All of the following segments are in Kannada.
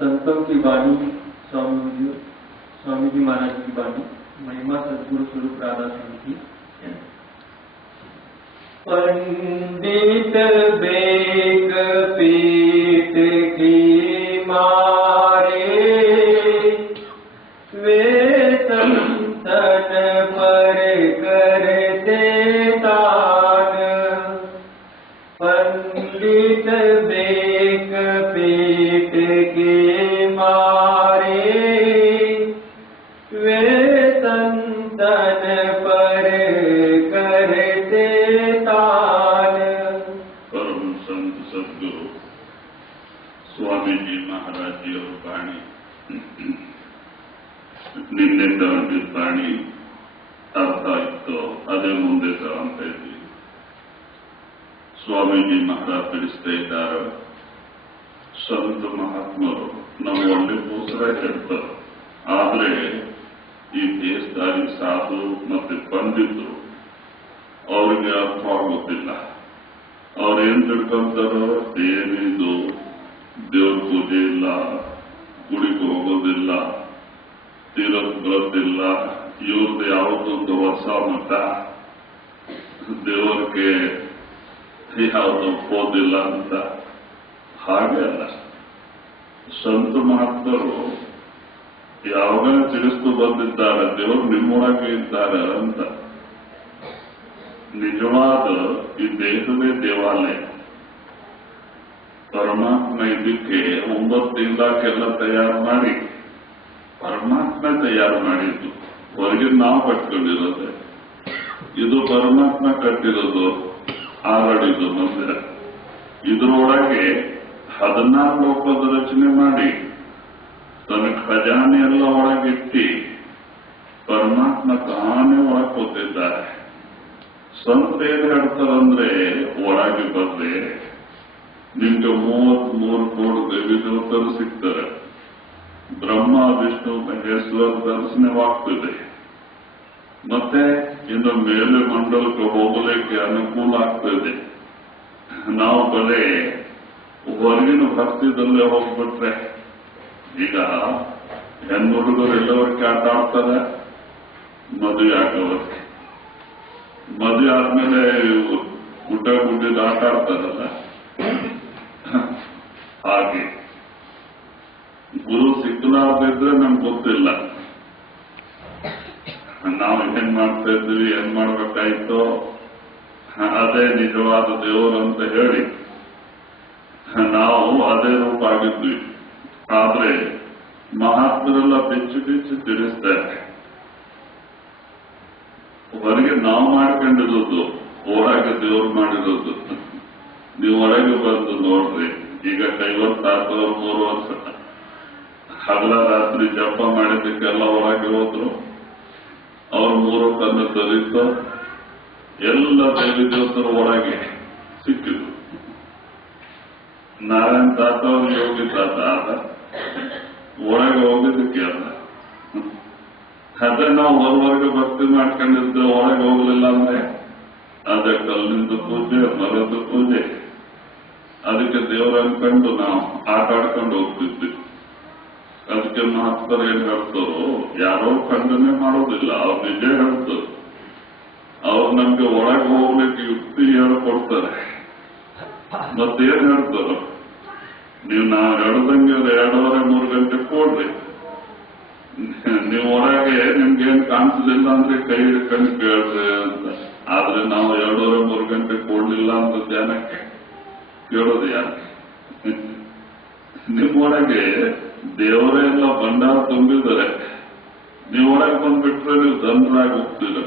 संतों की वाणी, स्वामी जी महाराज की वाणी, महिमा सदगुरु स्वरूप राधा स्वामी की। पंडित बेग पीठ की मारे, वे संतन पर करते दान। पंडित बेग पीठ के मारे, वे संतन पर करते दान। परम संत सदगुरु स्वामी जी महाराज जी और वाणी ನಿನ್ನೆ ವಾಣಿ ಅರ್ಥ ಇತ್ತು, ಅದೇ ಮುಂದೆ ತಗೊಂತ ಇದ್ವಿ. ಸ್ವಾಮೀಜಿ ಮಹಾರಾಜ್ ತಿಳಿಸ್ತಾ ಇದ್ದಾರೆ, ಸಂತ ಮಹಾತ್ಮರು ನಾವು ಒಳ್ಳೆಗೋಸ್ಕರ ಹೇಳ್ತಾರೆ, ಆದ್ರೆ ಈ ದೇಶದಾರಿ ಸಾಧು ಮತ್ತೆ ಪಂಡಿತರು ಅವ್ರಿಗೆ ಅರ್ಥವಾಗುತ್ತಿಲ್ಲ. ಅವ್ರೇನ್ ತಿಳ್ಕೊಂತಾರೋ, ಏನಿದು ದೇವ್ರ ಪೂಜೆ ಇಲ್ಲ, ಗುಡಿಗೆ ಹೋಗೋದಿಲ್ಲ, ತೀರತ್ ಬರೋದಿಲ್ಲ, ಇವ್ರದ್ದು ಯಾವುದೊಂದು ಹೊಸ ಮತ, ದೇವರಿಗೆ ಯಾವುದು ಓದಿಲ್ಲ ಅಂತ. ಹಾಗೆ ಅಲ್ಲ, ಸಂತ ಮಹಾತ್ಮರು ಯಾವಾಗ ತಿಳಿಸ್ತು ಬಂದಿದ್ದಾರೆ, ದೇವರು ನಿಮ್ಮೊಳಗೆ ಇದ್ದಾರೆ ಅಂತ. ನಿಜವಾದ ಈ ದೇಹವೇ ದೇವಾಲಯ. ಪರಮಾತ್ಮ ಇದಕ್ಕೆ 9 ಇಲಾಖೆಲ್ಲ ತಯಾರು ಮಾಡಿ ಪರಮಾತ್ಮ ತಯಾರು ಮಾಡಿದ್ದು, ಹೊರಗೆ ನಾವು ಕಟ್ಕೊಂಡಿರೋದು. ಇದು ಪರಮಾತ್ಮ ಕಟ್ಟಿರೋದು 6 ಅಡಿದು ಮಂದಿರ. ಇದರೊಳಗೆ 14 ಲೋಕದ ರಚನೆ ಮಾಡಿ ತನ್ನ ಖಜಾನೆ ಎಲ್ಲ ಒಳಗಿಟ್ಟಿ ಪರಮಾತ್ಮ ತಾನೇ ಒಳಗೆ ಕೂತಿದ್ದಾರೆ. ಸಂತ ಏನ್ ಹೇಳ್ತಾರಂದ್ರೆ, ಒಳಗೆ ಬಂದ್ರೆ ನಿಮ್ಗೆ 33 ಕೋಟಿ ದೇವಿ ದೇವತರು ಸಿಗ್ತಾರೆ. ಬ್ರಹ್ಮ ವಿಷ್ಣು ಮಹೇಶ್ವರ ದರ್ಶನವಾಗ್ತದೆ. ಮತ್ತೆ ಇನ್ನು ಮೇಲೆ ಮಂಡಲಕ್ಕೆ ಹೋಗಲಿಕ್ಕೆ ಅನುಕೂಲ ಆಗ್ತದೆ. ನಾವು ಬರೇ ಹೊರಗಿನ ಭಕ್ತಿದಲ್ಲೇ ಹೋಗ್ಬಿಟ್ರೆ, ಈಗ ಹೆಣ್ಣು ಹುಡುಗರು ಎಲ್ಲವರಿಗೆ ಆಟ ಆಡ್ತಾರೆ, ಮದುವೆ ಆಗೋವರಿಗೆ. ಮದುವೆ ಆದ್ಮೇಲೆ ಗುಡ್ಡಿದ ಆಟ ಆಡ್ತಾರಲ್ಲ, ಹಾಗೆ ಗುರು ಸಿಕ್ಕಲಾರ್ದಿದ್ರೆ ನಮ್ಗೆ ಗೊತ್ತಿಲ್ಲ ನಾವು ಏನ್ ಮಾಡ್ತಾ ಇದ್ವಿ, ಏನ್ ಮಾಡ್ಬೇಕಾಯ್ತೋ. ಅದೇ ನಿಜವಾದ ದೇವರು ಅಂತ ಹೇಳಿ ನಾವು ಅದೇ ರೂಪ ಆಗಿದ್ವಿ. ಆದ್ರೆ ಮಹಾತ್ಮರೆಲ್ಲ ಬಿಚ್ಚು ಬಿಚ್ಚು ತಿಳಿಸ್ತಾರೆ, ಹೊರಗೆ ನಾವು ಮಾಡ್ಕೊಂಡಿರೋದು, ಒಳಗೆ ದೇವ್ರು ಮಾಡಿರೋದು. ನೀವು ಹೊರಗೆ ಬಂದು ನೋಡ್ರಿ, ಈಗ ಕೈವತ್ತಾರು 3 ವರ್ಷ ಹಗಲ ರಾತ್ರಿ ಜಪ ಮಾಡಿದ್ದಕ್ಕೆಲ್ಲ ಹೊರಗೆ ಹೋದ್ರು. ಅವ್ರು 3 ಕನ್ನ ದಲಿತ ಎಲ್ಲ ದೇವಿ ದೇವತರ ಒಳಗೆ ಸಿಕ್ಕಿದ್ರು. ನಾರಾಯಣ ತಾತ ಅವ್ರು ಯೋಗಿ ತಾತ ಆದ ಒಳಗೆ ಹೋಗಿದ್ದಕ್ಕೆ ಅಲ್ಲ. ಅದೇ ನಾವು ಹೊರವರೆಗೆ ಭಕ್ತಿ ಮಾಡ್ಕೊಂಡಿದ್ರೆ ಒಳಗೆ ಹೋಗ್ಲಿಲ್ಲ ಅಂದ್ರೆ ಅದೇ ಕಲ್ಲಿಂದ ಪೂಜೆ, ಮರದ ಪೂಜೆ. ಅದಕ್ಕೆ ದೇವರ ಅನ್ಕೊಂಡು ನಾವು ಆಟ ಆಡ್ಕೊಂಡು ಹೋಗ್ತಿದ್ವಿ. ಅದಕ್ಕೆ ಮಹಾತ್ಮರು ಏನ್ ಹೇಳ್ತಾರೋ, ಯಾರೋ ಖಂಡನೆ ಮಾಡೋದಿಲ್ಲ, ಅವ್ರು ನಿಜ ಹೇಳ್ತಾರೆ. ಅವ್ರು ನಮ್ಗೆ ಒಳಗೆ ಹೋಗ್ಲಿಕ್ಕೆ ಯುಕ್ತಿ ಹೇಳ್ಕೊಡ್ತಾರೆ. ಮತ್ತೇನ್ ಹೇಳ್ತಾರೋ, ನೀವು ನಾವು ಹೇಳ್ದಂಗೆ 2:30-3 ಗಂಟೆ ಕೊಡ್ರಿ, ನೀವು ಒಳಗೆ ನಿಮ್ಗೇನ್ ಕಾಣಿಸಲಿಲ್ಲ ಅಂದ್ರೆ ಕೈ ಹಿಡ್ಕೊಂಡು ಕೇಳ್ರಿ ಅಂತ. ಆದ್ರೆ ನಾವು 2:30-3 ಗಂಟೆ ಕೊಡ್ಲಿಲ್ಲ ಅಂತ ಧ್ಯಾನಕ್ಕೆ ಕೇಳೋದು ಯಾಕೆ? ನಿಮ್ಮೊಳಗೆ ದೇವರೇ ಎಲ್ಲ ಭಂಡಾರ ತುಂಬಿದರೆ ನೀವೊಳಗೆ ಬಂದ್ಬಿಟ್ರೆ ನೀವು ಧನರಾಗಿ ಹೋಗ್ತೀರ.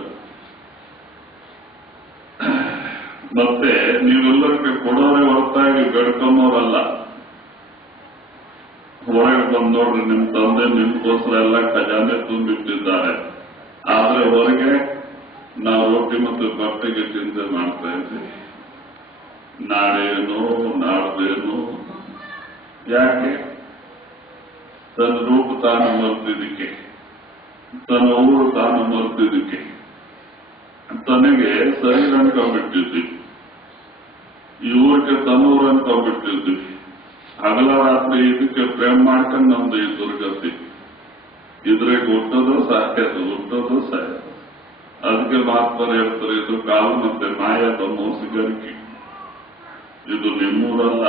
ಮತ್ತೆ ನೀವೆಲ್ಲರಿಗೆ ಕೊಡೋರೆ ಹೊರತಾಗಿ ಬೆಳ್ಕೊಂಬವ್ರಲ್ಲ. ಹೊರಗೆ ಬಂದು ನೋಡ್ರಿ, ನಿಮ್ ತಂದೆ ನಿಮ್ಗೋಸ್ಕರ ಎಲ್ಲ ಖಜಾನೆ ತುಂಬಿಟ್ಟಿದ್ದಾರೆ. ಆದ್ರೆ ಹೊರಗೆ ನಾವು ರೊಟ್ಟಿ ಮತ್ತು ಬಟ್ಟೆಗೆ ಚಿಂತೆ ಮಾಡ್ತಾ ಇದ್ದೀವಿ. ನಾಳೇನು ನಾಡ್ದೇನು, ಯಾಕೆ? ತನ್ನ ರೂಪ ತಾನು ಮರ್ತಿದ್ದಕ್ಕೆ, ತನ್ನ ಊರು ತಾನು ಮರ್ತಿದ್ದಕ್ಕೆ. ತನಗೆ ಶರೀರ ಅನ್ಕೊಂಡ್ಬಿಟ್ಟಿದ್ವಿ, ಇವ್ರಿಗೆ ತನ್ನೂರು ಅನ್ಕೊಂಡ್ಬಿಟ್ಟಿದ್ವಿ. ಹಗಲ ರಾತ್ರಿ ಇದಕ್ಕೆ ಪ್ರೇಮ ಮಾಡ್ಕೊಂಡು ನಮ್ದು ಈ ದುರ್ಗತಿ. ಇದ್ರಿಗೆ ಹುಟ್ಟೋದು ಸಾಯೋದು, ಹುಟ್ಟೋದು ಸಾಯೋದು. ಅದಕ್ಕೆ ಮಹಾತ್ಮರು ಹೇಳ್ತಾರೆ, ಇದು ಕಾಲು ಮತ್ತೆ ಮಾಯದ ಮೋಸಗಾರಿಕೆ. ಇದು ನಿಮ್ಮೂರಲ್ಲ.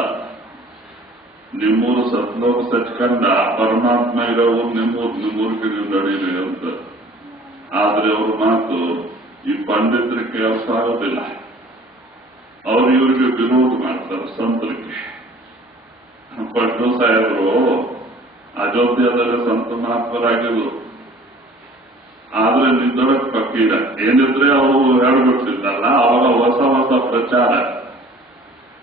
ನಿಮ್ಮೂರು ಸತ್ಲೋಕ ಸಚ್ಕಂಡ ಪರಮಾತ್ಮ ಇರೋವು ನಿಮ್ಮೂರಿಗೆ ನೀವು ನಡೀರಿ ಅಂತ. ಆದ್ರೆ ಅವ್ರ ಮಾತು ಈ ಪಂಡಿತರಿಗೆ ಕೆಲಸ ಆಗೋದಿಲ್ಲ. ಅವ್ರು ಇವ್ರಿಗೆ ವಿರೋಧ ಮಾಡ್ತಾರೆ ಸಂತರಿಗೆ. ಪಡ್ಡು ಸಾಹೇಬರು ಅಯೋಧ್ಯೆಯಲ್ಲಿ ಸಂತ ಮಹಾತ್ಮರಾಗಿದ್ರು. ಆದ್ರೆ ನಿದ್ದೊಳಕ್ ಫಕೀರ ಏನಿದ್ರೆ ಅವರು ಹೇಳ್ಬಿಡ್ತಿದ್ದಲ್ಲ, ಅವಾಗ ಹೊಸ ಹೊಸ ಪ್ರಚಾರ.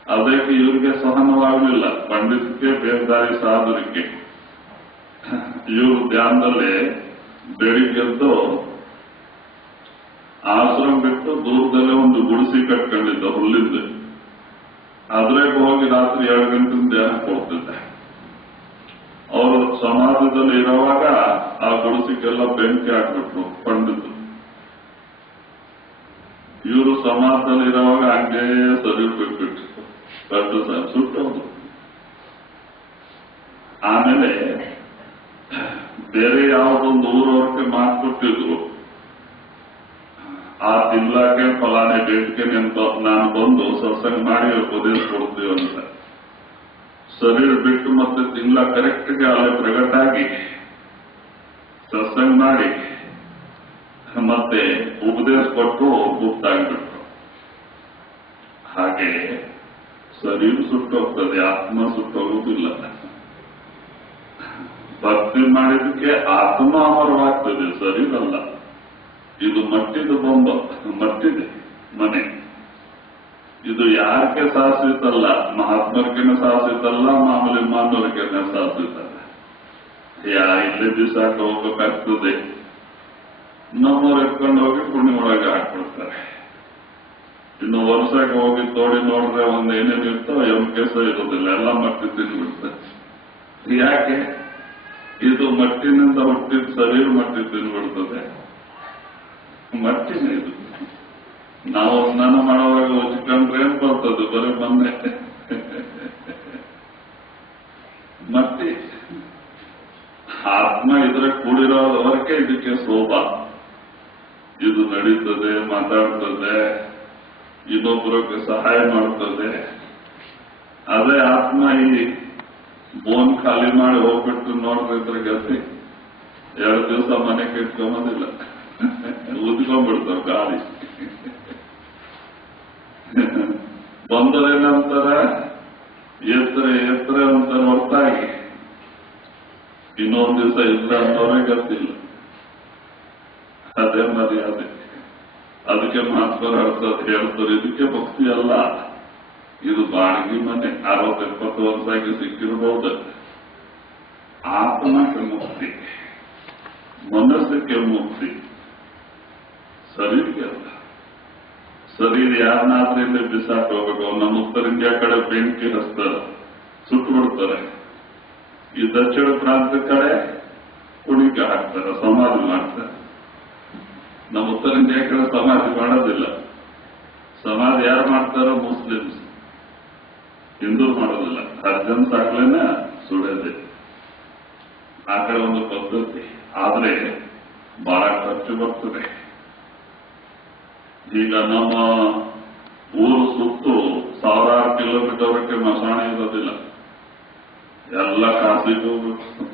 ಅದಕ್ಕೆ ಇವ್ರಿಗೆ ಸಹನವಾಗಲಿಲ್ಲ. ಪಂಡಿತಕ್ಕೆ ಬೇರ್ದಾರಿ ಸಾಧುರಿಗೆ ಇವ್ರ ಧ್ಯಾನದಲ್ಲೇ ಬೆಳಿಗ್ಗೆದ್ದು ಆಶ್ರಮ ಬಿಟ್ಟು ದೂರದಲ್ಲೇ ಒಂದು ಗುಡಿಸಿ ಕಟ್ಕೊಂಡಿದ್ದ ಹುಲ್ಲಿಂದ. ಅದ್ರಾಗ ಹೋಗಿ ರಾತ್ರಿ 7 ಗಂಟೆ ಧ್ಯಾನ ಕೊಡ್ತಿದ್ದೆ. ಅವರು ಸಮಾಜದಲ್ಲಿ ಇರುವಾಗ ಆ ಗುಡಿಸಿಗೆಲ್ಲ ಬೆಂಕಿ ಹಾಕ್ಬಿಟ್ರು ಪಂಡಿತರು. ಇವರು ಸಮಾಜದಲ್ಲಿ ಇರುವಾಗ ಹಂಗೇ ಸರಿ ಬಿಟ್ಬಿಟ್ರು. ಕಟ್ಟು ಸುಟ್ಟೋದು. ಆಮೇಲೆ ಬೇರೆ ಯಾವುದೊಂದು ಊರವರಿಗೆ ಮಾತು ಕೊಟ್ಟಿದ್ರು, ಆ ತಿಂಗಳಕ್ಕೆ ಫಲಾನೆ ಬೇಡಿಕೆ ನಿಂತ ನಾನು ಬಂದು ಸತ್ಸಂಗ ಮಾಡಿ ಉಪದೇಶ ಕೊಡ್ತೀವಿ ಅಂತ. ಶರೀರ ಬಿಟ್ಟು ಮತ್ತೆ ತಿಂಗಳ ಕರೆಕ್ಟ್ಗೆ ಅಲ್ಲಿ ಪ್ರಗಟಾಗಿ ಸತ್ಸಂಗ ಮಾಡಿ ಮತ್ತೆ ಉಪದೇಶ ಕೊಟ್ಟು ಮುಕ್ತಾಗ್ಬಿಟ್ರು. ಹಾಗೆ ಶರೀರ ಸುಟ್ಟೋಗ್ತದೆ, ಆತ್ಮ ಸುಟ್ಟೋಗುವುದಿಲ್ಲ. ಭಕ್ತಿ ಮಾಡಿದಕ್ಕೆ ಆತ್ಮ ಅಮರವಾಗ್ತದೆ, ಶರೀರ ಅಲ್ಲ. ಇದು ಮಟ್ಟಿದ ಬೊಂಬ, ಮಟ್ಟಿದೆ ಮನೆ. ಇದು ಯಾರಿಗೆ ಶಾಶ್ವತಲ್ಲ, ಮಹಾತ್ಮರಿಗೇನೆ ಶಾಶ್ವತಲ್ಲ, ಮಾಮೂಲಿ ಮಾನವರಿಗೇನೆ ಶಾಶ್ವತಲ್ಲ. ಇಲ್ಲೇ ದಿವಸ ಹೋಗಬೇಕಾಗ್ತದೆ. ನಮ್ಮವ್ರು ಎತ್ಕೊಂಡು ಹೋಗಿ ಪುಣ್ಯ ಒಳಗೆ ಹಾಕ್ಬಿಡ್ತಾರೆ. ಇನ್ನು ವರ್ಷಕ್ಕೆ ಹೋಗಿ ತೋಡಿ ನೋಡಿದ್ರೆ ಒಂದು ಏನೇನು ಇರ್ತೋ ಕೆಸ ಇರೋದಿಲ್ಲ, ಎಲ್ಲ ಮಟ್ಟಿ ತಿನ್ಬಿಡ್ತಾರೆ. ಯಾಕೆ? ಇದು ಮಟ್ಟಿನಿಂದ ಹುಟ್ಟಿದ ಶರೀರ ಮಟ್ಟಿ ತಿನ್ಬಿಡ್ತದೆ. ಮಟ್ಟಿನೇ ಇದು. ನಾವು ಸ್ನಾನ ಮಾಡುವಾಗ ಉಚ್ಕೊಂಡ್ರೆ ಏನ್ ಬರ್ತದೆ? ಬರೀ ಮೊನ್ನೆ ಮಟ್ಟಿ. ಆತ್ಮ ಇದ್ರೆ ಕೂಡಿರೋವರೆಗೆ ಇದಕ್ಕೆ ಶೋಭ. ಇದು ನಡೀತದೆ, ಮಾತಾಡ್ತದೆ, ಇನ್ನೊಬ್ಬರಿಗೆ ಸಹಾಯ ಮಾಡ್ತದೆ. ಅದೇ ಆತ್ಮ ಈ ಬೋನ್ ಖಾಲಿ ಮಾಡಿ ಹೋಗ್ಬಿಟ್ಟು ನೋಡ್ರಿದ್ರೆ ಗತಿ 2 ದಿವಸ ಮನೆ ಕೆಟ್ಕೊಂಬೋದಿಲ್ಲ, ಉದ್ಕೊಂಡ್ಬಿಡ್ತಾವ ಗಾಳಿ. ಬಂದರೇನಂತಾರ ಎತ್ತರ ಅಂತಾರ ಹೊರತಾಗಿ ಇನ್ನೊಂದು ದಿವಸ ಇಲ್ಲ ಅನ್ನೋರೇ ಗೊತ್ತಿಲ್ಲ. ಅದೇ ಮರ್ಯಾದೆ. ಅದಕ್ಕೆ ಮಹಾತ್ಮರು ಹೇಳ್ತಾರೆ, ಇದಕ್ಕೆ ಭಕ್ತಿ ಅಲ್ಲ, ಇದು ಬಾಡಿಗೆ ಮನೆ. 60-70 ವರ್ಷ ಆಗಿ ಸಿಕ್ಕಿರಬಹುದು. ಆತ್ಮಕ್ಕೆ ಮುಕ್ತಿ, ಮನಸ್ಸಿಗೆ ಮುಕ್ತಿ, ಶರೀರಕ್ಕೆ ಅಲ್ಲ. ಶರೀರ ಯಾರನ್ನಾದ್ರೂ ಇಲ್ಲಿ ಬಿಸಾಕ್ ಹೋಗ್ಬೇಕು. ನಮ್ಮ ಉತ್ತರ ಇಂಡಿಯಾ ಕಡೆ ಬೆಂಕಿ ಹಚ್ತಾರೆ, ಸುಟ್ಟು ಬಿಡ್ತಾರೆ. ಈ ದಕ್ಷಿಣ ಪ್ರಾಂತ ಕಡೆ ಕುಣಿಕೆ ಹಾಕ್ತಾರೆ, ಸಮಾಧಿ ಮಾಡ್ತಾರೆ. ನಮ್ಮ ಉತ್ತರ ಇಂಡಿಯಾ ಕಡೆ ಸಮಾಧಿ ಮಾಡೋದಿಲ್ಲ. ಸಮಾಧಿ ಯಾರು ಮಾಡ್ತಾರೋ ಮುಸ್ಲಿಮ್ಸ್, ಹಿಂದೂ ಮಾಡೋದಿಲ್ಲ. ಅರ್ಜನ್ ಸಾಕ್ಲೇನ ಸುಡೋದೆ. ಆ ಕಡೆ ಒಂದು ಪದ್ಧತಿ. ಆದ್ರೆ ಬಹಳ ಖರ್ಚು ಬರ್ತದೆ. ಈಗ ನಮ್ಮ ಊರು ಸುತ್ತು 1000 ಕಿಲೋಮೀಟರ್ಗೆ ಮಸಾಣ ಇರೋದಿಲ್ಲ, ಎಲ್ಲ ಕಾಸಿಗೆ ಹೋಗ್ಬೇಕು.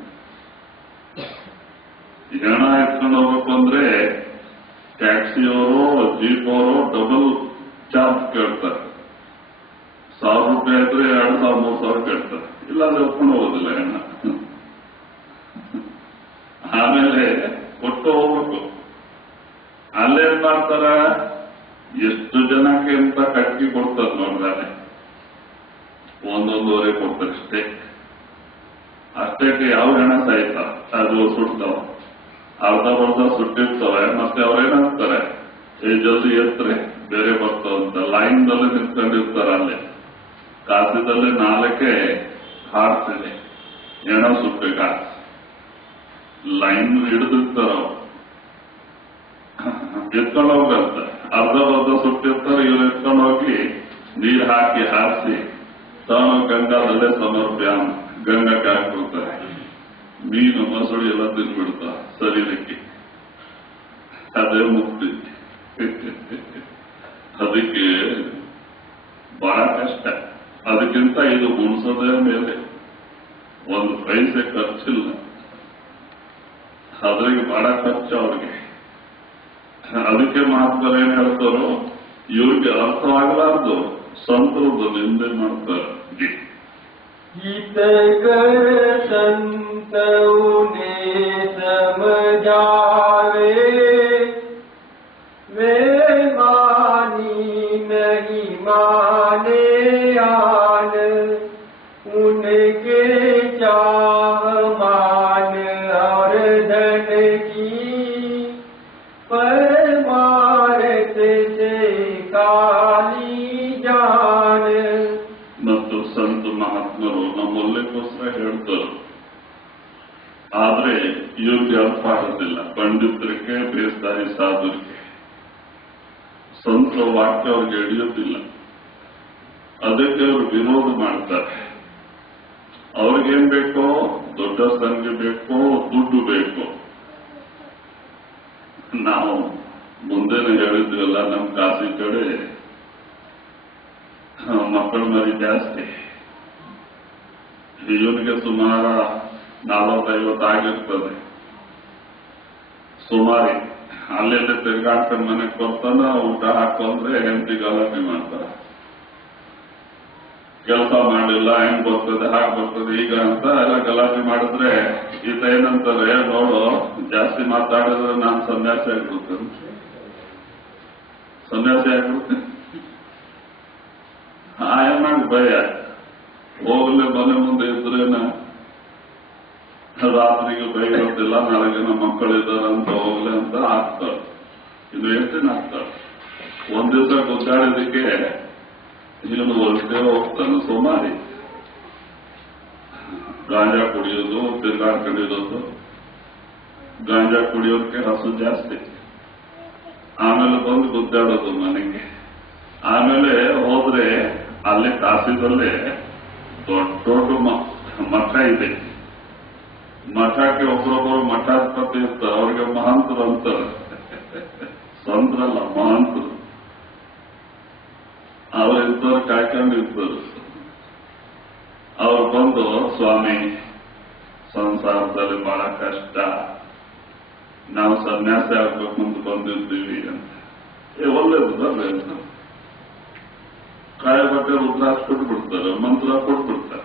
ಹೆಣ ಎತ್ಕೊಂಡು ಹೋಗ್ಬೇಕು ಅಂದ್ರೆ ಟ್ಯಾಕ್ಸಿಯವರು, ಜೀಪ್ ಅವರು ಡಬಲ್ ಚಾರ್ಜ್ ಕೇಳ್ತಾರೆ. 1000 ರೂಪಾಯಿ ಇದ್ರೆ 2000-3000 ಕೇಳ್ತಾರೆ. ಇಲ್ಲಾಂದ್ರೆ ಒಪ್ಕೊಂಡು ಹೋಗೋದಿಲ್ಲ ಹೆಣ. ಆಮೇಲೆ ಕೊಟ್ಟು ಹೋಗ್ಬೇಕು. ಅಲ್ಲೇನ್ ಮಾಡ್ತಾರ, ಎಷ್ಟು ಜನಕ್ಕೆ ಅಂತ ಕಟ್ಟಿ ಕೊಡ್ತಾರೆ ನೋಡ್ದಾನೆ. 1-1.5 ಕೊಡ್ತಾರೆ ಅಷ್ಟೇ. ಅಷ್ಟಕ್ಕೆ ಯಾವ ಹೆಣ ಸಾಯ್ತಾವ, ಅದು ಸುಡ್ತಾವ. ಅರ್ಧ ಸುಟ್ಟಿರ್ತವೆ. ಮತ್ತೆ ಅವ್ರೇನಂತಾರೆ, ಜಲ್ದಿ ಎತ್ತರೆ ಬೇರೆ ಬರ್ತಾವಂತ ಲೈನ್ದಲ್ಲೇ ನಿಂತ್ಕೊಂಡಿರ್ತಾರ. ಅಲ್ಲೇ ಕಾಸಿದಲ್ಲಿ 4ಕ್ಕೆ ಹಾಡ್ತಿದೆ ಹೆಣ ಸುಟ್ಟಬೇಕಾಗ ಲೈನ್ ಹಿಡಿದಿರ್ತಾರ. ಎತ್ಕೊಂಡು ಹೋಗಂತ ಅರ್ಧ ಸುಟ್ಟಿರ್ತಾರೆ. ಇವ್ರು ಎತ್ಕೊಂಡು ಹೋಗಿ ನೀರು ಹಾಕಿ ಹಾರಿಸಿ ತಾನು ಗಂಗಾದಲ್ಲೇ ಸಮರ್ಪ್ಯಾಂ ಗಂಗಕ್ಕೆ ಹಾಕ್ಬಿಡ್ತಾರೆ. ಮೀನು ಮೊಸಳು ಎಲ್ಲ ತಿಂದ್ಬಿಡ್ತಾ ಶರೀರಕ್ಕೆ. ಅದೇ ಮುಕ್ತಿ. ಅದಕ್ಕೆ ಬಹಳ ಕಷ್ಟ. ಅದಕ್ಕಿಂತ ಇದು ಉಣಿಸೋದೇ ಮೇಲೆ ಒಂದು ಪೈಸೆ ಖರ್ಚಿಲ್ಲ. ಅದ್ರಿಗೆ ಬಹಳ ಖರ್ಚು ಅವ್ರಿಗೆ. ಅದಕ್ಕೆ ಮಹಾತ್ಮರು ಏನ್ ಹೇಳ್ತಾರೋ, ಇವ್ರಿಗೆ ಅರ್ಥವಾಗಲಾರ್ದು ಸಂತರದ್ದು ನಿಂದೆ ಮಾಡ್ತಾರೆ. हितकर संतों ने समझावे, वे मानी नहीं माने आन, उनके चाह मान और धन की परमार्थ से काली जान. ಮತ್ತು ಸಂತ ಮಹಾತ್ಮರು ನಮ್ಮೊಳ್ಳೆಗೋಸ್ಕರ ಹೇಳ್ತಾರೆ. ಆದ್ರೆ ಇವ್ರಿಗೆ ಅರ್ಥ ಆಗೋದಿಲ್ಲ. ಪಂಡಿತರಿಗೆ, ಬೇಸ್ದಾರಿ ಸಾಧುರಿಗೆ ಸಂತರ ವಾಕ್ಯ ಅವ್ರಿಗೆ ಹಿಡಿಯೋದಿಲ್ಲ. ಅದಕ್ಕೆ ಅವರು ವಿರೋಧ ಮಾಡ್ತಾರೆ. ಅವ್ರಿಗೇನ್ ಬೇಕೋ, ದೊಡ್ಡ ಸಂಖ್ಯೆ ಬೇಕೋ, ದುಡ್ಡು ಬೇಕೋ. ನಾವು ಮುಂದೆನೆ ಹೇಳಿದ್ವಲ್ಲ, ನಮ್ಮ ಕಾಸಿ ಕಡೆ ಮಕ್ಕಳ ಮರಿ ಜಾಸ್ತಿ. ಇವನಿಗೆ ಸುಮಾರು 40-50 ಆಗಿರ್ತದೆ. ಸುಮಾರಿ ಅಲ್ಲೆಲ್ಲ ತಿರ್ಗಾಡ್ಕೊಂಡು ಮನೆಗೆ ಬರ್ತಾನ. ಊಟ ಹಾಕೊಂಡ್ರೆ ಹೆಂಡತಿ ಗಲಾಟೆ ಮಾಡ್ತಾರೆ. ಕೆಲಸ ಮಾಡಿಲ್ಲ, ಹೆಂಗ್ ಬರ್ತದೆ, ಹಾಗೆ ಬರ್ತದೆ ಈಗ ಅಂತ ಎಲ್ಲ ಗಲಾಟೆ ಮಾಡಿದ್ರೆ ಈತ ಏನಂತಾರೆ, ನೋಡು ಜಾಸ್ತಿ ಮಾತಾಡಿದ್ರೆ ನಾನು ಸನ್ಯಾಸಿ ಆಗ್ಬಿಡ್ತೇನೆ. ಸನ್ಯಾಸಿ ಆಗ್ಬಿಡ್ತೇನೆ. ಆಯಮ್ಮಾಗ ಭಯ. ಹೋಗ್ಲೆ ಮನೆ ಮುಂದೆ ಇದ್ರೇನ ರಾತ್ರಿಗೆ ಬೈಗೋದಿಲ್ಲ, ನಾಳೆಗೆ ನಮ್ಮ ಮಕ್ಕಳಿದ್ದಾರೆ ಅಂತ ಹೋಗ್ಲೆ ಅಂತ ಹಾಕ್ತಾರೆ. ಇನ್ನು ಹೇಳ್ತೀನಿ ಹಾಕ್ತಾರೆ. ಒಂದ್ ದಿವಸ ಗುದ್ದಾಡಿದಕ್ಕೆ ಇವನು ಹೊರಟೇ ಹೋಗ್ತಾನೆ. ಸುಮಾರಿ ಗಾಂಜಾ ಕುಡಿಯೋದು, ತಿರ್ಗಾಡ್ಕೊಂಡಿರೋದು. ಗಾಂಜಾ ಕುಡಿಯೋದಕ್ಕೆ ಹಸು ಜಾಸ್ತಿ. ಆಮೇಲೆ ಬಂದು ಗುದ್ದಾಡೋದು ಮನೆಗೆ. ಆಮೇಲೆ ಹೋದ್ರೆ ಅಲ್ಲಿ ಕಾಸಿದಲ್ಲೇ ದೊಡ್ಡ ದೊಡ್ಡ ಮಠ ಇದೆ. ಮಠಕ್ಕೆ ಒಬ್ಬರೊಬ್ಬರು ಮಠಾಧಿಪತಿ ಇರ್ತಾರೆ. ಅವ್ರಿಗೆ ಮಹಾಂತರು ಅಂತಾರೆ. ಸಂತರಲ್ಲ, ಮಹಾಂತರು. ಅವ್ರು ಇದ್ದವ್ರು ಕಾಯ್ಕೊಂಡಿರ್ತಾರೆ. ಅವ್ರು ಬಂದು, ಸ್ವಾಮಿ ಸಂಸಾರದಲ್ಲಿ ಬಹಳ ಕಷ್ಟ, ನಾವು ಸನ್ಯಾಸಿ ಆಗ್ಬೇಕು ಅಂತ ಬಂದಿರ್ತೀವಿ ಅಂತ. ಒಳ್ಳೇದು ಬರ್ರಿ ಅಂತ ಕಾಯ ಬಟ್ಟೆ ರುದ್ರಾಕ್ಷ ಕೊಟ್ಬಿಡ್ತಾರೆ, ಮಂತ್ರ ಕೊಟ್ಬಿಡ್ತಾರೆ.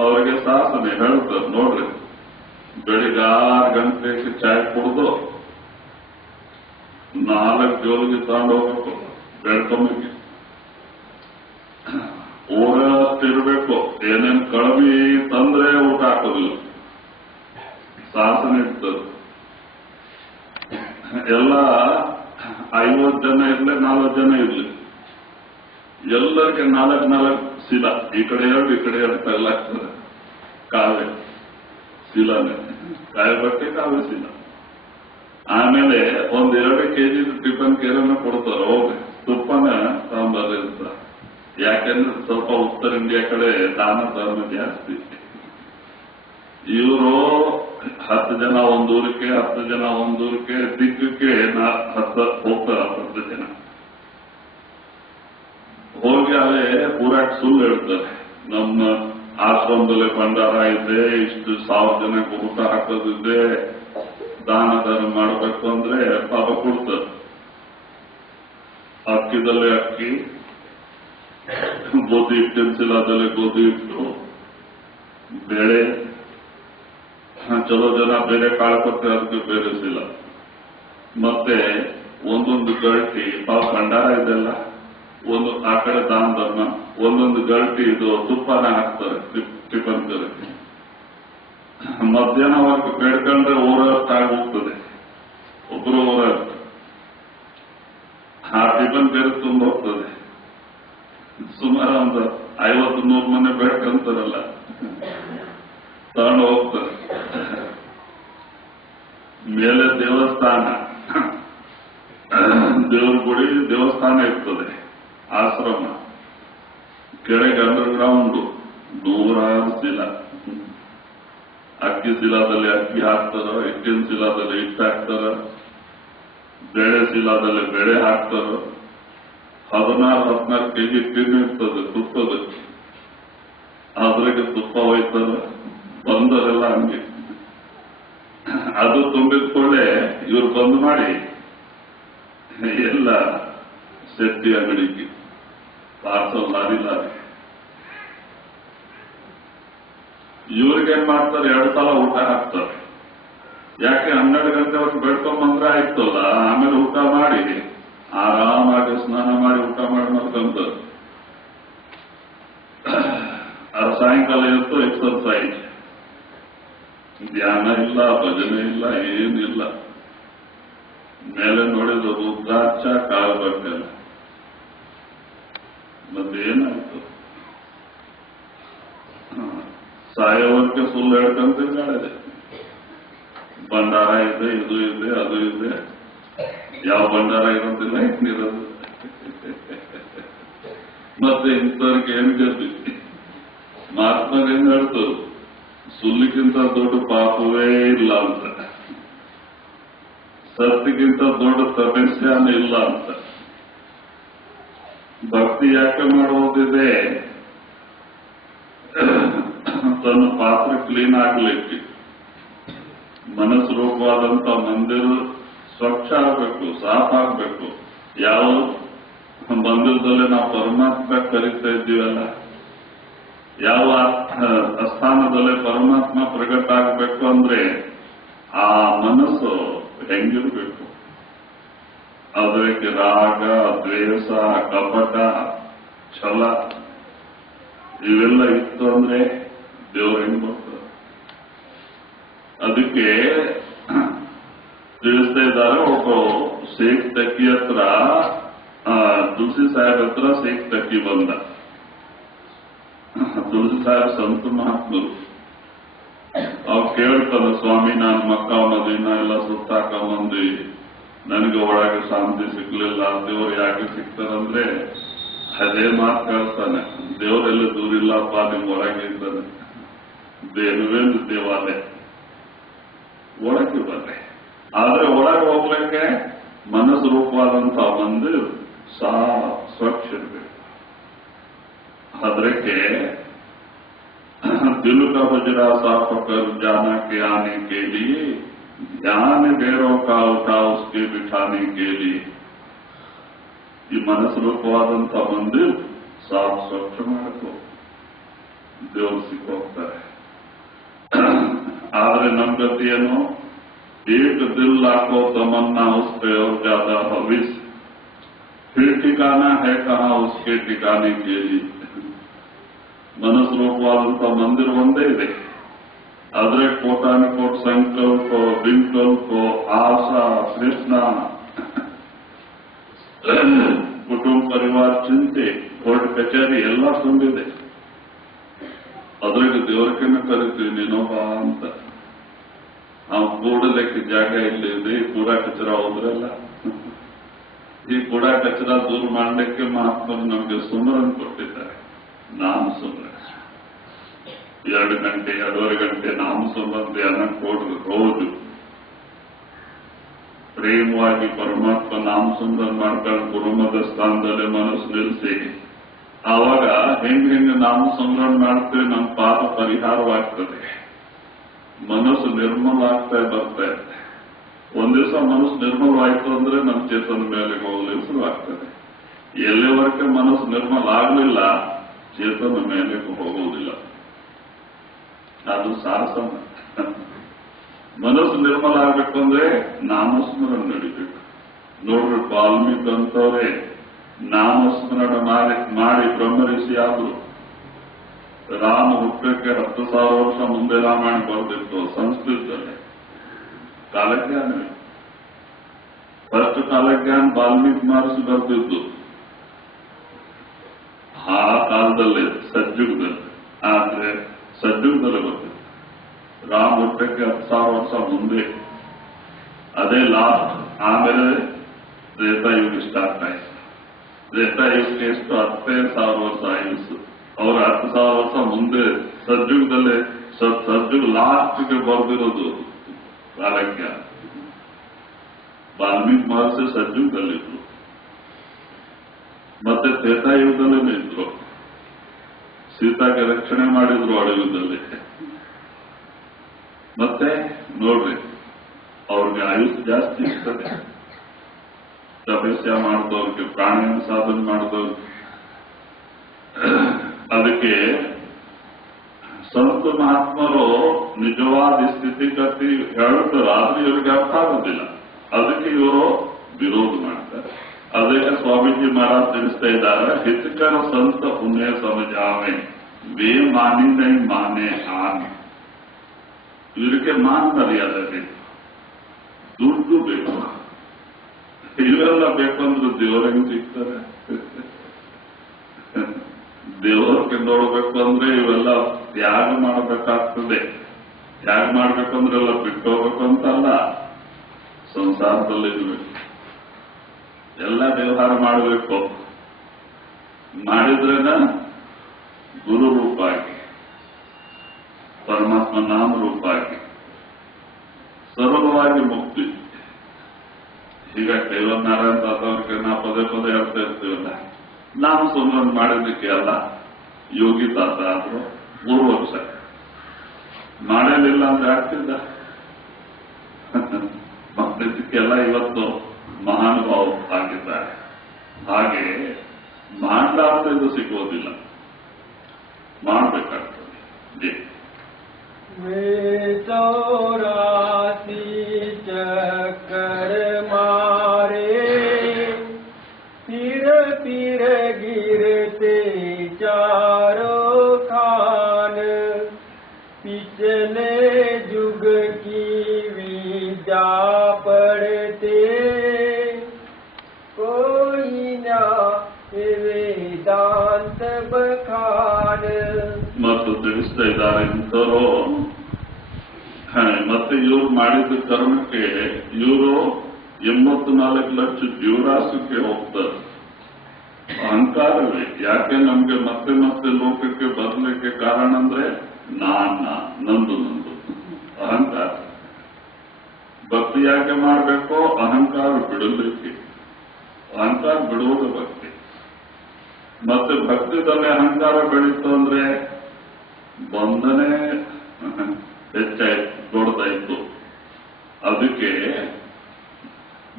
ಅವರಿಗೆ ಶಾಸನೆ ಹೇಳ್ತಾರೆ, ನೋಡ್ರಿ ಬೆಳಿಗ್ಗೆ 6 ಗಂಟೆಗೆ ಚಾಯ್ ಕುಡ್ದು 4 ಜೋಲಿಗೆ ತಗೊಂಡು ಹೋಗ್ಬೇಕು. ಬೆಳ್ಕೊಂಬಿಗೆ ಊರಷ್ಟಿರ್ಬೇಕು. ಏನೇನ್ ಕಳವಿ ತಂದ್ರೆ ಊಟ ಹಾಕೋದಿಲ್ಲ. ಶಾಸನ ಇರ್ತದೆ. ಎಲ್ಲ 50 ಜನ ಇರ್ಲಿ, 4 ಜನ ಇರ್ಲಿ, ಎಲ್ಲರಿಗೆ 4 ಶಿಲ. ಈ ಕಡೆ 2, ಈ ಕಡೆ 2 ತಗಲಾಗ್ತದೆ. ಕಾವೆ ಶಿಲಾನೆ, ಕಾಯಿ ಬಟ್ಟೆ ಕಾವೆ ಶಿಲ. ಆಮೇಲೆ 1-2 ಕೆಜಿ ಟಿಫನ್ ಕೇರನ್ನ ಕೊಡ್ತಾರೆ. ಹೋಗಿ ತುಪ್ಪನ ತಗೊಂಬರ್ರಿ ಅಂತ. ಯಾಕೆಂದ್ರೆ ಸ್ವಲ್ಪ ಉತ್ತರ ಇಂಡಿಯಾ ಕಡೆ ದಾನ ಧರ್ಮ ಜಾಸ್ತಿ. ಇವರು 10 ಜನ ಒಂದೂರಕ್ಕೆ, 10 ಜನ ಒಂದೂರಕ್ಕೆ, ದಿಕ್ಕಕ್ಕೆ 10 ಹೋಗ್ತಾರೆ. 10 ಜನ ಹೋಗಿ ಅಲ್ಲೇ ಪೂರಾಕ್ ಸುಳ್ಳು ಹೇಳ್ತಾರೆ. ನಮ್ಮ ಆಶ್ರಮದಲ್ಲಿ ಭಂಡಾರ ಇದೆ, ಇಷ್ಟು 1000 ಜನಕ್ಕೆ ಊಟ ಹಾಕೋದಿದೆ, ದಾನ ಧರ್ಮ ಮಾಡಬೇಕು ಅಂದ್ರೆ ಪಾಪ ಕೊಡ್ತಾರೆ. ಅಕ್ಕಿದಲ್ಲೇ ಅಕ್ಕಿ, ಗೋಧಿ ಹಿಟ್ಟಿನ ಚೀಲದಲ್ಲಿ ಗೋಧಿ ಹಿಟ್ಟು, ಬೇಳೆ. ಚಲೋ ಜನ ಬೇರೆ ಕಾಳು ಕೊಡ್ತಾರೆ, ಅದಕ್ಕೆ ಬೇರೆ ಚೀಲ. ಮತ್ತೆ ಒಂದೊಂದು ಗಟ್ಟಿ ಪಾಪ ಭಂಡಾರ ಇದೆಲ್ಲ, ಒಂದು ಆ ಕಡೆ ದಾನ ಧರ್ಮ, ಒಂದೊಂದು ಗಟ್ಟಿ ಇದು ತುಪ್ಪನ ಹಾಕ್ತಾರೆ ಟಿಫನ್ ಕರಕ್ಕೆ. ಮಧ್ಯಾಹ್ನ ವರ್ಗ ಬೇಡ್ಕೊಂಡ್ರೆ ಊರಷ್ಟಾಗಿ ಹೋಗ್ತದೆ. ಒಬ್ಬರು ಊರಷ್ಟು ಆ ಟಿಫನ್ ಬೇರೆ ತುಂಬ ಹೋಗ್ತದೆ. ಸುಮಾರು ಒಂದು 50-100 ಮನೆ ಬೇಡ್ಕೊಂತಾರಲ್ಲ, ತಗೊಂಡು ಹೋಗ್ತಾರೆ. ಮೇಲೆ ದೇವಸ್ಥಾನ, ದೇವ್ರ ಗುಡಿ ದೇವಸ್ಥಾನ ಇರ್ತದೆ, ಆಶ್ರಮ ಕೆಳಗೆ ಅಂಡರ್ಗ್ರೌಂಡ್ 100 ಶಿಲ. ಅಕ್ಕಿ ಶಿಲಾದಲ್ಲಿ ಅಕ್ಕಿ ಹಾಕ್ತಾರ, ಹಿಟ್ಟಿನ ಶಿಲಾದಲ್ಲಿ ಹಿಟ್ಟು ಹಾಕ್ತಾರ, ಬೇಳೆ ಶಿಲಾದಲ್ಲಿ ಬೇಳೆ ಹಾಕ್ತಾರ. 16 ಕೆಜಿ ಟಿನ್ ಇರ್ತದೆ ತುಪ್ಪದಕ್ಕೆ, ಅದ್ರಾಗೆ ತುಪ್ಪ ಒಯ್ತಾರ. ಬಂದರೆಲ್ಲ ಹಂಗೆ ಅದು ತುಂಬಿದ್ಕೊಳ್ಳೆ ಇವ್ರು ಬಂದ್ ಮಾಡಿ ಎಲ್ಲ ಶೆಟ್ಟಿ ಅಂಗಡಿಗೆ ಪಾರ್ಸಲ್ ಲಾರಿ. ಇವ್ರಿಗೇನ್ ಮಾಡ್ತಾರೆ, 2 ಸಲ ಊಟ ಹಾಕ್ತಾರೆ. ಯಾಕೆ 12 ಗಂಟೆವರೆಗೆ ಬೆಳ್ಕೊಂಬಂದ್ರೆ ಆಯ್ತಲ್ಲ, ಆಮೇಲೆ ಊಟ ಮಾಡಿ ಆರಾಮಾಗಿ ಸ್ನಾನ ಮಾಡಿ ಊಟ ಮಾಡಿ ಮಲ್ಕೊಂತಾರೆ. ಸಾಯಂಕಾಲ ಇತ್ತು ಎಕ್ಸರ್ಸೈಜ್, ಧ್ಯಾನ ಇಲ್ಲ, ಭಜನೆ ಇಲ್ಲ, ಏನಿಲ್ಲ. ಮೇಲೆ ನೋಡಿದ್ರು ರುದ್ರಾಕ್ಷ ಕಾಲು ಬರ್ತಲ್ಲ. ಮತ್ತೇನಾಯ್ತು, ಸಾಯೋವರ್ಗೆ ಸುಳ್ಳು ಹೇಳ್ಕೊಂತಿದ್ದಾಳೆ. ಭಂಡಾರ ಇದೆ, ಇದು ಇದೆ, ಅದು ಇದೆ. ಯಾವ ಭಂಡಾರ ಇರೋದಿಲ್ಲ, ಏನಿರೋದು. ಮತ್ತೆ ಇಂಥವ್ರಿಗೆ ಏನ್ ಗೆದ್ದಿ? ಮಹಾತ್ಮಗೆ ಏನ್ ಹೇಳ್ತು, ಸುಳ್ಳಿಗಿಂತ ದೊಡ್ಡ ಪಾಪವೇ ಇಲ್ಲ ಅಂತ, ಸತ್ತಿಗಿಂತ ದೊಡ್ಡ ತಪಸ್ಯಾನೇ ಇಲ್ಲ ಅಂತ. ಭಕ್ತಿ ಯಾಕೆ ಮಾಡುವುದಿದೆ? ತನ್ನ ಪಾತ್ರ ಕ್ಲೀನ್ ಆಗ್ಲಿಕ್ಕೆ. ಮನಸ್ಸು ರೂಪವಾದಂತ ಮಂದಿರ ಸ್ವಚ್ಛ ಆಗ್ಬೇಕು, ಸಾಫ್ ಆಗ್ಬೇಕು. ಯಾವ ಮಂದಿರದಲ್ಲಿ ನಾವು ಪರಮಾತ್ಮ ಕರೀತಾ ಇದ್ದೀವಲ್ಲ, ಯಾವ ಸ್ಥಾನದಲ್ಲಿ ಪರಮಾತ್ಮ ಪ್ರಗಟ ಆಗ್ಬೇಕು ಅಂದ್ರೆ ಆ ಮನಸ್ಸು ಹೆಂಗಿರ್ಬೇಕು? ಅದಕ್ಕೆ ರಾಗ, ದ್ವೇಷ, ಕಪಟ, ಛಲ ಇವೆಲ್ಲ ಇತ್ತು ಅಂದ್ರೆ ದೇವರು ಹೆಂಗ್ ಬರ್ತಾರೆ? ಅದಕ್ಕೆ ತಿಳಿಸ್ತಾ ಇದ್ದಾರೆ. ಒಬ್ಬ ಶೇಖ್ ತಕ್ಕಿ ಹತ್ರ, ತುಳಸಿ ಸಾಹೇಬ್ ಹತ್ರ ಶೇಖ್ ತಕ್ಕಿ ಬಂದ. ತುಳಸಿ ಸಾಹೇಬ್ ಸಂತ ಮಹಾತ್ಮರು. ಅವ್ರು ಕೇಳ್ತಾನೆ, ಸ್ವಾಮಿ ನಾನು ಮಕ್ಕ ಮದೀನಾ ಎಲ್ಲ ಸುತ್ತಾಕೊಂಬಂದು ನನಗೆ ಒಳಗೆ ಶಾಂತಿ ಸಿಗ್ಲಿಲ್ಲ, ದೇವ್ರು ಯಾಕೆ ಸಿಗ್ತಾರಂದ್ರೆ ಅದೇ ಮಾತು ಕೇಳ್ತಾನೆ, ದೇವರೆಲ್ಲ ದೂರಿಲ್ಲಪ್ಪ, ನಿಮ್ ಒಳಗೆ ಇದ್ದಾನೆ. ದೇವೇಂದ್ರ ದೇವಾಲಯ ಒಳಗೆ ಬರ್ರೆ, ಆದ್ರೆ ಒಳಗೆ ಹೋಗ್ಲಿಕ್ಕೆ ಮನಸ್ಸು ರೂಪವಾದಂತ ಮಂದಿರ ಸ್ವಚ್ಛ ಇರಬೇಕು. ಅದಕ್ಕೆ दिल का बजरा साफ कर जाना के आने के लिए, ध्यान डेरों का उठा उसके बिठाने के लिए. ಈ ಮನಸ್ಸು ರೂಪವಾದಂತ ಮಂದಿರ ಸಾಫ್ ಸ್ವಚ್ಛ ಮಾಡಬೇಕು, ದೇವರು ಸಿಕ್ಕೋಗ್ತಾರೆ. ಆದ್ರೆ ನಮ್ ಗತಿ ಏನು? एक दिल लाखों तमन्ना उस पे और ज्यादा हविस, फिर ठिकाना है कहाँ उसके ठिकाने के लिए. ಮನಸ್ಸು ರೂಪವಾದಂತ ಮಂದಿರ ಒಂದೇ ಇದೆ, ಆದ್ರೆ ಕೋಟಾನುಕೋಟ್ ಸಂಕಲ್ಪ, ವಿಂಕಲ್ಪ, ಆಶಾ, ಕೃಷ್ಣ, ಕುಟುಂಬ ಪರಿವಾರ, ಚಿಂತೆ, ಕೋರ್ಟ್ ಕಚೇರಿ ಎಲ್ಲ ತುಂಬಿದೆ. ಅದ್ರಾಗ ದೇವರಕನ್ನ ಕರಿತೀವಿ ನೀನೊಬ್ಬ ಅಂತ. ನಾವು ಕೂಡಲಿಕ್ಕೆ ಜಾಗ ಇಲ್ಲಿದೆ, ಕೂಡ ಕಚರ ಹೋದ್ರಲ್ಲ. ಈ ಕೂಡ ಕಚರ ದೂರ ಮಾಡಲಿಕ್ಕೆ ಮಹಾತ್ಮರು ನಮಗೆ ಸುಮರನ್ ಕೊಟ್ಟಿದ್ದಾರೆ. ನಾಮ ಸುಮರ 2 ಗಂಟೆ 2.5 ಗಂಟೆ ನಾಮ ಸುಮರ ಧ್ಯಾನ ಕೊಡ್ರಿ ರೋಜು. ಪ್ರೇಮವಾಗಿ ಪರಮಾತ್ಮ ನಾಮ ಸುಮರ ಮಾಡ್ಕೊಂಡು ಕುಟುಂಬದ ಸ್ಥಾನದಲ್ಲಿ ಮನಸ್ಸು ನಿಲ್ಲಿಸಿ, ಆವಾಗ ಹೆಂಗ್ ನಾಮ ಸಂಗ್ರಹಣ ಮಾಡ್ತೇವೆ, ನಮ್ಮ ಪಾಪ ಪರಿಹಾರವಾಗ್ತದೆ, ಮನಸ್ಸು ನಿರ್ಮಲ ಆಗ್ತಾ ಬರ್ತಾ ಇದೆ. ಒಂದ್ ದಿವಸ ಮನಸ್ಸು ನಿರ್ಮಲವಾಯ್ತು ಅಂದ್ರೆ ನಮ್ಮ ಚೇತನ ಮೇಲೆ ಹೋಗಲು ಶುರುವಾಗ್ತದೆ. ಎಲ್ಲಿವರೆಗೆ ಮನಸ್ಸು ನಿರ್ಮಲ ಆಗಲಿಲ್ಲ, ಚೇತನ ಮೇಲೆ ಹೋಗುವುದಿಲ್ಲ. ಅದು ಸಾಹಸ. ಮನಸ್ಸು ನಿರ್ಮಲ ಆಗ್ಬೇಕು ಅಂದ್ರೆ ನಾಮಸ್ಮರಣ ನಡಿಬೇಕು. ನೋಡ್ರಿ, ವಾಲ್ಮೀಕಿ ಅಂತವ್ರೆ ನಾಮಸ್ಮರಣ ಮಾಡಿ ಬ್ರಹ್ಮಋಷಿ ಆದ್ರು. ರಾಮ ಹುಟ್ಟಕ್ಕೆ 10,000 ವರ್ಷ ಮುಂದೆ ರಾಮಾಯಣ ಬರೆದಿತ್ತು ಸಂಸ್ಕೃತದಲ್ಲಿ. ಕಾಲಜ್ಞಾನವೇ ಫಸ್ಟ್ ಕಾಲಜ್ಞಾನ ವಾಲ್ಮೀಕಿ ಮಹರ್ಷಿ ಬರೆದಿದ್ದು ಆ ಕಾಲದಲ್ಲಿ, ಸಜ್ಜುಗದಲ್ಲಿ. ಆದ್ರೆ ಸಜ್ಜುಗದಲ್ಲಿ ಬರ್ತಿತ್ತು. ರಾಮ ಹುಟ್ಟಕ್ಕೆ 10,000 ವರ್ಷ ಮುಂದೆ, ಅದೇ ಲಾಸ್ಟ್. ಆಮೇಲೆ ತ್ರೇತಾಯುಗ ಸ್ಟಾರ್ಟ್ ಆಯ್ತು. ತ್ರೇತಾಯುಗಕ್ಕೆ ಎಷ್ಟು 10,000 ವರ್ಷ ಆಯುಸ್ಸು. ಅವ್ರ 10,000 ವರ್ಷ ಮುಂದೆ ಸಜ್ಜುಗದಲ್ಲೇ ಸಜ್ಜುಗ ಲಾಸ್ಟ್ಗೆ ಬರ್ದಿರೋದು ಕಾಲಕ್ಕೆ. ವಾಲ್ಮೀಕಿ ಮಹರ್ಷಿ ಸಜ್ಜುಗದಲ್ಲಿದ್ರು, ಮತ್ತೆ ತ್ರೇತಾಯುಗದಲ್ಲೇ ಇದ್ರು. ಸೀತಾಗೆ ರಕ್ಷಣೆ ಮಾಡಿದ್ರು ಅಡವಿದಲ್ಲಿ. ಮತ್ತೆ ನೋಡ್ರಿ, ಅವ್ರಿಗೆ ಆಯುಷ್ ಜಾಸ್ತಿ ಇರ್ತದೆ. ತಪಸ್ಯ ಮಾಡಿದವ್ರಿಗೆ, ಪ್ರಾಣಾಯಾಮ ಸಾಧನೆ ಮಾಡಿದವ್ರಿಗೆ. ಅದಕ್ಕೆ ಸಂತ ಮಹಾತ್ಮರು ನಿಜವಾದ ಸ್ಥಿತಿಗತಿ ಹೇಳ್ತಾರೆ, ಆದ್ರೆ ಇವರಿಗೆ ಅರ್ಥ ಆಗೋದಿಲ್ಲ. ಅದಕ್ಕೆ ಇವರು ವಿರೋಧ ಮಾಡ್ತಾರೆ. ಅದಕ್ಕೆ ಸ್ವಾಮೀಜಿ ಮಹಾರಾಜ್ ತಿಳಿಸ್ತಾ ಇದ್ದಾರೆ, ಹಿತಕರ ಸಂತ ಪುಣ್ಯ ಸಮಜಾವೆ ವೇ ಮಾನಿ ನೈ ಮಾನೆ ಆನ್. ಇವರಿಗೆ ಮಾನ್ ಮರ್ಯಾದೆ ಬೇಕು, ದುಡ್ಡು ಬೇಕು. ಇವೆಲ್ಲ ಬೇಕಂದ್ರೆ ದೇವರಿಗೆ ಸಿಗ್ತಾರೆ. ದೇವರಿಗೆ ನೋಡ್ಬೇಕು ಅಂದ್ರೆ ಇವೆಲ್ಲ ತ್ಯಾಗ ಮಾಡಬೇಕಾಗ್ತದೆ. ತ್ಯಾಗ ಮಾಡ್ಬೇಕಂದ್ರೆ ಎಲ್ಲ ಬಿಟ್ಟು ಹೋಗ್ಬೇಕು ಅಂತಲ್ಲ, ಸಂಸಾರದಲ್ಲಿ ಇರ್ಬೇಕು, ಎಲ್ಲ ವ್ಯವಹಾರ ಮಾಡಬೇಕು. ಮಾಡಿದ್ರೇನ ಗುರು ರೂಪ ಆಗಿ, ಪರಮಾತ್ಮ ನಾಮ ರೂಪ ಆಗಿ ಸರಳವಾಗಿ ಮುಕ್ತಿ. ಈಗ ಕೈವನ್ನಾರಾಯಣ ತಾತವ್ರಿಗೆ ನಾ ಪದೇ ಪದೇ ಹೇಳ್ತಾ ಇರ್ತೀವಲ್ಲ, ನಾವು ಸುಮ್ಮನೆ ಮಾಡಿದ್ದಕ್ಕೆ ಅಲ್ಲ. ಯೋಗಿ ತಾತ ಆದ್ರು 3 ವರ್ಷ ಮಾಡಲಿಲ್ಲ ಅಂದ್ರೆ ಆಗ್ತಿದ್ದ. ಮಾಡಿದ್ದಕ್ಕೆಲ್ಲ ಇವತ್ತು ಮಹಾನುಭಾವ ಆಗಿದ್ದಾರೆ. ಹಾಗೆ ಮಾಡಲಾರ್ದು ಸಿಗೋದಿಲ್ಲ, ಮಾಡಬೇಕಾಗ್ತದೆ. चौरासी चक्कर मारे, फिर फिर गिरते चारों खान, पिछले युग की विद्या पढ़ते कोई ना ವೇದಾಂತ ಬಖಾನ. ಮತ್ತು ತಿಳಿಸ್ತಾ ಇದ್ದಾರೆ ಇಂಥವರು. ಮತ್ತೆ ಇವ್ರು ಮಾಡಿದ ಕರ್ಮಕ್ಕೆ ಇವರು 84 ಲಕ್ಷ ಜೀವರಾಶಿಗೆ ಹೋಗ್ತಾರೆ. ಅಹಂಕಾರವೇ. ಯಾಕೆ ನಮ್ಗೆ ಮತ್ತೆ ಮತ್ತೆ ಲೋಕಕ್ಕೆ ಬರಲಿಕ್ಕೆ ಕಾರಣ ಅಂದ್ರೆ ನಂದು ಅಹಂಕಾರ. ಭಕ್ತಿ ಯಾಕೆ ಮಾಡಬೇಕು? ಅಹಂಕಾರ ಬಿಡಲಿಕ್ಕೆ. ಅಹಂಕಾರ ಬಿಡುವುದು ಭಕ್ತಿ. ಮತ್ತೆ ಭಕ್ತಿದಲ್ಲಿ ಅಹಂಕಾರ ಬೆಳೀತು ಅಂದ್ರೆ ಬಂಧನೆ ಹೆಚ್ಚಾಯ್ತು, ದೊಡ್ಡದಾಯ್ತು. ಅದಕ್ಕೆ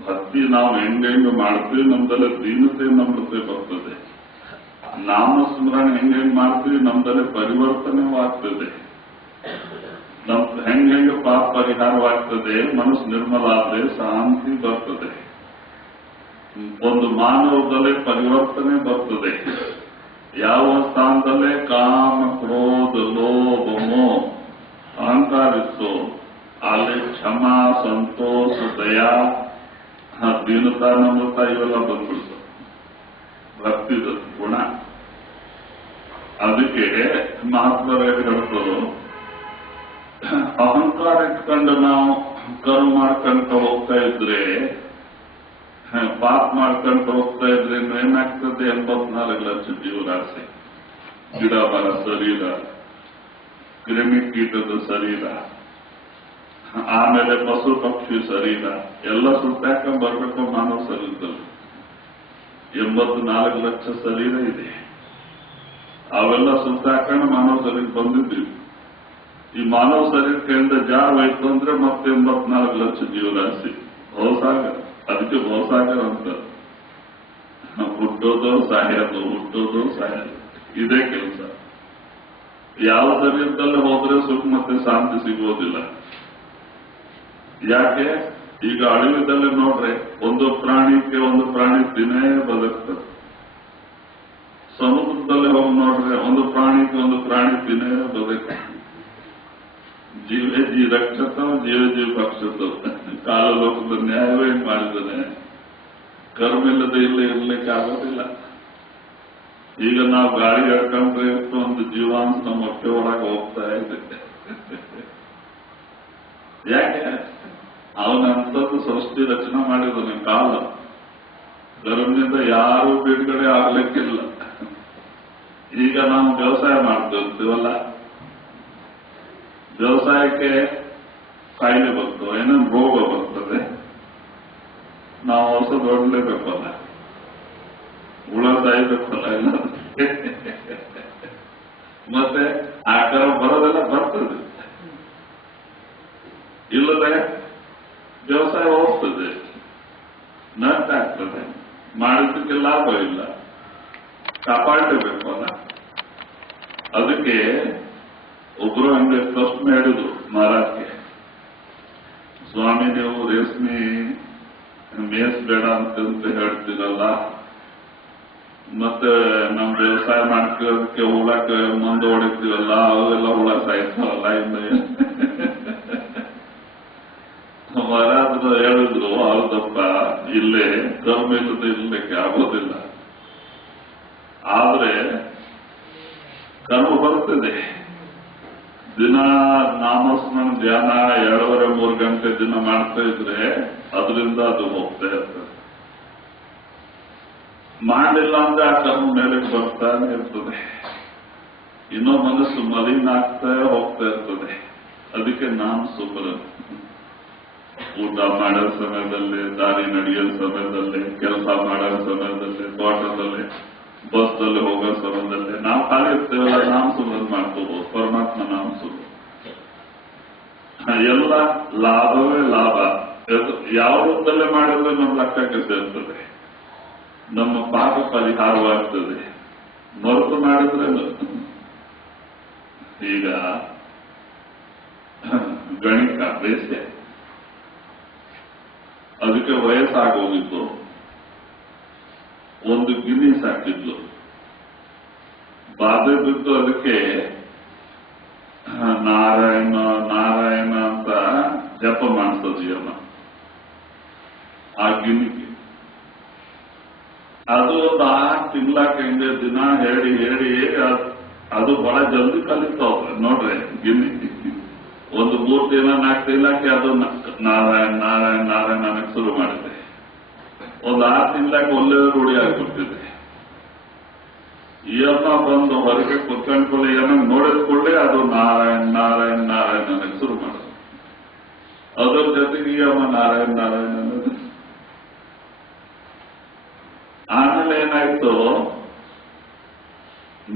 ಭಕ್ತಿ ನಾವು ಹೆಂಗೆ ಮಾಡ್ತೀವಿ, ನಮ್ದಲ್ಲೇ ದೀನತೆ ನಮ್ರತೆ ಬರ್ತದೆ. ನಾಮಸ್ಮರಣೆ ಹೆಂಗೆ ಮಾಡ್ತೀವಿ, ನಮ್ದಲ್ಲೇ ಪರಿವರ್ತನೆವಾಗ್ತದೆ. ಹೆಂಗೆ ಪಾಪ ಪರಿಹಾರವಾಗ್ತದೆ, ಮನಸ್ಸು ನಿರ್ಮಲ ಆದ್ರೆ ಶಾಂತಿ ಬರ್ತದೆ. ಒಂದು ಮಾನವದಲ್ಲೇ ಪರಿವರ್ತನೆ ಬರ್ತದೆ. ಯಾವ ಸ್ಥಾನದಲ್ಲೇ ಕಾಮ ಕ್ರೋಧ ಲೋಭ ಮೋಹ ಅಹಂಕಾರ ಇತ್ತು, ಅಲ್ಲಿ ಕ್ಷಮಾ ಸಂತೋಷ ದಯಾ ದೀನತಾ ನಮ್ರತಾ ಇವೆಲ್ಲ ಬಂದ್ಬಿಡ್ತದೆ ಭಕ್ತಿದ ಗುಣ. ಅದಕ್ಕೆ ಮಹಾತ್ಮರೇನು ಹೇಳ್ತರು, ಅಹಂಕಾರ ಇಟ್ಕೊಂಡು ನಾವು ಕರ್ಮ ಮಾಡ್ಕೊಂತ ಹೋಗ್ತಾ ಇದ್ರೆ, ಪಾಪ ಮಾಡ್ಕೊಂತ ಹೋಗ್ತಾ ಇದ್ರೆ ಏನಾಗ್ತದೆ? 84 ಲಕ್ಷ ಜೀವರಾಶಿ, ಗಿಡ ಮರ ಶರೀರ, ಕ್ರಿಮಿ ಕೀಟದ ಶರೀರ, ಆಮೇಲೆ ಪಶು ಪಕ್ಷಿ ಶರೀರ ಎಲ್ಲ ಸುತ್ತಾಕೊಂಡ್ ಬರ್ಬೇಕು ಮಾನವ ಶರೀರದಲ್ಲಿ. 84 ಲಕ್ಷ ಶರೀರ ಇದೆ. ಅವೆಲ್ಲ ಸುತ್ತಾಕೊಂಡು ಮಾನವ ಶರೀರ ಬಂದಿದ್ದೀವಿ. ಈ ಮಾನವ ಶರೀರದಿಂದ ಜಾರವಾಯ್ತು ಅಂದ್ರೆ ಮತ್ತೆ 84 ಲಕ್ಷ ಜೀವರಾಶಿ ಭವಸಾಗರ. ಅದಕ್ಕೆ ಭವಸಾಗರ ಅಂತ. ಹುಟ್ಟೋದು ಸಾಯೋದು, ಹುಟ್ಟೋದು ಸಾಯೋದು, ಇದೇ ಕೆಲಸ. ಯಾವ ಶರೀರದಲ್ಲಿ ಹೋದ್ರೆ ಸುಖ ಮತ್ತೆ ಶಾಂತಿ ಸಿಗೋದಿಲ್ಲ. ಯಾಕೆ? ಈಗ ಅಡವಿದಲ್ಲಿ ನೋಡ್ರೆ ಒಂದು ಪ್ರಾಣಿಗೆ ಒಂದು ಪ್ರಾಣಿ ದಿನೇ ಬದುಕ್ತದೆ. ಸಮುದ್ರದಲ್ಲಿ ಹೋಗಿ ನೋಡ್ರೆ ಒಂದು ಪ್ರಾಣಿಗೆ ಒಂದು ಪ್ರಾಣಿ ದಿನೇ ಬದುಕ್ತದೆ. ಜೀವೇ ಜೀ ರಕ್ಷತ, ಜೀವ ಜೀವ ಭಕ್ಷತ. ಕಾಲಲೋಕದ ನ್ಯಾಯವೇ ಮಾಡಿದ್ದಾನೆ. ಕರ್ಮ ಇಲ್ಲದೆ ಇರ್ಲಿಕ್ಕೆ ಆಗೋದಿಲ್ಲ. ಈಗ ನಾವು ಗಾಳಿ ಹೇಳ್ಕೊಂಡ್ರೆ ಎಷ್ಟು ಒಂದು ಜೀವಾಂಶ ನಮ್ಮ ಹೊಟ್ಟೆ ಒಳಗೆ ಹೋಗ್ತಾ ಇದೆ. ಯಾಕೆ? ಅವನಂತದ್ದು ಸೃಷ್ಟಿ ರಚನೆ ಮಾಡಿದ್ದಾನೆ. ಕಾಲ ಗರ್ಭದಿಂದ ಯಾರು ಬಿಡುಗಡೆ ಆಗ್ಲಿಕ್ಕಿಲ್ಲ. ಈಗ ನಾವು ವ್ಯವಸಾಯ ಮಾಡ್ತಿರ್ತೀವಲ್ಲ, ವ್ಯವಸಾಯಕ್ಕೆ ಕಾಯಿಲೆ ಬರ್ತವೆ, ಏನೇನು ರೋಗ ಬರ್ತದೆ, ನಾವು ಔಷಧ ಹೊಡಲೇಬೇಕಲ್ಲ, ಹುಳ ಸಾಯ್ಬೇಕಲ್ಲ ಎಲ್ಲ. ಮತ್ತೆ ಆ ತರ ಬರೋದೆಲ್ಲ ಬರ್ತದೆ, ಇಲ್ಲದೆ ವ್ಯವಸಾಯ ಹೋಗ್ತದೆ, ನಷ್ಟ ಆಗ್ತದೆ, ಮಾಡಿದ್ದಕ್ಕೆ ಲಾಭ ಇಲ್ಲ, ಕಾಪಾಡಲೇಬೇಕಲ್ಲ. ಅದಕ್ಕೆ ಒಬ್ರು ಹಂಗೆ ಪ್ರಶ್ನೆ ಹೇಳಿದ್ರು ಮಹಾರಾಜ್ಗೆ, ಸ್ವಾಮಿ ನೀವು ರೇಷ್ಮೆ ಮೇಯಿಸ್ಬೇಡ ಅಂತ ಹೇಳ್ತೀರಲ್ಲ, ಮತ್ತೆ ನಮ್ ವ್ಯವಸಾಯ ಮಾಡ್ತಿರೋದಕ್ಕೆ ಹುಳಕ್ಕೆ ಮಂದು ಹೊಡಿತೀವಲ್ಲ, ಅವೆಲ್ಲ ಹುಳ ಸಾಯ್ತಾವಲ್ಲ ಇಂದ ಮಹಾರಾಜರು ಹೇಳಿದ್ರು, ಹೌದಪ್ಪ, ಇಲ್ಲೇ ಕರ್ಮ ಇಲ್ಲದೆ ಇರ್ಲಿಕ್ಕೆ ಆಗೋದಿಲ್ಲ, ಆದ್ರೆ ಕರ್ಮ ಬರ್ತದೆ. ದಿನ ನಾಮಸ್ಮರಣ ಧ್ಯಾನ 2.5-3 ಗಂಟೆ ದಿನ ಮಾಡ್ತಾ ಇದ್ರೆ ಅದರಿಂದ ಅದು ಹೋಗ್ತಾ ಇರ್ತದೆ. ಮಾಡಿಲ್ಲ ಅಂದ್ರೆ ಆ ಕರ್ಮ ಮೇಲೆ ಬರ್ತಾನೆ ಇರ್ತದೆ, ಇನ್ನೂ ಮನಸ್ಸು ಮಲಿನ ಆಗ್ತಾ ಹೋಗ್ತಾ ಇರ್ತದೆ. ಅದಕ್ಕೆ ನಾಮ ಸುಬ್ರ. ಊಟ ಮಾಡೋ ಸಮಯದಲ್ಲಿ, ದಾರಿ ನಡೆಯೋ ಸಮಯದಲ್ಲಿ, ಕೆಲಸ ಮಾಡೋ ಸಮಯದಲ್ಲಿ, ತೋಟದಲ್ಲಿ, ಬಸ್ನಲ್ಲಿ ಹೋಗೋ ಸಮಯದಲ್ಲಿ ನಾವು ಖಾಲಿ ಇರ್ತೇವಲ್ಲ, ನಾಮ ಸುಬ್ರ ಮಾಡ್ಕೋಬಹುದು. ಪರಮಾತ್ಮ ನಾಮ ಸುಬ್ರ ಎಲ್ಲ ಲಾಭವೇ ಲಾಭ. ಯಾವ ರೂಪದಲ್ಲೇ ಮಾಡಿದ್ರೆ ನಮ್ಮ ಲೆಕ್ಕಕ್ಕೆ ಸೇರ್ತದೆ, ನಮ್ಮ ಪಾಪ ಪರಿಹಾರವಾಗ್ತದೆ. ಮರೆತು ಮಾಡಿದ್ರೆ ಈಗ ಗಣಿತ ಬೇಸೆ, ಅದಕ್ಕೆ ವಯಸ್ಸಾಗೋಗಿತ್ತು. ಒಂದು ಗಿನಿ ಸಾಕಿದ್ಲು, ಬಾಧೆ ಬಿದ್ದು ಅದಕ್ಕೆ ನಾರಾಯಣ ನಾರಾಯಣ ಅಂತ ಜಪ ಮಾಡಿಸೋದು ಅಮ್ಮ ಆ ಗಿನಿಗೆ. ಅದು ಒಂದು 6 ತಿಂಗಳಕ್ಕೆ ಹಿಂಗೆ ದಿನ ಹೇಳಿ ಹೇಳಿ ಅದು ಬಹಳ ಜಲ್ದಿ ಕಲಿತಾವ್ರೆ ನೋಡ್ರಿ. ಗಿನಿ ಒಂದು 3 ದಿನ 4 ತಿಂಗಳಕ್ಕೆ ಅದು ನಾರಾಯಣ ನಾರಾಯಣ ನಾರಾಯಣ ಅನ್ನಕ್ಕೆ ಶುರು ಮಾಡಿದೆ. ಒಂದು 6 ತಿಂಗಳಕ್ಕೆ ಒಳ್ಳೆ ರೂಢಿ ಆಗ್ಬಿಡ್ತಿದೆ. ಏನೋ ಬಂದು ಹೊರಗೆ ಕುತ್ಕೊಂಡ್ಕೊಳ್ಳಿ, ಏನೋ ನೋಡಿದ್ಕೊಳ್ಳಿ ಅದು ನಾರಾಯಣ ನಾರಾಯಣ ನಾರಾಯಣ ಅನ್ನಕ್ಕೆ ಶುರು ಮಾಡೋದು. ಅದರ ಜೊತೆಗೆ ಈ ಅಮ್ಮ ನಾರಾಯಣ ನಾರಾಯಣ ಅನ್ನೋದು. ಆಮೇಲೆ ಏನಾಯ್ತು,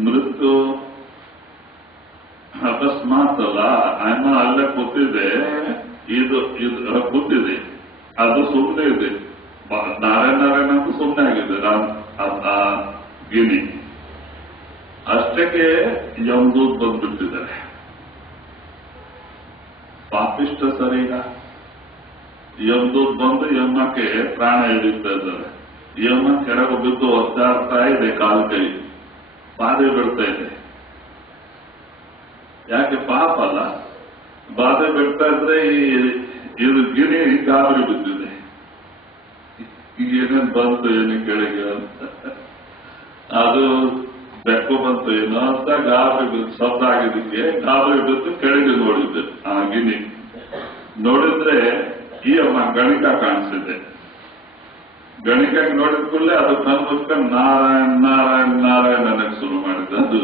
ಮೃತ್ಯು ಅಕಸ್ಮಾತ್ ಅಲ್ಲ, ಅಮ್ಮ ಅಲ್ಲೇ ಕೂತಿದೆ, ಇದು ಕೂತಿದೆ, ಅದು ಸುಮ್ಮನೆ ಇದೆ. ನಾರಾಯಣ ನಾರಾಯಣ ಅಂತ ಸುಮ್ಮನೆ ಆಗಿದೆ ಆ ಗಿನಿ. ಅಷ್ಟಕ್ಕೆ ಯಮದೂತ್ ಬಂದ್ಬಿಟ್ಟಿದ್ದಾರೆ. ಪಾಪಿಷ್ಟ ಸರಿಗ ಯಮದೂತ್ ಬಂದು ಯಮಕ್ಕೆ ಪ್ರಾಣ ಹಿಡಿತಾ ಇದ್ದಾರೆ. ಯಮ ಕೆಳಗೆ ಬಿದ್ದು ಒದ್ದಾಡ್ತಾ ಇದೆ, ಕಾಲು ಕೈ ಬಾಧೆ ಬಿಡ್ತಾ ಇದೆ. ಯಾಕೆ ಪಾಪ ಅಲ್ಲ, ಬಾಧೆ ಬಿಡ್ತಾ ಇದ್ರೆ ಇದು ಗಿನಿ ಗಾಬರಿ ಬಿದ್ದಿದೆ. ಈಗ ಏನೇನು ಬಂತು ಏನು ಕೆಳಗೆ ಅಂತ, ಅದು ಬೆಕ್ಕು ಬಂತು ಏನೋ ಅಂತ ಗಾಬರಿ ಬಿದ್ದು ಶಬ್ದ ಆಗಿದ್ದಕ್ಕೆ ಗಾಬರಿ ಬಿದ್ದು ಕೆಳಗೆ ನೋಡಿದ್ದೆ. ಆ ಗಿನಿ ನೋಡಿದ್ರೆ ಈ ಅಮ್ಮ ಗಣಿಕ ಕಾಣಿಸಿದೆ. ಗಣಿಕಾಗಿ ನೋಡಿದ ಕೂಡಲೇ ಅದು ಕಣ್ಣು ಮುಚ್ಕೊಂಡು ನಾರಾಯಣ ನಾರಾಯಣ ನಾರಾಯಣ ಅನ್ನಕ್ಕೆ ಶುರು ಮಾಡಿದೆ. ಅದು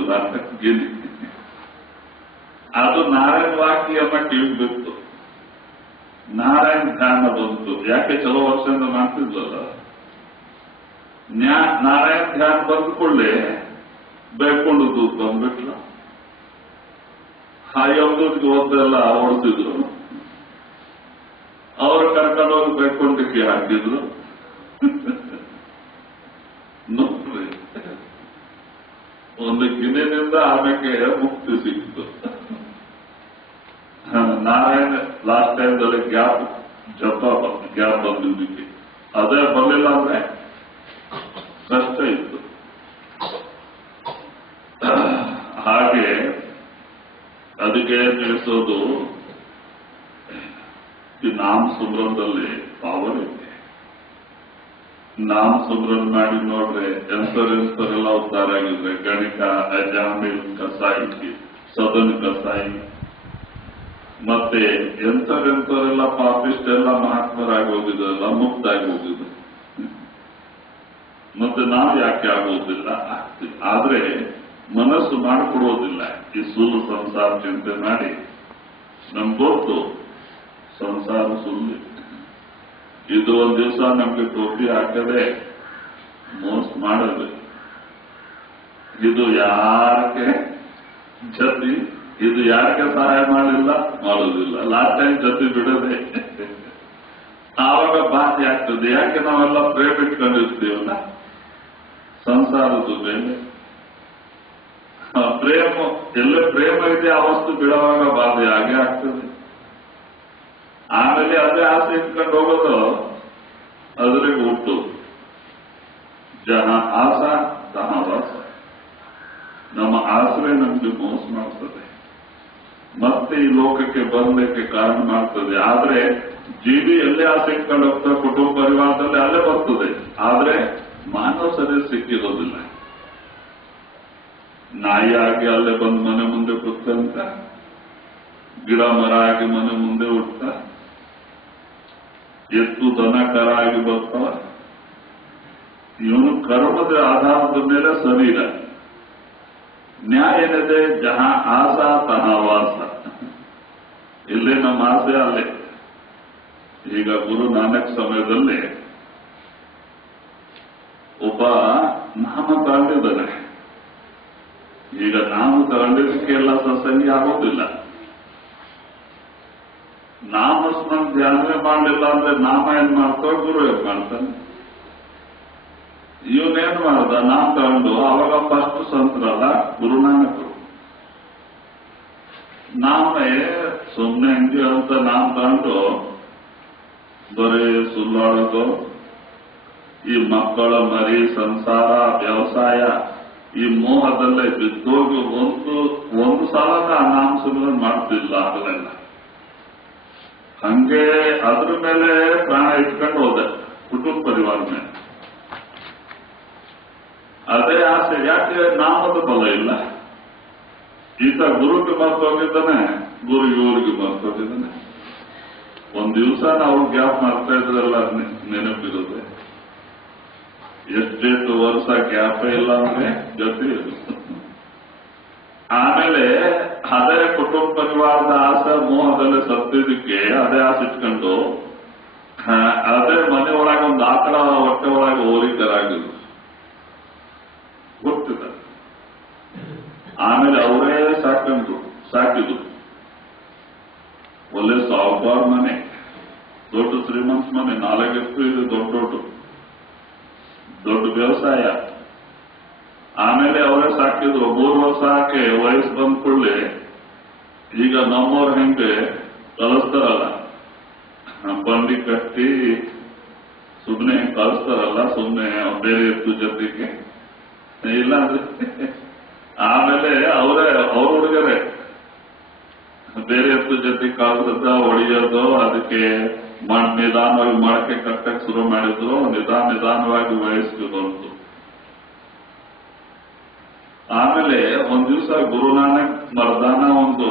ಗಿನಿ. ಅದು ನಾರಾಯಣ ವಾಕ್ಯ ಅಮ್ಮ ಕಿವಿ ಬಿತ್ತು, ನಾರಾಯಣ ಧ್ಯಾನ ಬಂತು. ಯಾಕೆ ಚಲೋ ವರ್ಷದಿಂದ ಮಾಡ್ತಿದ್ವಲ್ಲ, ನಾರಾಯಣ ಧ್ಯಾನ ಬಂದ ಕೂಡಲೇ ಬೇಡ್ಕೊಂಡು ದೂತ್ ಬಂದ್ಬಿಟ್ಲ. ಹಾಯವ್ರಿಗೆ ಓದೆಲ್ಲ ಓಡಿಸಿದ್ರು, ಅವರು ಕರ್ಕೊಂಡೋಗಿ ಬೇಡ್ಕೊಂಡಿಕ್ಕೆ ಹಾಕಿದ್ರು. ನೋಡ್ರಿ, ಒಂದು ಗಿನಿನಿಂದ ಆಮೇಲೆ ಮುಕ್ತಿ ಸಿಕ್ತು. ನಾರಾಯಣ ಲಾಸ್ಟ್ ಟೈಮ್ದಲ್ಲಿ ಗ್ಯಾಪ್ ಬಂದಿದ್ದಕ್ಕೆ ಅದೇ ಬರಲಿಲ್ಲ ಅಂದ್ರೆ ಕಷ್ಟ ಇತ್ತು. ಹಾಗೆ ಅದಕ್ಕೆ ತಿಳಿಸೋದು, ಈ ನಾಮ ಸುಮ್ರದಲ್ಲಿ ಪವರ್ ಇದೆ. ನಾಮ ಸುಮ್ರನ್ ಮಾಡಿ ನೋಡ್ರೆ ಎಂತರೆಲ್ಲ ಉದ್ಧಾರ ಆಗಿದ್ರೆ, ಗಣಿಕ, ಜಾಮೀಲ್ ಕಸಾಯಿ, ಸದನ್ ಕಸಾಯಿ, ಮತ್ತೆ ಎಂತರೆಲ್ಲ ಪಾಪಿಷ್ಟೆಲ್ಲ ಮಹಾತ್ಮರಾಗಿ ಹೋಗಿದ್ರಲ್ಲ, ಮುಕ್ತಾಗಿ ಹೋಗಿದ್ರು. ಮತ್ತೆ ನಾವು ಯಾಕೆ ಆಗುವುದಿಲ್ಲ? ಆಗ್ತೀವಿ. ಆದ್ರೆ ಮನಸ್ಸು ಮಾಡಿಕೊಡೋದಿಲ್ಲ. ಈ ಸುಳ್ಳು ಸಂಸಾರ ಚಿಂತೆ ಮಾಡಿ ನಮ್ಗೆ ಗೊತ್ತು ಸಂಸಾರ ಸುಳ್ಳು. ಇದು ಒಂದ್ ದಿವಸ ನಮ್ಗೆ ಟೋಪಿ ಹಾಕದೆ ಮೋಸ ಮಾಡೋದು. ಇದು ಯಾಕೆ ಜತಿ, ಇದು ಯಾಕೆ ಸಹಾಯ ಮಾಡಲಿಲ್ಲ, ಮಾಡೋದಿಲ್ಲ. ಲಾಸ್ಟ್ ಟೈಮ್ ಜತಿ ಬಿಡದೆ ಆವಾಗ ಬಾಧೆ ಆಗ್ತದೆ. ಯಾಕೆ ನಾವೆಲ್ಲ ಪ್ರೇಮ ಇಟ್ಕೊಂಡಿರ್ತೀವಲ್ಲ ಸಂಸಾರದ ಮೇಲೆ. ಪ್ರೇಮ ಎಲ್ಲ ಪ್ರೇಮ ಇದೆ, ಆ ವಸ್ತು ಬಿಡುವಾಗ ಬಾಧೆ ಹಾಗೆ ಆಗ್ತದೆ. ಆಮೇಲೆ ಅದೇ ಆಸೆ ಇಟ್ಕೊಂಡು ಹೋಗೋದು ಅದ್ರಿಗೆ ಹುಟ್ಟು. ಜನ ಆಸ ತಹ ವಾಸ. ನಮ್ಮ ಆಸರೆ ನಮ್ಗೆ ಮೋಸ ಮಾಡ್ತದೆ, ಮತ್ತೆ ಈ ಲೋಕಕ್ಕೆ ಬರಲಿಕ್ಕೆ ಕಾರಣ ಮಾಡ್ತದೆ. ಆದ್ರೆ ಜೀವಿ ಎಲ್ಲೇ ಆಸೆ ಇಟ್ಕೊಂಡು ಹೋಗ್ತಾ ಕುಟುಂಬ ಪರಿವಾರದಲ್ಲಿ ಅಲ್ಲೇ ಬರ್ತದೆ. ಆದ್ರೆ ಮಾನವ ಸರಿ ಸಿಕ್ಕಿರೋದಿಲ್ಲ. ನಾಯಿ ಆಗಿ ಅಲ್ಲೇ ಬಂದು ಮನೆ ಮುಂದೆ ಕೂತಂತ, ಗಿಡ ಮರ ಆಗಿ ಮನೆ ಮುಂದೆ ಹುಡ್ತಾ, ಎತ್ತು ದನ ಕರ ಆಗಿ ಬರ್ತಾವ. ಇವನು ಕರ್ಮದ ಆಧಾರದ ಮೇಲೆ ಶರೀರ. ನ್ಯಾಯ ಏನಿದೆ? ಜಹ ಆಸ ತಹ ವಾಸ. ಇಲ್ಲೇ ನಮ್ಮ ಆಸೆ ಅಲ್ಲೇ. ಈಗ ಗುರು ನಾನಕ್ ಸಮಯದಲ್ಲಿ ಒಬ್ಬ ನಾಮ ತಗೊಂಡಿದ್ದಾನೆ. ಈಗ ನಾವು ತಗೊಂಡಿದ್ದಕ್ಕೆಲ್ಲ ಸತ್ಸಂಗಿ ಆಗೋದಿಲ್ಲ. ನಾಮಸ್ಮರಣ ಧ್ಯಾನವೇ ಮಾಡಲಿಲ್ಲ ಅಂದ್ರೆ ನಾಮ ಏನ್ ಮಾಡ್ತಾವ, ಗುರು ಏನ್ ಮಾಡ್ತಾನೆ? ಇವನೇನ್ ಮಾಡ್ದ? ನಾಮ ತಗೊಂಡು ಅವಾಗ ಫಸ್ಟ್ ಸಂತರಲ್ಲ ಗುರುನಾನಕರು. ನಾಮೇ ಸುಮ್ಮನೆ ಹಂಗೆ ಅಂತ ನಾಮ ತಗೊಂಡು ಬರೀ ಸುಳ್ಳಾಡೋದು, ಈ ಮಕ್ಕಳ ಮರಿ, ಸಂಸಾರ, ವ್ಯವಸಾಯ, ಈ ಮೋಹದಲ್ಲೇ ಬಿದ್ದೋಗಿ ಒಂದು ಸಲದ ಆ ನಾಮ ಸುಮ್ಮನೆ ಮಾಡ್ತಿಲ್ಲ. ಆಗಲೆಲ್ಲ ಹಂಗೆ ಅದ್ರ ಮೇಲೆ ಪ್ರಾಣ ಇಟ್ಕೊಂಡು ಹೋದೆ, ಕುಟುಂಬ ಪರಿವಾರ ಮೇಲೆ. ಅದೇ ಆಸೆ. ಯಾಕೆ? ನಾಮದ ಬಲ ಇಲ್ಲ. ಈತ ಗುರುಗೆ ಮರ್ತೋಗಿದ್ದಾನೆ, ಗುರು ಇವ್ರಿಗೆ ಮರ್ತೋಗಿದ್ದಾನೆ. ಒಂದ್ ದಿವಸ ನಾವು ಗ್ಯಾಪ್ ಮಾಡ್ತಾ ಇದ್ರಲ್ಲ, ನೆನಪಿರುತ್ತೆ. ಎಷ್ಟೆಷ್ಟು ವರ್ಷ ಗ್ಯಾಪೇ ಇಲ್ಲ ಅಂದ್ರೆ ಗತಿ ಇದು. ಆಮೇಲೆ ಅದೇ ಕುಟುಂಬ ಪರಿವಾರದ ಆಸೆ ಮೋಹದಲ್ಲಿ ಸತ್ತಿದ್ದಕ್ಕೆ ಅದೇ ಆಸೆ ಇಟ್ಕೊಂಡು ಅದೇ ಮನೆ ಒಳಗೆ ಒಂದು ಆಕಳ ಹೊಟ್ಟೆ ಒಳಗೆ ಹೋಲಿಕರಾಗಿದ್ರು ಗೊತ್ತಿಲ್ಲ. ಆಮೇಲೆ ಅವರೇ ಸಾಕಿದ್ರು. ಒಳ್ಳೆ ಸಾಹುಕಾರ ಮನೆ, ದೊಡ್ಡ ಶ್ರೀಮಂತ ಮನೆ, 4 ಎತ್ತು ಇದೆ, ದೊಡ್ಡ ವ್ಯವಸಾಯ. ಆಮೇಲೆ ಅವರೇ ಸಾಕಿದ್ರು. 3 ವರ್ಷ ಹಾಕಿ ವಯಸ್ಸು ಬಂದ ಕೂಡಲೇ ಈಗ ನಮ್ಮವ್ರ ಹೆಂಗೆ ಕಳಿಸ್ತಾರಲ್ಲ, ಬಂಡಿ ಕಟ್ಟಿ ಸುಮ್ಮನೆ ಕಳಿಸ್ತಾರಲ್ಲ, ಸುಮ್ಮನೆ ಬೇರೆ ಎತ್ತು ಜೊತೆಗೆ ಇಲ್ಲ ಅಂದ್ರೆ. ಆಮೇಲೆ ಅವ್ರ ಹುಡುಗರೇ ಬೇರೆ ಎತ್ತು ಜೊತೆಗೆ ಕಳಿಸದ ಹೊಡೆಯೋದು, ಅದಕ್ಕೆ ನಿಧಾನವಾಗಿ ಮೊಳಕೆ ಕಟ್ಟಕ್ಕೆ ಶುರು ಮಾಡಿದ್ರು. ನಿಧಾನವಾಗಿ ವಯಸ್ಸು ಬಂತು. ಆಮೇಲೆ ಒಂದ್ ದಿವಸ ಗುರುನಾನಕ್ ಮರ್ದಾನ ಒಂದು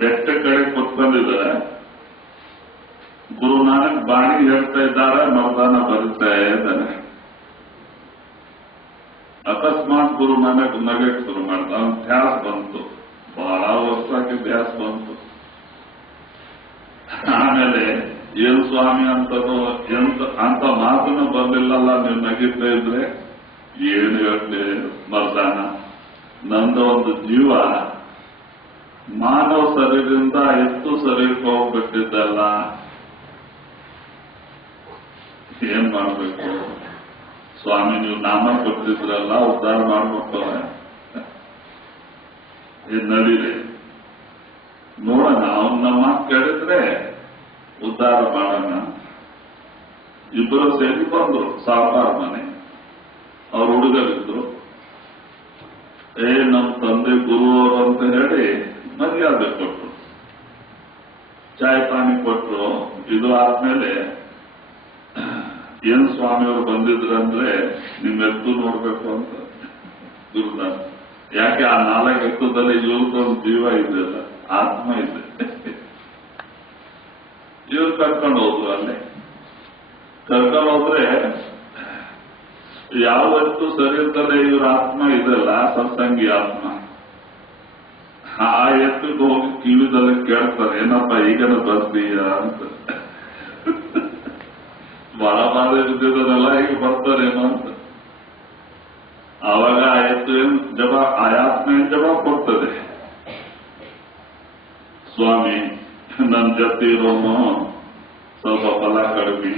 ಬೆಟ್ಟ ಕಡೆ ಕೂತ್ಕೊಂಡಿದ್ದಾರೆ. ಗುರುನಾನಕ್ ಬಾಣಿ ಹೇಳ್ತಾ ಇದ್ದಾರೆ, ಮರ್ದಾನ ಬರೀತಾ ಇದ್ದಾನೆ. ಅಕಸ್ಮಾತ್ ಗುರುನಾನಕ್ ನಗಕ್ಕೆ ಶುರು ಮಾಡ್ದ. ಅವನ್ ಧ್ಯಾಸ ಬಂತು, ಬಹಳ ವರ್ಷಕ್ಕೆ ಧ್ಯಾಸ ಬಂತು. ಆಮೇಲೆ ಏನ್ ಸ್ವಾಮಿ ಅಂತ ಮಾತನ್ನು ಬಂದಿಲ್ಲಲ್ಲ, ನೀವು ನಗಿತಾ ಇದ್ರೆ ಏನು ಹೇಳಿ ಮರ್ದಾನ, ನಂದು ಒಂದು ಜೀವ ಮಾನವ ಶರೀರದಿಂದ ಎತ್ತು ಶರೀರಕ್ಕೆ ಹೋಗ್ಬಿಟ್ಟಿದ್ದಲ್ಲ, ಏನ್ ಮಾಡ್ಬೇಕು ಸ್ವಾಮಿ? ನೀವು ನಾಮ ಕೊಟ್ಟಿದ್ರಲ್ಲ, ಉದ್ಧಾರ ಮಾಡ್ಬೇಕು. ಇದು ನಡೀರಿ, ನೋಡೋಣ. ಅವ್ನು ನಮ್ಮ ಕೇಳಿದ್ರೆ ಉದ್ಧಾರ ಮಾಡೋಣ. ಇಬ್ಬರು ಸೇರಿ ಬಂದ್ರು ಸಾಹುಕಾರ ಮನೆ. ಅವ್ರ ಹುಡುಗರಿದ್ರು. ನಮ್ಮ ತಂದೆ ಗುರುವರು ಅಂತ ಹೇಳಿ ಮರ್ಯಾದೆ ಕೊಟ್ರು, ಚಾಯ್ ಪಾನಿ ಕೊಟ್ರು. ಇದು ಆದ್ಮೇಲೆ ಏನ್ ಸ್ವಾಮಿಯವರು ಬಂದಿದ್ರಂದ್ರೆ ನಿಮ್ ಎತ್ತು ನೋಡ್ಬೇಕು ಅಂತ ಗುರುದಾನ. ಯಾಕೆ? ಆ 4 ಎತ್ತದಲ್ಲಿ ಇವ್ರದೊಂದು ಜೀವ ಇದೆಯಲ್ಲ, ಆತ್ಮ ಇದೆ. ಇವ್ರು ಕರ್ಕೊಂಡು ಹೋದ್ರು. ಅಲ್ಲೇ ಕರ್ಕೊಂಡು ಹೋದ್ರೆ ಯಾವತ್ತು ಶರೀರದಲ್ಲೇ ಇವ್ರ ಆತ್ಮ ಇದೆಲ್ಲ ಸತ್ಸಂಗಿ ಆತ್ಮ, ಆ ಎತ್ತಿಗೆ ಹೋಗಿ ಕಿವಿದಲ್ಲಿ ಕೇಳ್ತಾರೆ, ಏನಪ್ಪ ಈಗನ ಬರ್ತೀಯ ಅಂತ. ಬಹಳ ಬಾಧೆ ಬಿದ್ದಿದ್ದರೆಲ್ಲ ಈಗ ಬರ್ತಾರೇನೋ ಅಂತ. ಆವಾಗ ಆ ಎತ್ತು ಏನ್ ಆ ಆತ್ಮ ಏನ್ ಜವಾಬ್ ಕೊಡ್ತದೆ, ಸ್ವಾಮಿ ನನ್ನ ಜೊತೆ ಇರೋನು ಸ್ವಲ್ಪ ಫಲ ಕಡಿಮೆ,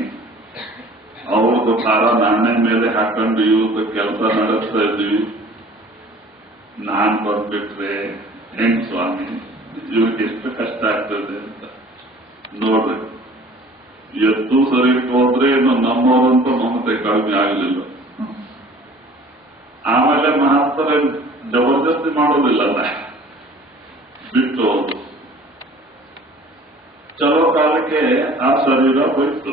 ಅವ್ರದ್ದು ಖಾರ ನಾಣ್ಯ ಮೇಲೆ ಹಾಕೊಂಡು ಇವ್ರದ್ದು ಕೆಲಸ ನಡೆಸ್ತಾ ಇದ್ವಿ, ನಾನ್ ಬಂದ್ಬಿಟ್ರೆ ಹೆಂಗ್ ಸ್ವಾಮಿ, ಇವ್ರಿಗೆ ಎಷ್ಟು ಕಷ್ಟ ಆಗ್ತದೆ ಅಂತ. ನೋಡ್ರಿ, ಎತ್ತು ಶರೀರಕ್ಕೆ ಹೋದ್ರೆ ಇನ್ನು ನಮ್ಮವರಂತೂ ಮಮತೆ ಕಡಿಮೆ ಆಗಲಿಲ್ಲ. ಆಮೇಲೆ ಮಹತ್ತರ ಜಬರ್ದಸ್ತಿ ಮಾಡೋದಿಲ್ಲಲ್ಲ, ಬಿಟ್ಟು ಹೋದ್ರು. ಚಲೋ ಕಾಲಕ್ಕೆ ಆ ಶರೀರ ಹೋಯ್ತು.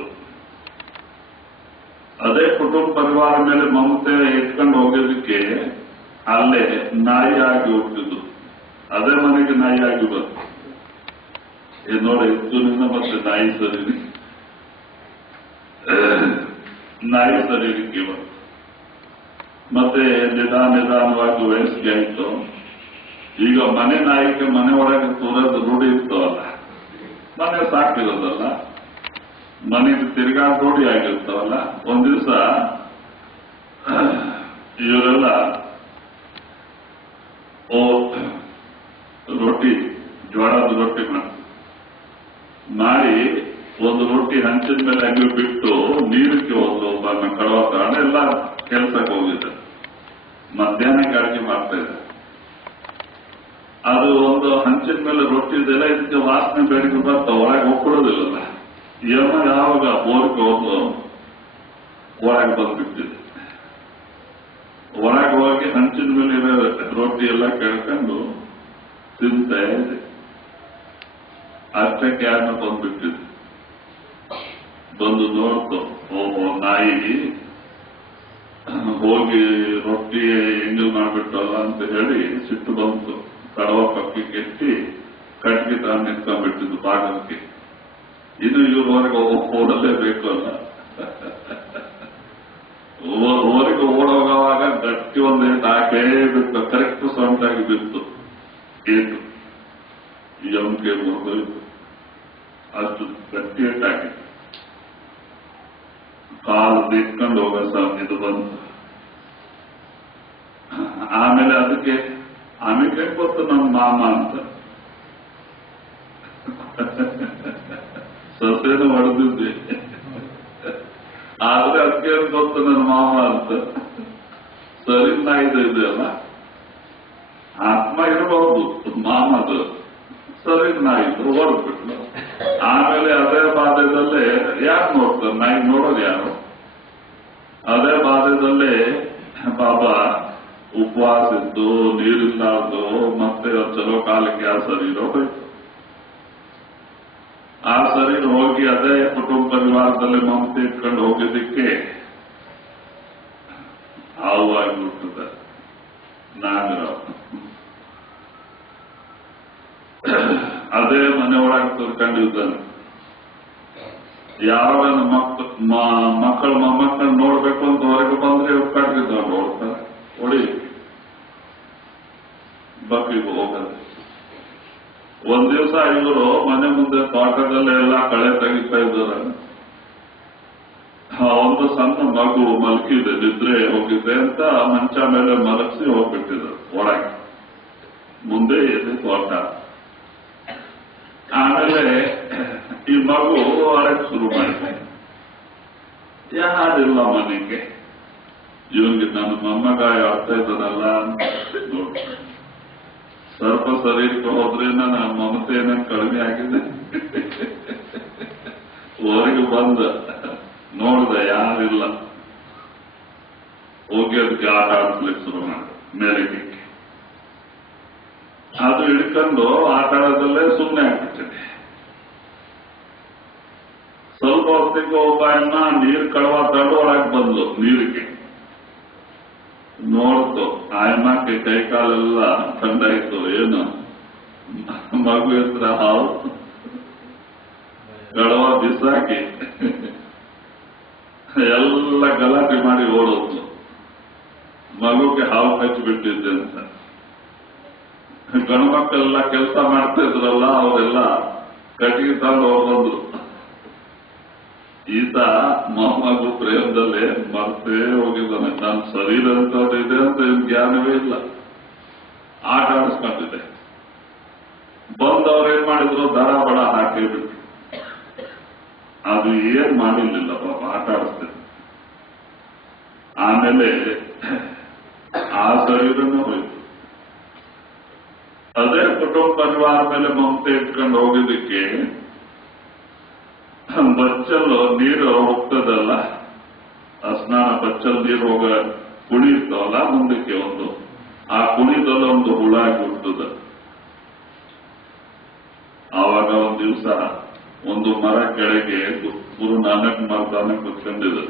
ಅದೇ ಕುಟುಂಬ ಪರಿವಾರ ಮೇಲೆ ಮಮತೆ ಎತ್ಕೊಂಡು ಹೋಗೋದಕ್ಕೆ ಅಲ್ಲೇ ನಾಯಿ ಆಗಿ ಹುಟ್ಟಿದ್ದು, ಅದೇ ಮನೆಗೆ ನಾಯಿ ಆಗಿ ಬಂತು. ನೋಡಿ, ಎತ್ತುನಿಂದ ಮತ್ತೆ ನಾಯಿ ಶರೀರಕ್ಕೆ ಬಂತು. ಮತ್ತೆ ನಿಧಾನವಾಗಿ ವಯಸ್ಸಿಗೆ ಆಯ್ತು. ಈಗ ಮನೆ ನಾಯಿಗೆ ಮನೆ ಒಳಗೆ ತೋರೋದು ರೂಢಿ ಇರ್ತಾವಲ್ಲ, ಮನೆ ಸಾಕಿರೋದಲ್ಲ, ಮನೆಗೆ ತಿರ್ಗಾಡ್ ರೂಢಿ ಆಗಿರ್ತಾವಲ್ಲ. ಒಂದ್ ದಿವಸ ಇವರೆಲ್ಲ ರೊಟ್ಟಿ, ಜೋಳದ ರೊಟ್ಟಿ ಮಾಡಿ ಒಂದು ರೊಟ್ಟಿ ಹಂಚಿನ ಮೇಲೆ ಹಂಗೆ ಬಿಟ್ಟು ನೀರಕ್ಕೆ ಹೋದ್ರು. ಒಬ್ಬ ಕಳವ ಕಾರಣ ಎಲ್ಲ ಕೆಲಸಕ್ಕೆ ಹೋಗಿದ್ದ, ಮಧ್ಯಾಹ್ನಕ್ಕೆ ಅಡಿಗೆ ಮಾಡ್ತಾ ಇದ್ದ. ಅದು ಒಂದು ಹಂಚಿನ ಮೇಲೆ ರೊಟ್ಟಿ ಇದೆಲ್ಲ, ಇದಕ್ಕೆ ವಾಸನೆ ಬೇಡಿಕೆ ಬರ್ತಾ ಒಳಗೆ ಹೋಗ್ಕೊಡೋದಿಲ್ಲಲ್ಲ. ಯಾವಾಗ ಬೋರ್ಗೆ ಹೋದ್ಲು ಒಳಗೆ ಬಂದ್ಬಿಟ್ಟಿದೆ. ಒಳಗೆ ಹೋಗಿ ಹಂಚಿನ ಮೇಲೆ ಇರೋ ರೊಟ್ಟಿ ಎಲ್ಲ ಕೇಳ್ಕೊಂಡು ತಿಂತಾ ಇದೆ. ಅಷ್ಟಕ್ಕೆ ಯಾರನ್ನ ಬಂದ್ಬಿಟ್ಟಿದೆ. ಬಂದು ನೋಡ್ತು, ಓಹೋ ನಾಯಿ ಹೋಗಿ ರೊಟ್ಟಿ ಎಂಜಲ್ ಮಾಡ್ಬಿಟ್ಟಲ್ಲ ಅಂತ ಹೇಳಿ ಸಿಟ್ಟು ಬಂತು. ಕಡವ ಪಕ್ಕಿ ಕೆತ್ತಿ ಕಟ್ಟಿಗೆ ತಾನು ನಿಂತ್ಕೊಂಡ್ಬಿಟ್ಟಿದ್ದು ಬಾಗಲಕ್ಕೆ. ಇನ್ನು ಇವ್ರವರೆಗೆ ಓಡಲೇಬೇಕು ಅಲ್ಲ. ಊರಿಗೆ ಓಡೋಗುವಾಗ ಗಟ್ಟಿ ಒಂದೇಟು ಹಾಕೇ ಬಿಟ್ಟು ಕರೆಕ್ಟ್ ಸೊಂಟಾಗಿ ಬಿತ್ತು. ಏಟು ಎಮ್ಕೆ ಮುರಿದೋಯ್ತು, ಅಷ್ಟು ಗಟ್ಟಿ ಏಟು ಹಾಕಿತ್ತು. ಕಾಲು ದಿಕ್ಕೊಂಡು ಹೋಗೋ ಇದು ಬಂತು. ಆಮೇಲೆ ಅದಕ್ಕೆ ಆಮೇಲೆ ಗೊತ್ತು ನಮ್ಮ ಮಾಮ ಅಂತ, ಸೊಸೆನೂ ಹೊಡೆದಿದ್ವಿ, ಆದ್ರೆ ಅದಕ್ಕೆ ಗೊತ್ತು ನನ್ನ ಮಾಮ ಅಂತ. ಸರಿ ನಾಯಿದು ಇದೆಯಲ್ಲ, ಆತ್ಮ ಇರಬಹುದು ಮಾಮದು, ಸರಿ ನಾಯಿದು ಹೊಡೆದ್ಬಿಟ್ಲು. ಆಮೇಲೆ ಅದೇ ಬಾಧೆದಲ್ಲೇ ಯಾರು ನೋಡ್ತಾರೆ, ನಾಯಿ ನೋಡೋದು ಯಾರು? ಅದೇ ಬಾಧೆದಲ್ಲೇ ಬಾಬಾ ಉಪವಾಸ ಇದ್ದು ನೀರಿಲ್ಲಾರ್ದು ಮತ್ತೆ ಚಲೋ ಕಾಲಕ್ಕೆ ಆ ಶರೀರ ಹೋಯ್ತು. ಆ ಶರೀರ ಹೋಗಿ ಅದೇ ಕುಟುಂಬ ಪರಿವಾರದಲ್ಲಿ ಮಮತೆ ಇಟ್ಕೊಂಡು ಹೋಗಿದ್ದಕ್ಕೆ ಹಾವಾಗಿ ಹುಟ್ಟುತ್ತೆ ನಾಗರಾವ್. ಅದೇ ಮನೆ ಒಳಗೆ ತಿಳ್ಕೊಂಡಿದ್ದಾನೆ. ಯಾವ ಮಕ್ಕಳು ಮೊಮ್ಮಕ್ಕಳು ನೋಡ್ಬೇಕು ಅಂತ ಹೊರಗೆ ಬಂದ್ರೆ ಇವ್ರು ಕಟ್ಟಿದ್ದಾವೆ ನೋಡ್ತಾರೆ, ಹೊಡಿ ಬಕ್ಕಿಗೆ ಹೋಗದೆ. ಒಂದ್ ದಿವಸ ಇವರು ಮನೆ ಮುಂದೆ ತೋಟದಲ್ಲೇ ಎಲ್ಲ ಕಳೆ ತೆಗಿತಾ ಇದ್ದಾರೆ. ಒಂದು ಸಣ್ಣ ಮಗು ಮಲಗಿದೆ, ನಿದ್ರೆ ಹೋಗಿದೆ ಅಂತ ಮಂಚ ಮೇಲೆ ಮಲಗಿಸಿ ಹೋಗ್ಬಿಟ್ಟಿದ್ರು ಒಳಗೆ. ಮುಂದೆ ಇದೆ ತೋಟ. ಆಮೇಲೆ ಈ ಮಗು ಅಳಕ್ ಶುರು ಮಾಡಿದೆ. ಯಾರಿಲ್ಲ ಮನೆಗೆ, ಇವನಿಗೆ ನನ್ನ ಮೊಮ್ಮಗ ಆಡ್ತಾ ಇದ್ದಾನಲ್ಲ ನೋಡಿ. ಸ್ವಲ್ಪ ಶರೀರಕ್ಕೆ ಹೋದ್ರೆ ನನ್ನ ಮಮತೆ ಏನೇನು ಕಡಿಮೆ ಆಗಿದೆ. ಹೊರಗೆ ಬಂದ ನೋಡ್ದ ಯಾರಿಲ್ಲ. ಹೋಗಿ ಅದಕ್ಕೆ ಆಟ ಆಡಿಸ್ಲಿಕ್ಕೆ ಶುರು ಮಾಡ ಮೇಲೆಗೆ. ಅದು ಹಿಡ್ಕೊಂಡು ಆಟ ಆಡೋದಲ್ಲೇ ಸುಮ್ಮನೆ ಆಗ್ಬಿಟ್ಟಿದೆ. ಸ್ವಲ್ಪ ಹೊತ್ತಿಗೆ ಒಬ್ಬ ಅಣ್ಣ ನೀರು ಕಳವ ತಗೊಂಡು ಒಳಗೆ ಬಂದು ನೀರಿಗೆ ನೋಡ್ತು. ಆಯಮ್ಮಕ್ಕೆ ಕೈ ಕಾಲೆಲ್ಲ ಕಂಡಾಯ್ತು. ಏನು ಮಗು ಹೆಸರ ಹಾವು ಕಡವ ಬಿಸಾಕಿ ಎಲ್ಲ ಗಲಾಟೆ ಮಾಡಿ ಓಡೋದು. ಮಗುಗೆ ಹಾವು ಕಚ್ಚಿಬಿಟ್ಟಿದ್ದೆ ಅಂತ. ಗಂಡು ಮಕ್ಕಳೆಲ್ಲ ಕೆಲಸ ಮಾಡ್ತಾ ಇದ್ರಲ್ಲ, ಅವರೆಲ್ಲ ಕಟ್ಟಿಗೆ ತಗೊಂಡು ಹೋಗ್ಬಂದ್ರು. ಈತ ಮೊಮ್ಮಗು ಪ್ರೇಮದಲ್ಲೇ ಮರ್ತೇ ಹೋಗಿದ್ದಾನೆ. ನನ್ನ ಶರೀರ ಅಂತವ್ರಿದೆ ಅಂತ ಜ್ಞಾನವೇ ಇಲ್ಲ. ಆಟ ಆಡಿಸ್ಕೊಂಡಿದೆ. ಬಂದವ್ರು ಏನ್ ಮಾಡಿದ್ರು, ದರ ಬಡ ಹಾಕಿಬಿಟ್ರು. ಅದು ಏನ್ ಮಾಡಿರ್ಲಿಲ್ಲ ಪಾಪ, ಆಟ ಆಡಿಸ್ತಿದ್ರು. ಆಮೇಲೆ ಆ ಶರೀರನೂ ಹೋಯ್ತು. ಅದೇ ಕುಟುಂಬ ಪರಿವಾರ ಮೇಲೆ ಮಮತೆ ಇಟ್ಕೊಂಡು ಹೋಗಿದ್ದಕ್ಕೆ ಬಚ್ಚಲು ನೀರು ಹೋಗ್ತದಲ್ಲ, ಸ್ನಾನ ಬಚ್ಚಲ್ ನೀರು ಹೋಗ ಕುಣಿ ಇರ್ತಾವಲ್ಲ ಮುಂದಕ್ಕೆ ಒಂದು, ಆ ಕುಣಿದಲ್ಲ ಒಂದು ಹುಳ ಹುಟ್ಟದ. ಆವಾಗ ಒಂದ್ ದಿವಸ ಒಂದು ಮರ ಕೆಳಗೆ ಗುರು ನಾನಕ್ ಮರದಾನ ಕುತ್ಕೊಂಡಿದ್ರು.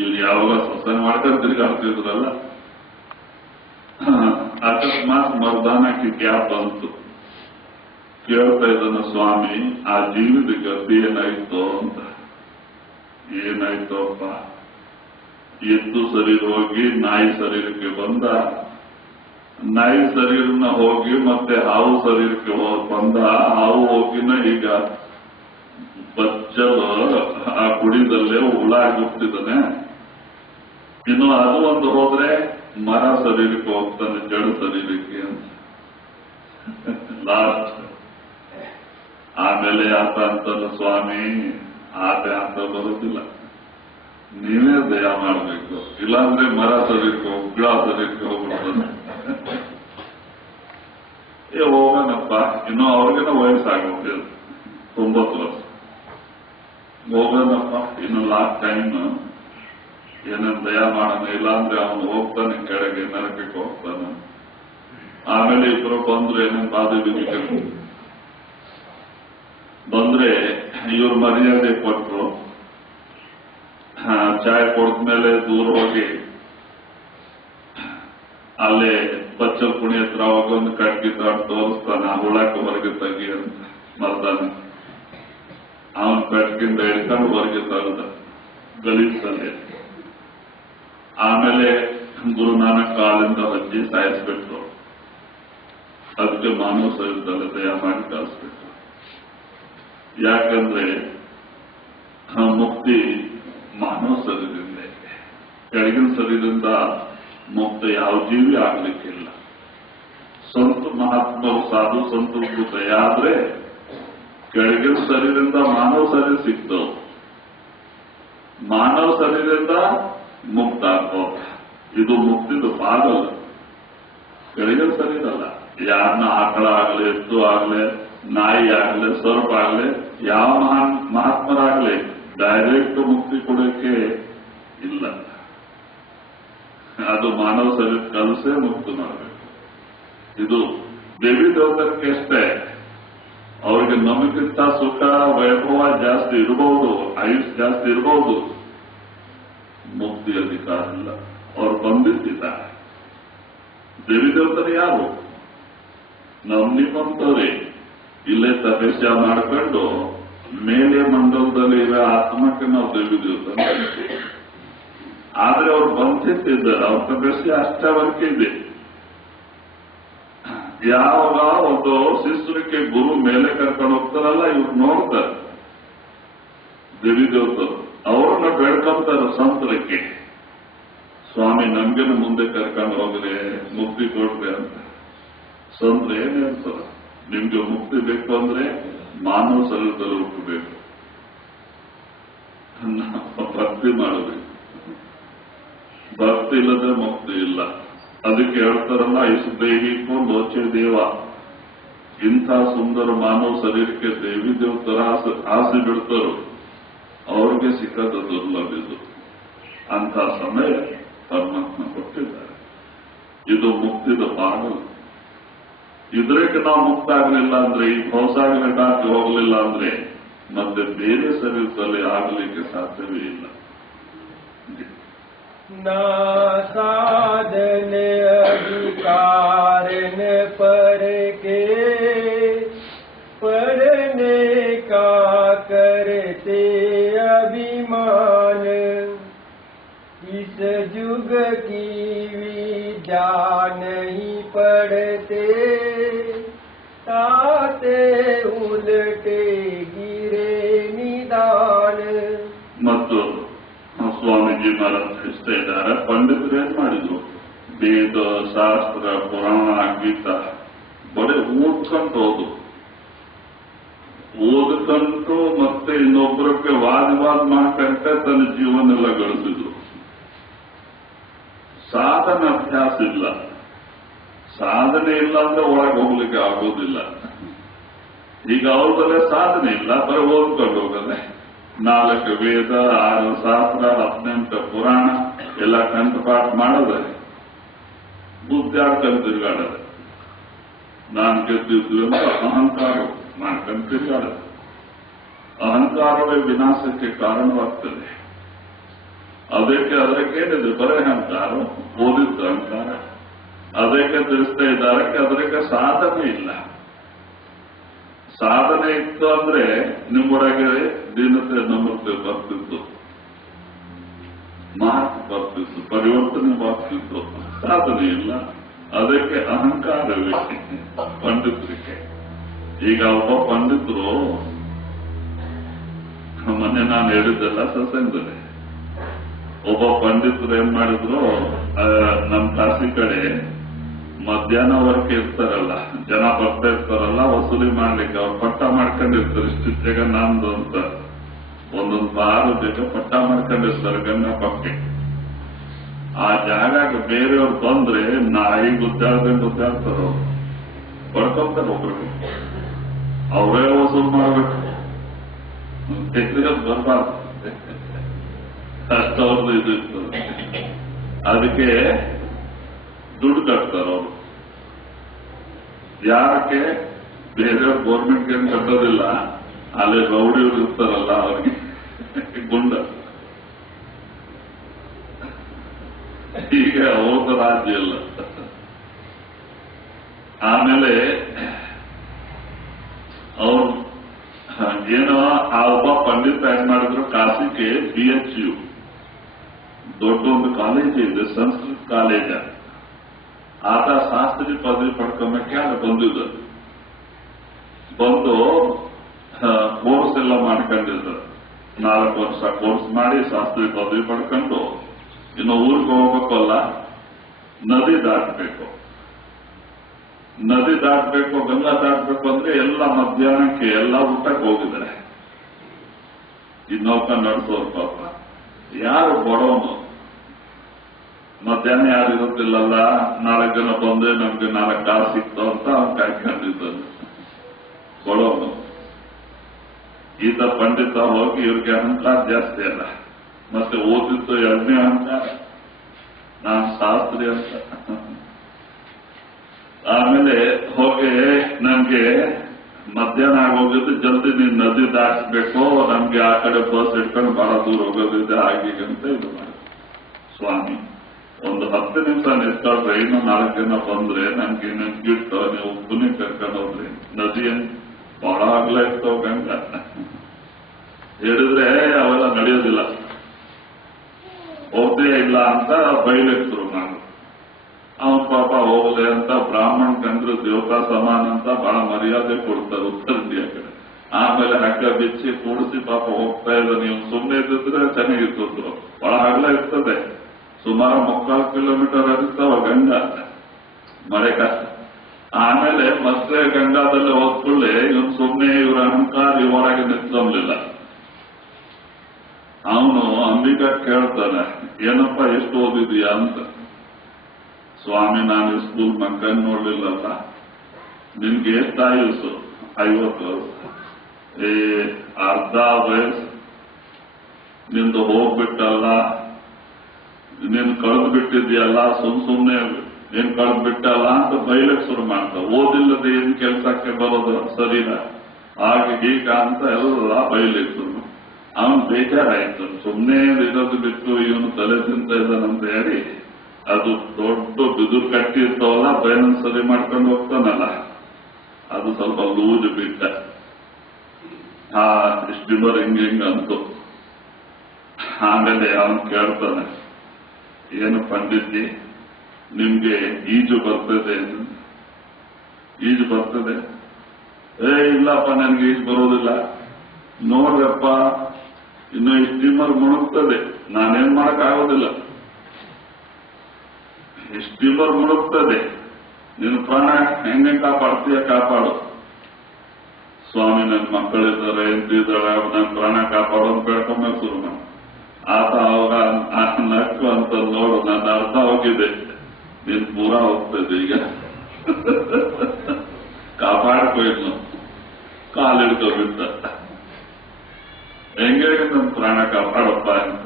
ಇವ್ರು ಯಾವಾಗ ಸತ್ಸಂಗ ಮಾಡ್ಕೊಂಡು ತಿರುಗಾಡ್ತಿದ್ರಲ್ಲ, ಅಕಸ್ಮಾತ್ ಮರದಾನಕ್ಕೆ ಗ್ಯಾಪ್ ಬಂತು. ಕೇಳ್ತಾ ಇದ್ದಾನ, ಸ್ವಾಮಿ ಆ ಜೀವಿದ ಗತಿ ಏನಾಯ್ತೋ ಅಂತ. ಏನಾಯ್ತೋಪ್ಪ, ಎತ್ತು ಶರೀರ ಹೋಗಿ ನಾಯಿ ಶರೀರಕ್ಕೆ ಬಂದ, ನಾಯಿ ಶರೀರನ ಹೋಗಿ ಮತ್ತೆ ಹಾವು ಶರೀರಕ್ಕೆ ಬಂದ, ಹಾವು ಹೋಗಿನ ಈಗ ಬಚ್ಚಲು ಆ ಕುಡಿದಲ್ಲೇ ಹುಳ ಆಗಿಬಿಟ್ಟಿದ್ದಾನೆ. ಇನ್ನು ಅದು ಒಂದು ಹೋದ್ರೆ ಮರ ಶರೀರಕ್ಕೆ ಹೋಗ್ತಾನೆ, ಜಡ ಶರೀರಕ್ಕೆ ಅಂತ ಲಾಸ್ಟ್. ಆಮೇಲೆ ಆತ ಅಂತಲ್ಲ, ಸ್ವಾಮಿ ಆತ ಅಂತ ಬರುತ್ತಿಲ್ಲ, ನೀವೇ ದಯ ಮಾಡಬೇಕು, ಇಲ್ಲಾಂದ್ರೆ ಮರ ಶರೀರಕ್ಕೆ ಗಿಡ ಶರೀರಕ್ಕೆ ಹೋಗ್ಬಿಡ್ತಾನೆ. ಹೋಗೋಣಪ್ಪ, ಇನ್ನು ಅವ್ರಿಗೇನ ವಯಸ್ಸಾಗೋಗ್ತದೆ, 90 ವರ್ಷ. ಹೋಗೋಣಪ್ಪ, ಇನ್ನು ಲಾಸ್ಟ್ ಟೈಮ್ ಏನೇನು ದಯ ಮಾಡೋಣ, ಇಲ್ಲಾಂದ್ರೆ ಅವನು ಹೋಗ್ತಾನೆ ಕೆಳಗೆ, ನರಕಕ್ಕೆ ಹೋಗ್ತಾನೆ. ಆಮೇಲೆ ಇಬ್ಬರು ಬಂದ್ರು, ಏನೇನು ಬಾಧೆ ಬಿದ್ದು ಬಂದ್ರೆ ಇವ್ರು ಮರ್ಯಾದೆ ಕೊಟ್ಟರು. ಚಾಯ್ ಕೊಡ್ದ್ಮೇಲೆ ದೂರ ಹೋಗಿ ಅಲ್ಲೇ ಬಚ್ಚಲ್ ಕುಣಿ ಹತ್ರ ಹೋಗಿ ಒಂದು ಕಟ್ಟಿ ತಗೊಂಡು ತೋರಿಸ್ತಾನೆ, ಆ ಹುಳಕ್ಕೆ ಹೊರಗೆ ತೆಗಿ ಅಂತ ಮರ್ದಾನೆ. ಅವನ ಕಟ್ಗಿಂದ ಹಿಡ್ಕೊಂಡು ಹೊರಗೆ ತಗದ ಗಲೀಜಲ್ಲಿ. ಆಮೇಲೆ ಗುರು ನಾನಕ್ ಕಾಲಿಂದ ಹಚ್ಚಿ ಸಾಯಿಸ್ಬಿಟ್ರು. ಅದಕ್ಕೆ ಮಾನವ ಶರೀರದಲ್ಲಿ ದಯ ಮಾಡಿ ಕಳಿಸ್ಬಿಟ್ರು. ಯಾಕಂದ್ರೆ ಮುಕ್ತಿ ಮಾನವ ಶರೀರದಿಂದ, ಕೆಳಗಿನ ಶರೀರದಿಂದ ಮುಕ್ತ ಯಾವ ಜೀವಿ ಆಗ್ಲಿಕ್ಕಿಲ್ಲ. ಸಂತ ಮಹಾತ್ಮರು ಸಾಧು ಸಂತರು ದಯ ಆದ್ರೆ ಕೆಳಗಿನ ಶರೀರದಿಂದ ಮಾನವ ಶರೀರ ಸಿಗ್ತವು, ಮಾನವ ಶರೀರದಿಂದ ಮುಕ್ತ ಆಗ್ಬೋದು. ಇದು ಮುಕ್ತಿದು ಭಾಗಲ್ಲ, ಕೆಳಗಿನ ಶರೀರ ಅಲ್ಲ. ಯಾರನ್ನ ಆಕಳ ಆಗ್ಲಿ, ಎತ್ತು ಆಗ್ಲಿ, ನಾಯಿ ಆಗ್ಲಿ, ಸರ್ಪ ಆಗ್ಲಿ, ಯಾವ ಮಹಾತ್ಮರಾಗ್ಲಿ ಡೈರೆಕ್ಟ್ ಮುಕ್ತಿ ಕೊಡೋಕೆ ಇಲ್ಲ. ಅದು ಮಾನವ ಶರೀರ ಕಲಸೇ ಮುಕ್ತ ಮಾಡಬೇಕು. ಇದು ದೇವಿ ದೇವತಕ್ಕೆ ಅಷ್ಟೇ. ಅವ್ರಿಗೆ ನಮಗಿಂತ ಸುಖ ವೈಭವ ಜಾಸ್ತಿ ಇರಬಹುದು, ಆಯುಷ್ ಜಾಸ್ತಿ ಇರಬಹುದು, ಮುಕ್ತಿ ಅಧಿಕಾರ ಇಲ್ಲ. ಅವ್ರು ಬಂದಿದ್ದಾರೆ. ದೇವಿ ದೇವತರು ಯಾರು? ನಿಮ್ಮಂತವ್ರೆ ಇಲ್ಲೇ ತಪಸ್ಯ ಮಾಡ್ಕೊಂಡು ಮೇಲೆ ಮಂಡಲದಲ್ಲಿ ಇರೋ ಆತ್ಮಕ್ಕೆ ನಾವು ದೇವಿ ದೇವತೆ. ಆದ್ರೆ ಅವ್ರು ಬಂದಿದ್ದಾರೆ, ಅವ್ರ ತಪಸ್ಯ ಅಷ್ಟವರೆಗೆ ಇದೆ. ಯಾವಾಗ ಒಂದು ಶಿಷ್ಯರಿಗೆ ಗುರು ಮೇಲೆ ಕರ್ಕೊಂಡು ಹೋಗ್ತಾರಲ್ಲ, ಇವ್ರು ನೋಡ್ತಾರೆ ದೇವಿ ದೇವತರು. ಅವ್ರನ್ನ ಬೇಡ್ಕೊಂತಾರೆ ಸಂತರಕ್ಕೆ, ಸ್ವಾಮಿ ನಮ್ಗೇನು ಮುಂದೆ ಕರ್ಕೊಂಡು ಹೋಗ್ರೆ, ಮುಕ್ತಿ ಕೊಡ್ರಿ ಅಂತ. ಸಂತರ ಏನ್ ಹೇಳ್ತಾರ, ನಿಮ್ಗೆ ಮುಕ್ತಿ ಬೇಕು ಅಂದ್ರೆ ಮಾನವ ಶರೀರದಲ್ಲಿ ಹುಟ್ಟಬೇಕು, ಭಕ್ತಿ ಮಾಡಬೇಕು. ಭಕ್ತಿ ಇಲ್ಲದ್ರೆ ಮುಕ್ತಿ ಇಲ್ಲ. ಅದಕ್ಕೆ ಹೇಳ್ತಾರಲ್ಲ, ಇಸ್ ದೇವಿಗೂ ಲೋಚೆ ದೇವ. ಇಂಥ ಸುಂದರ ಮಾನವ ಶರೀರಕ್ಕೆ ದೇವಿ ದೇವತರ ಆಸೆ ಬಿಡ್ತಾರೋ ಅವ್ರಿಗೆ ಸಿಕ್ಕದ ದುರ್ಲಭ್ಯದು. ಅಂಥ ಸಮಯ ಪರಮಾತ್ಮ ಕೊಟ್ಟಿದ್ದಾರೆ. ಇದು ಮುಕ್ತಿದ ಭಾಗ. ಇದ್ರಕ್ಕೆ ನಾವು ಮುಕ್ತ ಆಗಲಿಲ್ಲ ಅಂದ್ರೆ, ಈ ಭವಸಾಗರ ದಾಟಿ ಹೋಗಲಿಲ್ಲ ಅಂದ್ರೆ ಮತ್ತೆ ಬೇರೆ ಶರೀರದಲ್ಲಿ ಆಗಲಿಕ್ಕೆ ಸಾಧ್ಯವೇ ಇಲ್ಲ. ना साधन अधिकार न पर के पढ़ने का करते अभिमान, इस युग की विद्या नहीं पढ़ते, ताते उलटे गिरे निदान. ಮತ್ತು ಸ್ವಾಮೀಜಿ ಮಹಾರಾಜ್ ತಿಳಿಸ್ತಾ ಇದ್ದಾರೆ, ಪಂಡಿತರು ಏನ್ ಮಾಡಿದ್ರು, ವೇದ ಶಾಸ್ತ್ರ ಪುರಾಣ ಗೀತಾ ಬರೀ ಓದ್ಕೊಂಡು ಓದ್ಕೊಂಡು ಮತ್ತೆ ಇನ್ನೊಬ್ಬರಕ್ಕೆ ವಾದ ಮಾಡ್ಕೊಂತ ತನ್ನ ಜೀವನ ಎಲ್ಲ ಗಳಿಸಿದ್ರು. ಸಾಧನ ಅಭ್ಯಾಸ ಇಲ್ಲ. ಸಾಧನೆ ಇಲ್ಲ ಅಂದ್ರೆ ಒಳಗೆ ಹೋಗ್ಲಿಕ್ಕೆ ಆಗೋದಿಲ್ಲ. ಈಗ ಅವ್ರದಲ್ಲೇ ಸಾಧನೆ ಇಲ್ಲ, ಬರೀ ಓದ್ಕೊಂಡು ಹೋಗದೆ 4 ವೇದ 6 ಶಾಸ್ತ್ರ 18 ಪುರಾಣ ಎಲ್ಲ ಕಂಠಪಾಠ ಮಾಡೋದೆ, ಬುದ್ಧಾಡ್ಕೊಂಡು ತಿರುಗಾಡದೆ, ನಾನು ಗೆದ್ದಿದ್ದು ಅಂತ ಅಹಂಕಾರ ಮಾಡ್ಕೊಂಡು ತಿರುಗಾಡದೆ. ಅಹಂಕಾರವೇ ವಿನಾಶಕ್ಕೆ ಕಾರಣವಾಗ್ತದೆ. ಅದಕ್ಕೇನಿದೆ, ಬರೇ ಅಹಂಕಾರ, ಓದಿದ್ದ ಅಹಂಕಾರ. ಅದಕ್ಕೆ ತಿಳಿಸ್ತಾ ಇದ್ದಾರೆ, ಅದಕ್ಕೆ ಸಾಧನೆ ಇಲ್ಲ. ಸಾಧನೆ ಇತ್ತು ಅಂದ್ರೆ ನಿಮ್ಮೊಳಗೆ ದೀನತೆ ನಮ್ರತೆ ಬರ್ತಿತ್ತು, ಮಾರ್ಕ್ ಬರ್ತಿತ್ತು, ಪರಿವರ್ತನೆ ಬರ್ತಿತ್ತು. ಸಾಧನೆ ಇಲ್ಲ, ಅದಕ್ಕೆ ಅಹಂಕಾರವೇ ಪಂಡಿತರಿಗೆ. ಈಗ ಒಬ್ಬ ಪಂಡಿತರು, ಮೊನ್ನೆ ನಾನು ಹೇಳಿದ್ದೆಲ್ಲ ಸತ್ಸಂಗದಲ್ಲಿ, ಒಬ್ಬ ಪಂಡಿತರು ಏನ್ ಮಾಡಿದ್ರು, ನಮ್ ಕಾಶಿ ಕಡೆ ಮಧ್ಯಾಹ್ನ ವರ್ಕ್ ಇರ್ತಾರಲ್ಲ, ಜನ ಬರ್ತಾ ಇರ್ತಾರಲ್ಲ ವಸೂಲಿ ಮಾಡ್ಲಿಕ್ಕೆ, ಅವ್ರು ಪಟ್ಟ ಮಾಡ್ಕೊಂಡಿರ್ತಾರೆ. ಇಷ್ಟು ಜಾಗ ನಮ್ದು ಅಂತ ಒಂದೊಂದು 6 ಜಾಗ ಪಟ್ಟ ಮಾಡ್ಕೊಂಡಿರ್ತಾರೆ ಗಂಗಾ ಪಕ್ಕೆ. ಆ ಜಾಗ ಬೇರೆಯವ್ರು ಬಂದ್ರೆ ನಾಯಿ ಗುದ್ದಾಡ್ತಾರ, ಪಡ್ಕೊಂತಾರೆ ಒಬ್ರಿಗೆ, ಅವರೇ ವಸೂಲ್ ಮಾಡ್ಬೇಕು, ಬರ್ಬಾರ್ದು, ಅಷ್ಟವ್ರದ್ದು ಇದು ಇರ್ತದೆ. ಅದಕ್ಕೆ ದುಡ್ಡು ಕಟ್ತಾರ ಅವರು. ಯಾಕೆ? ಬೇರೆಯವ್ರು ಗೌರ್ಮೆಂಟ್ಗೆ ಏನು ಕಟ್ಟೋದಿಲ್ಲ, ಅಲ್ಲಿ ರೌಡಿಯವ್ರು ಇರ್ತಾರಲ್ಲ ಅವ್ರಿಗೆ ಗುಂಡ. ಹೀಗೆ ಅವ್ರದ ರಾಜ್ಯ ಇಲ್ಲ. ಆಮೇಲೆ ಅವ್ರು ಏನೋ ಆ ಒಬ್ಬ ಪಂಡಿತ ಏನ್ ಮಾಡಿದ್ರು, ಕಾಶಿಗೆ BHU ದೊಡ್ಡ ಒಂದು ಕಾಲೇಜ್ ಇದೆ, ಸಂಸ್ಕೃತ ಕಾಲೇಜ. ಆತ ಶಾಸ್ತ್ರಿ ಪದವಿ ಪಡ್ಕೊಂಬಕ್ಕೆ ಅಲ್ಲಿ ಬಂದಿದ್ದ. ಬಂದು ಕೋರ್ಸ್ ಎಲ್ಲ ಮಾಡ್ಕೊಂಡಿದ್ರು. 4 ವರ್ಷ ಕೋರ್ಸ್ ಮಾಡಿ ಶಾಸ್ತ್ರಿ ಪದವಿ ಪಡ್ಕೊಂಡು ಇನ್ನು ಊರಿಗೆ ಹೋಗ್ಬೇಕಲ್ಲ, ನದಿ ದಾಟಬೇಕು. ನದಿ ದಾಟಬೇಕು, ಗಂಗಾ ದಾಟಬೇಕು ಅಂದ್ರೆ ಎಲ್ಲ ಮಧ್ಯಾಹ್ನಕ್ಕೆ ಎಲ್ಲ ಊಟಕ್ಕೆ ಹೋಗಿದ್ದಾರೆ. ಇನ್ನೊಬ್ಬ ನಡೆಸೋರು ಪಾಪ, ಯಾರು ಬಡವನು, ಮಧ್ಯಾಹ್ನ ಯಾರು ಇರುತ್ತಿಲ್ಲಲ್ಲ, 4 ಜನ ಬಂದ್ರೆ ನಮ್ಗೆ 4 ಕಾಸು ಸಿಕ್ತು ಅಂತ ಅವ್ನು ಕಾಯ್ಕೊಂಡಿದ್ದಾನೆ ಬಡವನು. ಈತ ಪಂಡಿತ ಹೋಗಿ ಇವ್ರಿಗೆ ಅಹಂಕಾರ ಜಾಸ್ತಿ ಅಲ್ಲ, ಮತ್ತೆ ಓದಿದ್ದು 2ನೇ ಅಹಂಕಾರ, ನಾನು ಶಾಸ್ತ್ರಿ ಅಂತ. ಆಮೇಲೆ ಹೋಗಿ ನನ್ಗೆ ಮಧ್ಯಾಹ್ನ ಆಗೋಗಿದ್ದು, ಜಲ್ದಿ ನೀನ್ ನದಿ ದಾಟಿಸ್ಬೇಕು, ನಮ್ಗೆ ಆ ಕಡೆ ಬಸ್ ಇಟ್ಕೊಂಡು ಬಹಳ ದೂರ ಹೋಗೋದಿದೆ ಹಾಗೀಗೆ ಅಂತ ಇದು ಮಾಡಿ. ಸ್ವಾಮಿ ಒಂದು 10 ನಿಮಿಷ ನಿಲ್ತಾಳ್ರೆ, ಇನ್ನು 4 ಜನ ಬಂದ್ರೆ ನನ್ಗೆ ಗಿಟ್ಟು ನೀವು ಪುನಃ ಕರ್ಕೊಂಡು ಹೋಗ್ರಿ, ನದಿ ಬಹಳ ಅಗಲ ಇರ್ತಾವ ಗಂಗಾ ಹೇಳಿದ್ರೆ ಅವೆಲ್ಲ ನಡೆಯೋದಿಲ್ಲ, ಹೋಗ್ತೇ ಇಲ್ಲ ಅಂತ ಬೈಲಿರ್ತರು. ನಾನು ಅವನ್ ಪಾಪ ಹೋಗಲೆ ಅಂತ, ಬ್ರಾಹ್ಮಣಕಂದ್ರೆ ದೇವತಾ ಸಮಾನ ಅಂತ ಬಹಳ ಮರ್ಯಾದೆ ಕೊಡ್ತಾರೆ ಉತ್ತರ ಇಂಡಿಯಾ ಕಡೆ. ಆಮೇಲೆ ಹಗ್ಗ ಬಿಚ್ಚಿ ಕೂಡಿಸಿ ಪಾಪ ಹೋಗ್ತಾ ಇದ್ದ. ನೀವು ಸುಮ್ಮನೆ ಇದ್ದಿದ್ರೆ ಚೆನ್ನಾಗಿತ್ತು, ಬಹಳ ಅಗಲ ಇರ್ತದೆ, ಸುಮಾರು 3/4 ಕಿಲೋಮೀಟರ್ ಹರಿತಾವ ಗಂಗಾ ಮಳೆಗಾಲ. ಆಮೇಲೆ ಮತ್ತೆ ಗಂಗಾದಲ್ಲಿ ಹೋದ್ಕೊಳ್ಳಿ ಇವನು ಸುಮ್ಮನೆ ಇವ್ರ ಅಹಂಕಾರ ಇವರಾಗೆ ನಿಂತ್ಕೊಂಡ್ಲಿಲ್ಲ. ಅವನು ಅಂಬಿಕಾ ಕೇಳ್ತಾನೆ, ಏನಪ್ಪ ಎಷ್ಟು ಓದಿದೀಯಾ ಅಂತ. ಸ್ವಾಮಿ ನಾನು ಸ್ಕೂಲ್ ಮಕ್ಕಳು ನೋಡ್ಲಿಲ್ಲಲ್ಲ. ನಿನ್ಗೆ ಎಷ್ಟು ಆಯುಸ್ಸು? 50 ವರ್ಷ. ಅರ್ಧ ವಯಸ್ಸು ನಿಂದು ಹೋಗ್ಬಿಟ್ಟಲ್ಲ, ನೀನ್ ಕಳೆದು ಬಿಟ್ಟಿದ್ಯಲ್ಲ, ಸುಮ್ನೆ ಏನ್ ಕಳೆದು ಬಿಟ್ಟಲ್ಲ ಅಂತ ಬೈಲಕ್ ಶುರು ಮಾಡ್ತಾವ. ಓದಿಲ್ಲದೆ ಏನ್ ಕೆಲ್ಸಕ್ಕೆ ಬರೋದು ಸರಿನ ಹಾಗೆ ಹೀಗ ಅಂತ ಎಲ್ಲ ಬೈಲಿತ್ತು. ಅವನ್ ಬೇಜಾರಾಯ್ತು, ಸುಮ್ಮನೆ ಇರೋದು ಬಿಟ್ಟು ಇವನು ತಲೆ ತಿಂತ ಇದ್ದಾನಂತ ಹೇಳಿ ಅದು ದೊಡ್ಡ ಬಿದುರು ಕಟ್ಟಿ ಇರ್ತಾವಲ್ಲ, ಬೈಲನ್ ಸರಿ ಮಾಡ್ಕೊಂಡು ಹೋಗ್ತಾನಲ್ಲ, ಅದು ಸ್ವಲ್ಪ ಲೂಜ್ ಬಿಟ್ಟ. ಇಷ್ಟು ಹಿಂಗ ಅಂತು. ಆಮೇಲೆ ಅವನು ಕೇಳ್ತಾನೆ, ಏನು ಪಂಡಿತ್ಜಿ ನಿಮ್ಗೆ ಈಜು ಬರ್ತದೆ? ಈಜು ಬರ್ತದೆ? ಇಲ್ಲಪ್ಪ ನನಗೆ ಈಜು ಬರೋದಿಲ್ಲ. ನೋಡ್ರಪ್ಪ, ಇನ್ನು ಈ ಸ್ಟೀಮರ್ ಮುಳುಗ್ತದೆ, ನಾನೇನ್ ಮಾಡಕ್ಕಾಗೋದಿಲ್ಲ. ಈ ಸ್ಟೀಮರ್ ಮುಳುಗ್ತದೆ, ನಿನ್ನ ಪ್ರಾಣ ಹೆಂಗೆ ಕಾಪಾಡ್ತೀಯ ಕಾಪಾಡು. ಸ್ವಾಮಿ ನನ್ನ ಮಕ್ಕಳಿದ್ದಾರೆ ಎಂತಿದ್ದಾಳೆ, ನನ್ನ ಪ್ರಾಣ ಕಾಪಾಡೋ ಅಂತ ಕೇಳ್ಕೊಂಬ ಶುರು ಮಾಡಿ. ಆತ ಅವಾಗ ನಕ್ಕು ಅಂತ ನೋಡು, ನನ್ನ ಅರ್ಥ ಹೋಗಿದೆ, ನೀನ್ ಪೂರಾ ಹೋಗ್ತದೆ ಈಗ, ಕಾಪಾಡ್ಕೊಯ್ನು, ಕಾಲಿಡ್ಕೊಬಿಟ್ಟ. ಹೆಂಗೆ ನನ್ನ ಪ್ರಾಣ ಕಾಪಾಡಪ್ಪ ಅಂತ.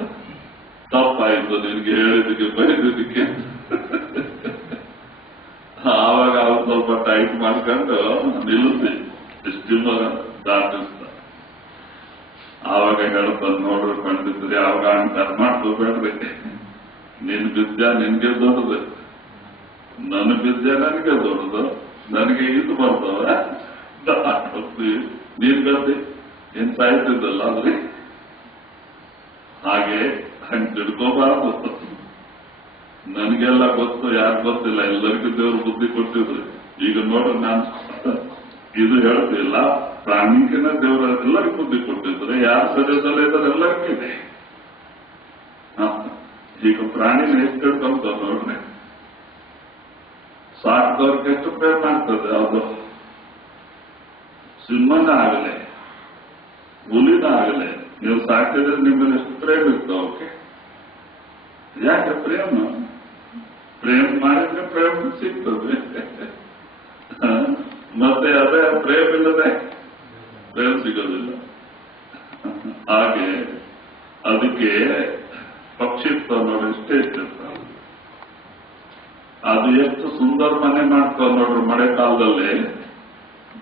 ತಪ್ಪಾಯ್ತು ನಿನ್ಗೆ ಹೇಳಿದಕ್ಕೆ ಬೈದಿದ್ದಕ್ಕೆ. ಆವಾಗ ಅವ್ರು ಸ್ವಲ್ಪ ಟೈಟ್ ಮಾಡ್ಕೊಂಡು ನಿಲ್ಲಿಸಿ ಸ್ಟಿಮ್ಮರ್ ದಾಟಿಸ್ತ. ಆವಾಗ ಹೇಳ್ತಾನೆ, ನೋಡ್ರಿ ಪಂಡಿತ್ರಿ, ಆವಾಗ ಅಂಕಾರ ಮಾಡ್ಕೋಬೇಡ್ರಿ, ನಿನ್ ವಿದ್ಯೆ ನಿನ್ಗೆ ದೊಡ್ಡದು, ನನ್ನ ವಿದ್ಯೆ ನನಗೆ ದೊಡ್ಡದು, ನನಗೆ ಇದು ಬರ್ತವ ನೀನ್ ಗತಿ ಏನ್ ಸಾಯ್ತಿದ್ದಲ್ಲ ಅದ್ರಿ. ಹಾಗೆ ಹಂಗೆ ತಿಳ್ಕೋಬಾರ್ದು. ನನಗೆಲ್ಲ ಗೊತ್ತು, ಯಾರು ಗೊತ್ತಿಲ್ಲ, ಎಲ್ಲರಿಗೂ ದೇವರು ಬುದ್ಧಿ ಕೊಟ್ಟಿದ್ರು. ಈಗ ನೋಡ್ರಿ, ನಾನು ಇದು ಹೇಳ್ತಿಲ್ಲ, ಪ್ರಾಣಿಗಿನ ದೇವರ ಎಲ್ಲರಿಗೂ ಬುದ್ಧಿ ಕೊಟ್ಟಿದ್ರೆ, ಯಾರು ಸರಿಯದಲ್ಲ ಇದ್ದಾರೆ ಎಲ್ಲರಿಗೂ ಇದೆ. ಈಗ ಪ್ರಾಣಿನ ಎಷ್ಟು ತಿಳ್ಕೊಂತ ನೋಡ್ರಿ, ಸಾಕಿದವ್ರಿಗೆ ಎಷ್ಟು ಪ್ರೇಮ ಆಗ್ತದೆ. ಅದು ಸಿಂಹನ ಆಗಲೆ, ಹುಲಿನ ಆಗಲೆ, ನೀವು ಸಾಕಿದ್ರೆ ನಿಮ್ಮಲ್ಲಿ ಎಷ್ಟು ಪ್ರೇಮ ಇರ್ತಾವ ಅವಕ್ಕೆ. ಯಾಕೆ ಪ್ರೇಮ? ಪ್ರೇಮ ಮಾಡಿದ್ರೆ ಪ್ರೇಮ ಸಿಗ್ತದೆ. ಮತ್ತೆ ಅದೇ ಪ್ರೇಮ ಇಲ್ಲದೆ ಪ್ರೇಮ ಸಿಗೋದಿಲ್ಲ. ಹಾಗೆ ಅದಕ್ಕೆ ಪಕ್ಷಿತ್ವ ನೋಡಿ ಎಷ್ಟೇ ಇರ್ತಿರ್ತಾವೆ. ಅದು ಎಷ್ಟು ಸುಂದರ ಮನೆ ಮಾಡ್ತಾವ ನೋಡ್ರಿ. ಮಳೆಕಾಲದಲ್ಲಿ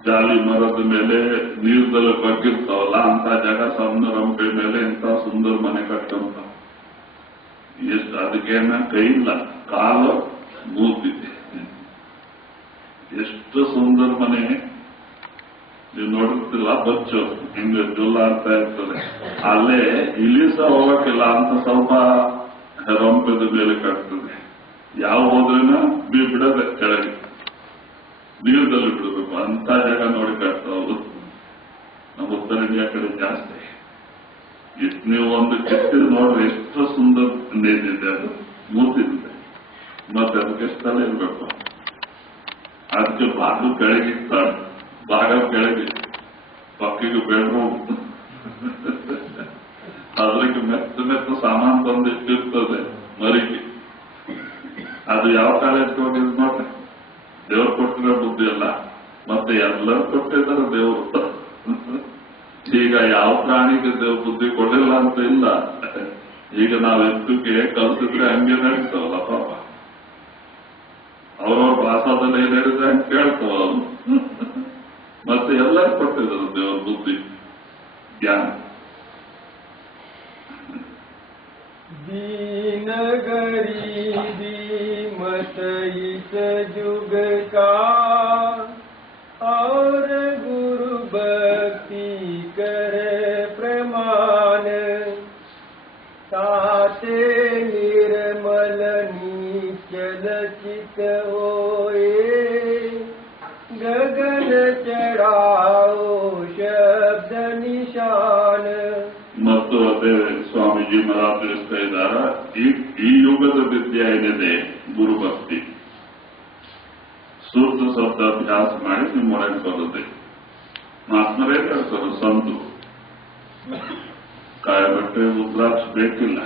ಜಾಲಿ ಮರದ ಮೇಲೆ ನೀರದಲ್ಲಿ ಬಗ್ಗಿರ್ತಾವಲ್ಲ, ಅಂತ ಜಾಗ ಸಣ್ಣ ರಂಪೆ ಮೇಲೆ ಇಂಥ ಸುಂದರ ಮನೆ ಕಟ್ಟಂತ. ಎಷ್ಟು ಅದಕ್ಕೇನ ಕೈ ಇಲ್ಲ, ಕಾಲು ಮೂತಿದೆ. ಎಷ್ಟು ಸುಂದರ ಮನೆ ನೀವು ನೋಡುತ್ತಿಲ್ಲ. ಬಚ್ಚು ಹಿಂಗೆ ಜೊಲ್ಲಾಡ್ತಾ ಇರ್ತದೆ. ಅಲ್ಲೇ ಇಲಿ ಸಹ ಹೋಗಕ್ಕಿಲ್ಲ ಅಂತ ಸ್ವಲ್ಪ ರಂಪದ ಮೇಲೆ ಕಟ್ತದೆ. ಯಾವ ಹೋದ್ರೇನ ಬಿಡದೆ ಕೆಳಗೆ ನೀರದಲ್ಲಿ ಬಿಡಬೇಕು ಅಂತ ಜಾಗ ನೋಡಿ ಕಟ್ತಾವು. ನಮ್ಮ ಉತ್ತರ ಇಂಡಿಯಾ ಕಡೆ ಜಾಸ್ತಿ. ಎಷ್ಟು ನೀವು ಒಂದು ಕೆತ್ತಿದ್ ನೋಡ್ರಿ, ಎಷ್ಟು ಸುಂದರ ನೇದಿದೆ, ಅದು ಮೂತಿದೆ. ಮತ್ತೆ ಅದಕ್ಕೆ ಸ್ಥಳ ಇರ್ಬೇಕು. ಅದಕ್ಕೆ ಬಾಗಿಲು ಕೆಳಗಿರ್ತಾಳೆ, ಭಾಗ ಕೆಳಗೆ, ಪಕ್ಕಿಗೆ ಬೆಡ್ರೂಮ್, ಅದ್ರಿಗೆ ಮೆತ್ತ ಮೆತ್ತ ಸಾಮಾನು ತಂದು ಇಟ್ಟಿರ್ತದೆ ಮರಿಗೆ. ಅದು ಯಾವ ಕಾಲೇಜ್ಗೆ ಹೋಗಿದ್ ನೋಡ್ರಿ. ದೇವ್ರು ಕೊಟ್ಟಿರೋ ಬುದ್ಧಿ ಅಲ್ಲ, ಮತ್ತೆ ಎಲ್ಲರೂ ಕೊಟ್ಟಿದ್ದಾರೆ ದೇವರು. ಈಗ ಯಾವ ಪ್ರಾಣಿಗೆ ದೇವ್ರ ಬುದ್ಧಿ ಕೊಡಲಿಲ್ಲ ಅಂತ ಇಲ್ಲ. ಈಗ ನಾವು ಎತ್ತಕ್ಕೆ ಕಲ್ಸಿದ್ರೆ ಹಂಗೆ ನಡೀತಾವಲ್ಲ ಪಾಪ. ಅವ್ರವ್ರ ಭಾಷಾದಲ್ಲಿ ಏನ್ ಹೇಳಿದ್ರೆ ಹಂಗೆ ಕೇಳ್ತಾವ ಅವರು. ಮತ್ತೆ ಎಲ್ಲರೂ ಕೊಟ್ಟಿದ್ದಾರೆ ದೇವ್ರ ಬುದ್ಧಿ, ಜ್ಞಾನ. दीन गरीबी मत इस जुग का, और गुरु भक्ति कर प्रमाण, ताते निर्मल नीचल चित होए, गगन चढ़ाओ शब्द निशान. ಮತ್ತು ಅದೇ ಸ್ವಾಮೀಜಿ ಮಹಾರಾಜ್ ತಿಳಿಸ್ತಾ ಇದ್ದಾರ, ಈ ಯುಗದ ವಿದ್ಯೆ ಏನಿದೆ ಗುರುಭಕ್ತಿ. ಸೂಕ್ತ ಶಬ್ದ ಅಭ್ಯಾಸ ಮಾಡಿ ನಿಮ್ಮೊಳಗೆ ಬರುತ್ತೆ. ಮಾತ್ಮರೇ ಹೇಳ್ತಾರೆ, ಸಂತು ಕಾಯಬಟ್ಟೆ ಉದ್ರಾಕ್ಷ ಬೇಕಿಲ್ಲ,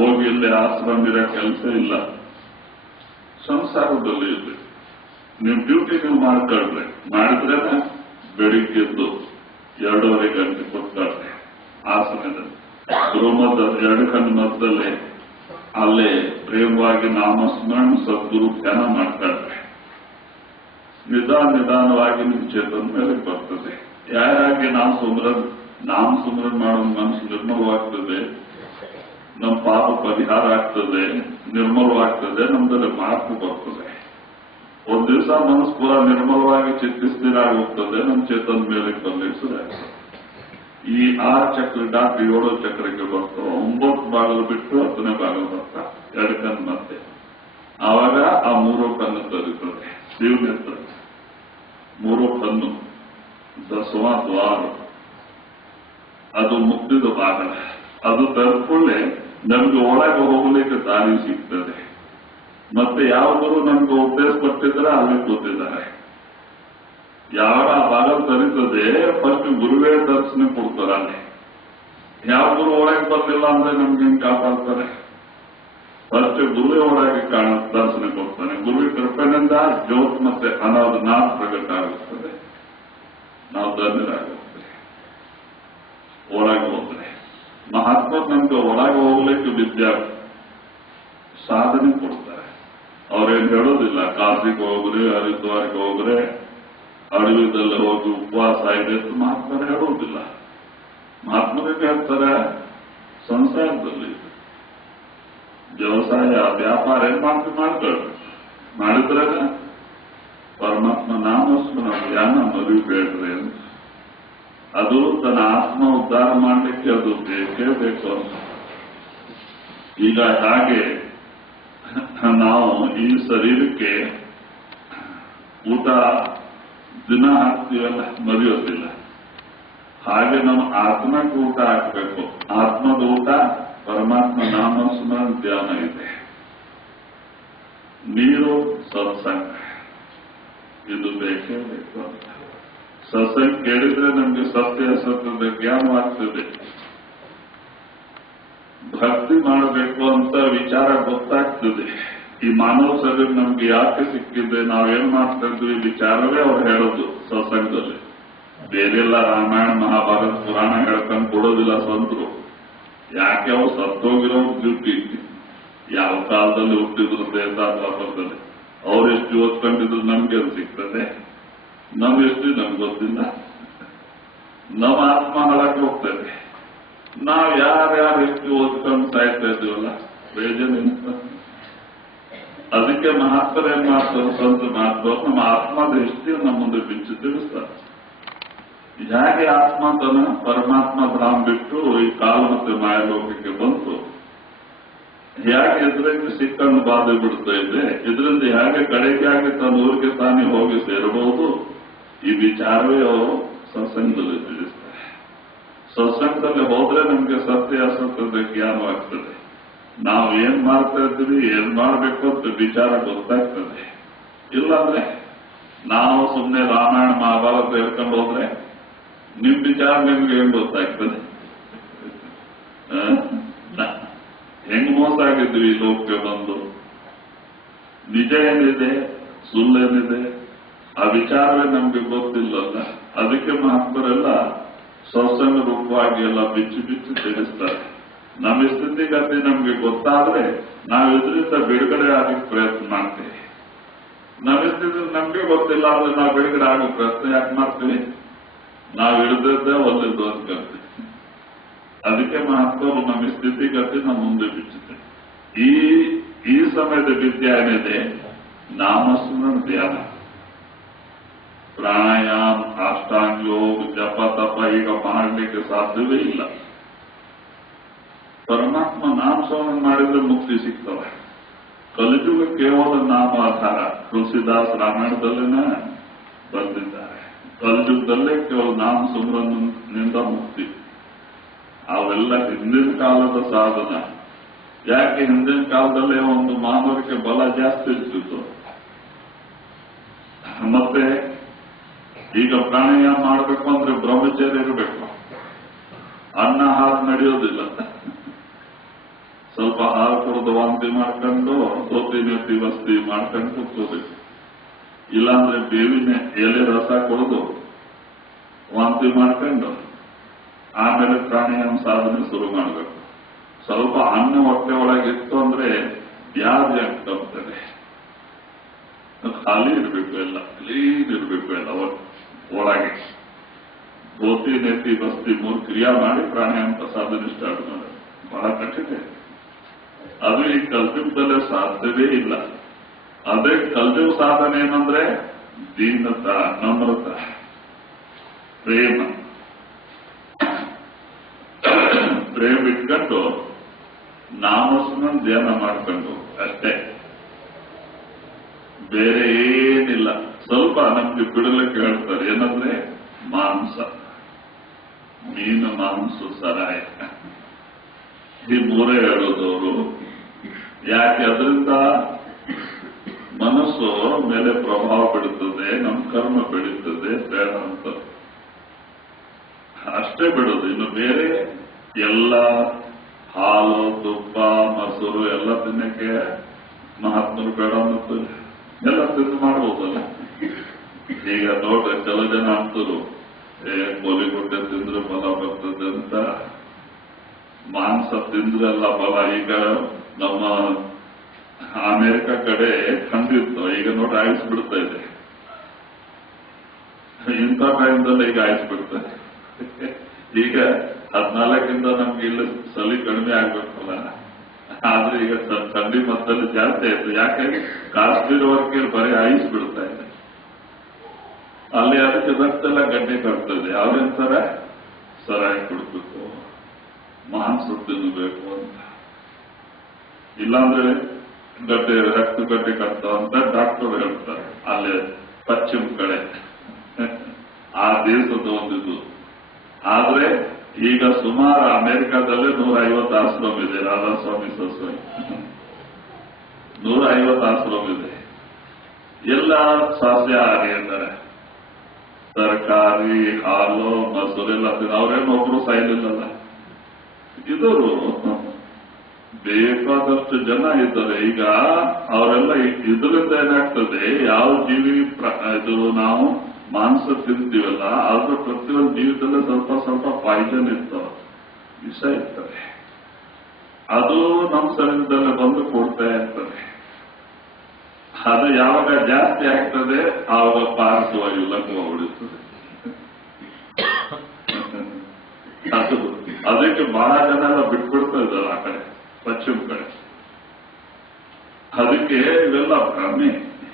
ಹೋಗಿ ಇಲ್ಲಿ ಆಶ್ರಮ ಇರೋ ಕೆಲಸ ಇಲ್ಲ, ಸಂಸಾರದಲ್ಲಿ ಇದೆ. ನೀವು ಡ್ಯೂಟಿ ನೀವು ಮಾಡ್ಕೊಳ್ರಿ. ಮಾಡಿದ್ರೆ ಬೆಳಿಗ್ಗೆದ್ದು 2:30 ಗಂಟೆ ಕೊಡ್ತಾರೆ ಆಸನದಲ್ಲಿ. ಗೃಹಮದ 2 ಕಣ್ಣು ಮಧ್ಯದಲ್ಲಿ ಅಲ್ಲೇ ಪ್ರೇಮವಾಗಿ ನಾಮಸ್ಮರಣ ಸದ್ಗುರು ಧ್ಯಾನ ಮಾಡ್ತಾರೆ. ನಿಧಾನವಾಗಿ ನಿಮ್ಮ ಚೇತನ ಮೇಲೆ ಬರ್ತದೆ. ಯಾರಾಗಿ ನಾಮ ಸುಮರನ್ ಮಾಡೋ ಮನಸ್ಸು ನಿರ್ಮಲವಾಗ್ತದೆ, ನಮ್ಮ ಪಾಪ ಪರಿಹಾರ ಆಗ್ತದೆ, ನಿರ್ಮಲವಾಗ್ತದೆ, ನಮ್ದಲ್ಲಿ ಮಾರ್ಕು ಬರ್ತದೆ. ಒಂದ್ ದಿವಸ ಮನಸ್ಸು ಪೂರ ನಿರ್ಮಲವಾಗಿ ಚಿತ್ತಿಸ್ತಿರಾಗಿ ಹೋಗ್ತದೆ, ನಮ್ಮ ಚೇತನ ಮೇಲೆ ಬಂದಿರ್ತದೆ. ಈ 6 ಚಕ್ರ ದಾಟಿ 7 ಚಕ್ರಕ್ಕೆ ಬರ್ತಾವ. 9 ಬಾಗಿಲು ಬಿಟ್ಟು 10ನೇ ಬಾಗಿಲು ಬರ್ತಾ 2 ಕಣ್ಣು ಮತ್ತೆ ಆವಾಗ ಆ 3 ಕಣ್ಣು ತರುತ್ತದೆ. ಶಿವನೇತ್ರ 3 ಕಣ್ಣು ದಶಮ ದ್ವಾರ, ಅದು ಮುಕ್ತಿದ ಬಾಗಲ. ಅದು ತರ್ಕೊಳ್ಳೆ ನಮ್ಗೆ ಒಳಗೆ ಹೋಗ್ಲಿಕ್ಕೆ ದಾರಿ ಸಿಗ್ತದೆ. ಮತ್ತೆ ಯಾವ ಗುರು ನಮ್ಗೆ ಉಪದೇಶ ಕೊಟ್ಟಿದ್ರೆ ಅಲ್ಲಿ ಕೂತಿದ್ದಾರೆ. ಯಾವಾಗ ಆ ಬಾಗಲ್ ತರೀತದೆ ಫಸ್ಟ್ ಗುರುವೇ ದರ್ಶನ ಕೊಡ್ತಾರೆ. ಅಲ್ಲಿ ಯಾವ ಗುರು ಒಳಗೆ ಬರ್ಲಿಲ್ಲ ಅಂದ್ರೆ ನಮ್ಗೆ ಹೆಂಗ್ ಕಾಪಾಡ್ತಾರೆ? ಫಸ್ಟ್ ಗುರುವೇ ಒಳಗೆ ದರ್ಶನ ಕೊಡ್ತಾನೆ. ಗುರುವಿನ ಕೃಪೆಯಿಂದ ಜ್ಯೋತ್ ಮತ್ತೆ ಅನಾದ ನಾಥ ಪ್ರಗಟ ಆಗುತ್ತದೆ. ನಾವು ಧನ್ಯರಾಗುತ್ತೇವೆ. ಒಳಗೆ ಹೋದ್ರೆ ಮಹಾತ್ಮ ನಮ್ಗೆ ಒಳಗೆ ಹೋಗ್ಲಿಕ್ಕೆ ವಿದ್ಯಾ ಸಾಧನೆ ಕೊಡ್ತಾರೆ. ಅವ್ರೇನ್ ಹೇಳೋದಿಲ್ಲ ಕಾಶಿಗೆ ಹೋಗ್ರೆ ಹರಿದ್ವಾರಕ್ಕೆ ಹೋಗ್ರೆ ಅಡವಿದಲ್ಲಿ ಹೋಗಿ ಉಪವಾಸ ಇದೆ ಅಂತ ಮಹಾತ್ಮರು ಹೇಳೋದಿಲ್ಲ. ಮಹಾತ್ಮರಿಗೆ ಹೇಳ್ತಾರೆ ಸಂಸಾರದಲ್ಲಿ ವ್ಯವಸಾಯ ವ್ಯಾಪಾರ ಏನ್ ಮಾಡ್ಕೊಳ್ಳಿ ಮಾಡಿದ್ರೆ ಪರಮಾತ್ಮ ನಾಮಸ್ಮರಣ ಧ್ಯಾನ ಮರಿಬೇಡ್ರಿ ಅಂತ. ಅದು ತನ್ನ ಆತ್ಮ ಉದ್ಧಾರ ಮಾಡಲಿಕ್ಕೆ ಅದು ಬೇಕೇ ಬೇಕು ಅಂತ. ಈಗ ಹಾಗೆ ನಾವು ಈ ಶರೀರಕ್ಕೆ ಊಟ ದಿನ ಹಾಕ್ತೀವಲ್ಲ, ಮರೆಯೋದಿಲ್ಲ. ಹಾಗೆ ನಮ್ಮ ಆತ್ಮಕ್ಕೆ ಊಟ ಹಾಕಬೇಕು. ಆತ್ಮದ ಊಟ ಪರಮಾತ್ಮ ನಾಮಸ್ಮರಣ ಧ್ಯಾನ ಇದೆ. ನೀರು ಸತ್ಸಂಗ, ಇದು ಬೇಕೇ ಬೇಕು. ಸತ್ಸಂಗ ಕೇಳಿದ್ರೆ ನಮ್ಗೆ ಸತ್ಯ ಅಸತ್ಯದ ಜ್ಞಾನವಾಗ್ತದೆ. ಭಕ್ತಿ ಮಾಡಬೇಕು ಅಂತ ವಿಚಾರ ಗೊತ್ತಾಗ್ತದೆ. ಈ ಮಾನವ ಶರೀರ ನಮ್ಗೆ ಯಾಕೆ ಸಿಕ್ಕಿದೆ, ನಾವೇನ್ ಮಾಡ್ತಾ ಇದ್ವಿ ವಿಚಾರವೇ ಅವ್ರು ಹೇಳೋದು ಸತ್ಸಂಗದಲ್ಲಿ. ಬೇರೆಲ್ಲ ರಾಮಾಯಣ ಮಹಾಭಾರತ ಪುರಾಣ ಹೇಳ್ಕೊಂಡು ಕೊಡೋದಿಲ್ಲ ಸಂತರು. ಯಾಕೆ ಅವ್ರು ಸತ್ತೋಗಿರೋ ಡ್ಯೂಟಿ, ಯಾವ ಕಾಲದಲ್ಲಿ ಹುಟ್ಟಿದ್ರು ದೇಶದಲ್ಲಿ ಅವ್ರು ಎಷ್ಟು ಓದ್ಕೊಂಡಿದ್ರು ನಮ್ಗೆ ಸಿಗ್ತದೆ. ನಮ್ಗೆಷ್ಟು ನಮ್ಗೆ ಗೊತ್ತಿಲ್ಲ. ನಮ್ಮ ಆತ್ಮ ಹಾಳಕ್ಕೆ ಹೋಗ್ತದೆ. ನಾವ್ ಯಾರ್ಯಾರು ಎಷ್ಟು ಓದ್ಕೊಂಡು ಸಾಯ್ತಾ ಇದ್ದೀವಲ್ಲ, ಬೇಜಾರ. ಅದಕ್ಕೆ ಮಹಾತ್ಮರು ಏನ್ ಮಾಡ್ತಾರೆ, ಸಂತ ಮಾಡ್ತಾರೆ, ನಮ್ಮ ಆತ್ಮದ ಎಷ್ಟು ನಮ್ಮ ಮುಂದೆ ಬಿಚ್ಚು ತಿಳಿಸ್ತಾರೆ. ಹೇಗೆ ಆತ್ಮ ತನ್ನ ಪರಮಾತ್ಮ ಧಾಮ ಬಿಟ್ಟು ಈ ಕಾಲ ಮತ್ತೆ ಮಾಯಲೋಕಕ್ಕೆ ಬಂತು, ಹೇಗೆ ಇದರಿಂದ ಸಿಕ್ಕನ್ನು ಬಾಧೆ ಬಿಡ್ತಾ ಇದೆ, ಇದರಿಂದ ಹೇಗೆ ಕಡೆಗೆ ತನ್ನ ಊರಿಗೆ ತಾನೇ ಹೋಗಿ ಸೇರಬಹುದು, ಈ ವಿಚಾರವೇ ಅವರು ಸತ್ಸಂಗದಲ್ಲಿ ತಿಳಿಸ್ತಾರೆ. ಸತ್ಸಂಗದಲ್ಲಿ ಹೋದ್ರೆ ನಮ್ಗೆ ಸತ್ಯ ಅಸತ್ಯದ ಜ್ಞಾನವಾಗ್ತದೆ. ನಾವು ಏನ್ ಮಾಡ್ತಾ ಇದ್ದೀವಿ, ಏನ್ ಮಾಡ್ಬೇಕು ಅಂತ ವಿಚಾರ ಗೊತ್ತಾಗ್ತದೆ. ಇಲ್ಲಾಂದ್ರೆ ನಾವು ಸುಮ್ಮನೆ ರಾಮಾಯಣ ಮಹಾಭಾರತ ಹೇಳ್ಕೊಂಡು ಹೋದ್ರೆ ನಿಮ್ ವಿಚಾರ ನಿಮ್ಗೆ ಏನ್ ಗೊತ್ತಾಗ್ತದೆ? ಹೆಂಗ್ ಮೋಸ ಆಗಿದ್ವಿ ಈ ಲೋಕಕ್ಕೆ ಬಂದು. ನಿಜ ಏನಿದೆ ಸುಳ್ಳೇನಿದೆ ಆ ವಿಚಾರವೇ ನಮ್ಗೆ ಗೊತ್ತಿಲ್ಲಲ್ಲ. ಅದಕ್ಕೆ ಮಹಾತ್ಮರೆಲ್ಲ ಸತ್ಸಂಗ ರೂಪವಾಗಿ ಎಲ್ಲ ಬಿಚ್ಚಿ ಬಿಚ್ಚಿ ತಿಳಿಸ್ತಾರೆ. ನಮ್ಮ ಸ್ಥಿತಿಗತಿ ನಮ್ಗೆ ಗೊತ್ತಾದ್ರೆ ನಾವು ಇದರಿಂದ ಬಿಡುಗಡೆ ಆಗಕ್ಕೆ ಪ್ರಯತ್ನ ಮಾಡ್ತೀವಿ. ನಮ್ಮ ಸ್ಥಿತಿ ನಮ್ಗೆ ಗೊತ್ತಿಲ್ಲ ಅಂದ್ರೆ ನಾವು ಬಿಡುಗಡೆ ಆಗೋ ಪ್ರಯತ್ನ ಯಾಕೆ ಮಾಡ್ತೀವಿ? ನಾವು ಹಿಡಿದಿದ್ದೆ ಒಳ್ಳೆದು ಅನ್ಕೊಳ್ತೀವಿ. ಅದಕ್ಕೆ ಮಹಾತ್ಮರು ನಮ್ಮ ಸ್ಥಿತಿಗತಿ ನಮ್ಮ ಮುಂದೆ ಬಿಚ್ಚುತ್ತೆ. ಈ ಸಮಯದ ವಿದ್ಯೆ ಏನಿದೆ ನಾಮಸ್ಮರಣ ಧ್ಯಾನ, ಪ್ರಾಣಾಯಾಮ, ಅಷ್ಟಾಂಗ ಯೋಗ, ಜಪ ತಪ ಈಗ ಮಾಡಲಿಕ್ಕೆ ಸಾಧ್ಯವೇ ಇಲ್ಲ. ಪರಮಾತ್ಮ ನಾಮಸ್ಮರಣ ಮಾಡಿದ್ರೆ ಮುಕ್ತಿ ಸಿಗ್ತವೆ. ಕಲಿಯುಗ ಕೇವಲ ನಾಮ ಆಧಾರ. ತುಳಸಿದಾಸ್ ರಾಮಾಯಣದಲ್ಲೇನೆ ಬಂದಿದ್ದಾರೆ. ಕಲಿಯುಗದಲ್ಲೇ ಕೇವಲ ನಾಮ ಸ್ಮರಣದಿಂದ ಮುಕ್ತಿ. ಅವೆಲ್ಲ ಹಿಂದಿನ ಕಾಲದ ಸಾಧನ. ಯಾಕೆ ಹಿಂದಿನ ಕಾಲದಲ್ಲೇ ಒಂದು ಮಾನವರಿಗೆ ಬಲ ಜಾಸ್ತಿ ಇರ್ತಿತ್ತು. ಮತ್ತೆ ಈಗ ಪ್ರಾಣಾಯಾಮ ಮಾಡಬೇಕು ಅಂದ್ರೆ ಬ್ರಹ್ಮಚರ್ಯ ಇರಬೇಕು. ಅನ್ನ ಹಾಲು ನಡೆಯೋದಿಲ್ಲ. ಸ್ವಲ್ಪ ಹಾಲು ಕುಡಿದು ವಾಂತಿ ಮಾಡ್ಕೊಂಡು ಸೋತಿ ನೆತ್ತಿ ವಸ್ತಿ ಮಾಡ್ಕೊಂಡು ಕೂತ್ಕೋಬೇಕು. ಇಲ್ಲಾಂದ್ರೆ ಬೇವಿನ ಎಲೆ ರಸ ಕುಡಿದು ವಾಂತಿ ಮಾಡ್ಕೊಂಡು ಆಮೇಲೆ ಪ್ರಾಣಾಯಾಮ ಸಾಧನೆ ಶುರು ಮಾಡಬೇಕು. ಸ್ವಲ್ಪ ಅನ್ನ ಹೊಟ್ಟೆ ಒಳಗಿತ್ತು ಅಂದ್ರೆ ವ್ಯಾಧಿ ಆಗ್ತದೆ. ಖಾಲಿ ಇರಬೇಕು, ಎಲ್ಲ ಕ್ಲೀನ್ ಇರಬೇಕು. ಎಲ್ಲ ಒಳಗೆ ಧೋತಿ ನೆತ್ತಿ ಬಸ್ತಿ 3 ಕ್ರಿಯಾ ಮಾಡಿ ಪ್ರಾಣಾಯಾಮ ಸಾಧನೆ ಸ್ಟಾರ್ಟ್ ಮಾಡಿ. ಬಹಳ ಕಠಿಣ. ಅದು ಈ ಕಲ್ಪಿತದಲ್ಲೇ ಸಾಧ್ಯವೇ ಇಲ್ಲ. ಅದೇ ಕಲ್ಪಿತ ಸಾಧನೆ ಏನಂದ್ರೆ ದೀನತ, ನಮ್ರತ, ಪ್ರೇಮ. ಫ್ರೇಮ್ ಇಟ್ಕೊಂಡು ನಾಮಸ್ಮರಣ ಧ್ಯಾನ ಮಾಡ್ಕೊಂಡು ಅಷ್ಟೇ, ಬೇರೆ ಏನಿಲ್ಲ. ಸ್ವಲ್ಪ ನಮ್ಗೆ ಬಿಡಲಿಕ್ಕೆ ಹೇಳ್ತಾರೆ, ಏನಂದ್ರೆ ಮಾಂಸ, ಮೀನು, ಮಾಂಸ, ಸರಾಯ, ಈ ಮೂರೇ ಹೇಳೋದವರು. ಯಾಕೆ? ಅದರಿಂದ ಮನಸ್ಸು ಮೇಲೆ ಪ್ರಭಾವ ಬೀಳುತ್ತದೆ, ನಮ್ಮ ಕರ್ಮ ಬೆಳೀತದೆ, ಬೇಡ ಅಂತ ಅಷ್ಟೇ ಬಿಡೋದು. ಇನ್ನು ಬೇರೆ ಎಲ್ಲ ಹಾಲು, ತುಪ್ಪ, ಮೊಸರು ಎಲ್ಲ ತಿನ್ನಕ್ಕೆ ಮಹಾತ್ಮರು ಬೇಡ ಮತ್ತು ಎಲ್ಲ ತಿಂದು ಮಾಡ್ಬೋದಲ್ಲ. ಈಗ ನೋಡ್ರಿ, ಕೆಲವು ಜನ ಅಂತರು ಕೋಲಿಗುಡ್ಡೆ ತಿಂದ್ರೆ ಬಲ ಬರ್ತದೆ ಅಂತ. ಮಾಂಸ ತಿಂದ್ರೆಲ್ಲ ಬಲ. ಈಗ ನಮ್ಮ ಅಮೆರಿಕ ಕಡೆ ಕಂಡಿತ್ತು, ಈಗ ನೋಡಿ ಆಯಿಸ್ಬಿಡ್ತಾ ಇದೆ. ಇಂಥ ಟೈಮ್ದಲ್ಲಿ ಈಗ ಆಯಿಸ್ಬಿಡ್ತಾರೆ. ಈಗ 14ರಿಂದ ನಮ್ಗೆ ಇಲ್ಲಿ ಸಲಿ ಕಡಿಮೆ ಆಗ್ಬೇಕಲ್ಲ, ಆದ್ರೆ ಈಗ ಥಂಡಿ ಮತ್ತಲ್ಲಿ ಜಾಸ್ತಿ ಆಯ್ತು. ಯಾಕೆ? ಕಾಶ್ಮೀರ ವರ್ಗಕ್ಕೆ ಬರೀ ಐಸ್ ಬಿಡ್ತಾ ಇದೆ. ಅಲ್ಲಿ ಅದಕ್ಕೆ ರಕ್ತೆಲ್ಲ ಗಡ್ಡೆ ಕಟ್ತದೆ. ಅವ್ರೆಂತಾರೆ ಸರಾಯಿ ಕುಡ್ಬೇಕು, ಮಾಂಸ ತಿನ್ನಬೇಕು ಅಂತ. ಇಲ್ಲಾಂದ್ರೆ ಗಡ್ಡೆ, ರಕ್ತ ಗಡ್ಡೆ ಕಟ್ತಾವ ಅಂತ ಡಾಕ್ಟರ್ ಹೇಳ್ತಾರೆ. ಅಲ್ಲಿ ಪಶ್ಚಿಮ ಕಡೆ ಆ ದೇಶದ ಒಂದಿದು. ಆದ್ರೆ ಈಗ ಸುಮಾರು ಅಮೆರಿಕಾದಲ್ಲೇ 150 ಆಶ್ರಮ ಇದೆ. ರಾಧಾಸ್ವಾಮಿ ಸಸ್ವಾಮಿ 150 ಆಶ್ರಮ ಇದೆ. ಎಲ್ಲ ಸಸ್ಯಾಹಾರಿ ಇದ್ದಾರೆ. ತರಕಾರಿ, ಹಾಲು, ಮೊಸರೆಲ್ಲ ಅವ್ರೇನೊಬ್ರು ಸಾಯ್ಲಿಲ್ಲಲ್ಲ. ಇದರು ಬೇಕಾದಷ್ಟು ಜನ ಇದ್ದಾರೆ. ಈಗ ಅವರೆಲ್ಲ ಇದರಿಂದ ಏನಾಗ್ತದೆ, ಯಾವ ಜೀವಿ ಇದು ನಾವು ಮಾಂಸ ತಿಂತೀವಲ್ಲ, ಆದ್ರೂ ಪ್ರತಿಯೊಂದು ಜೀವಿತಲ್ಲೇ ಸ್ವಲ್ಪ ಸ್ವಲ್ಪ ಪಾಯ್ಸನ್ ಇರ್ತವೆ, ವಿಷ ಇರ್ತವೆ. ಅದು ನಮ್ಮ ಶರೀರದಲ್ಲೇ ಬಂದು ಕೊಡ್ತಾ ಇರ್ತದೆ. ಅದು ಯಾವಾಗ ಜಾಸ್ತಿ ಆಗ್ತದೆ ಆವಾಗ ಪಾರ್ಶ್ವವಾಯು ಲಘುವ ಹೊಡಿತದೆ. ಅದಕ್ಕೆ ಬಹಳ ಜನ ಎಲ್ಲ ಬಿಟ್ಬಿಡ್ತಾ ಇದ್ದಾರೆ ಆ ಕಡೆ, ಪಶ್ಚಿಮ ಕಡೆ. ಅದಕ್ಕೆ ಇವೆಲ್ಲ ಭ್ರಮೆ.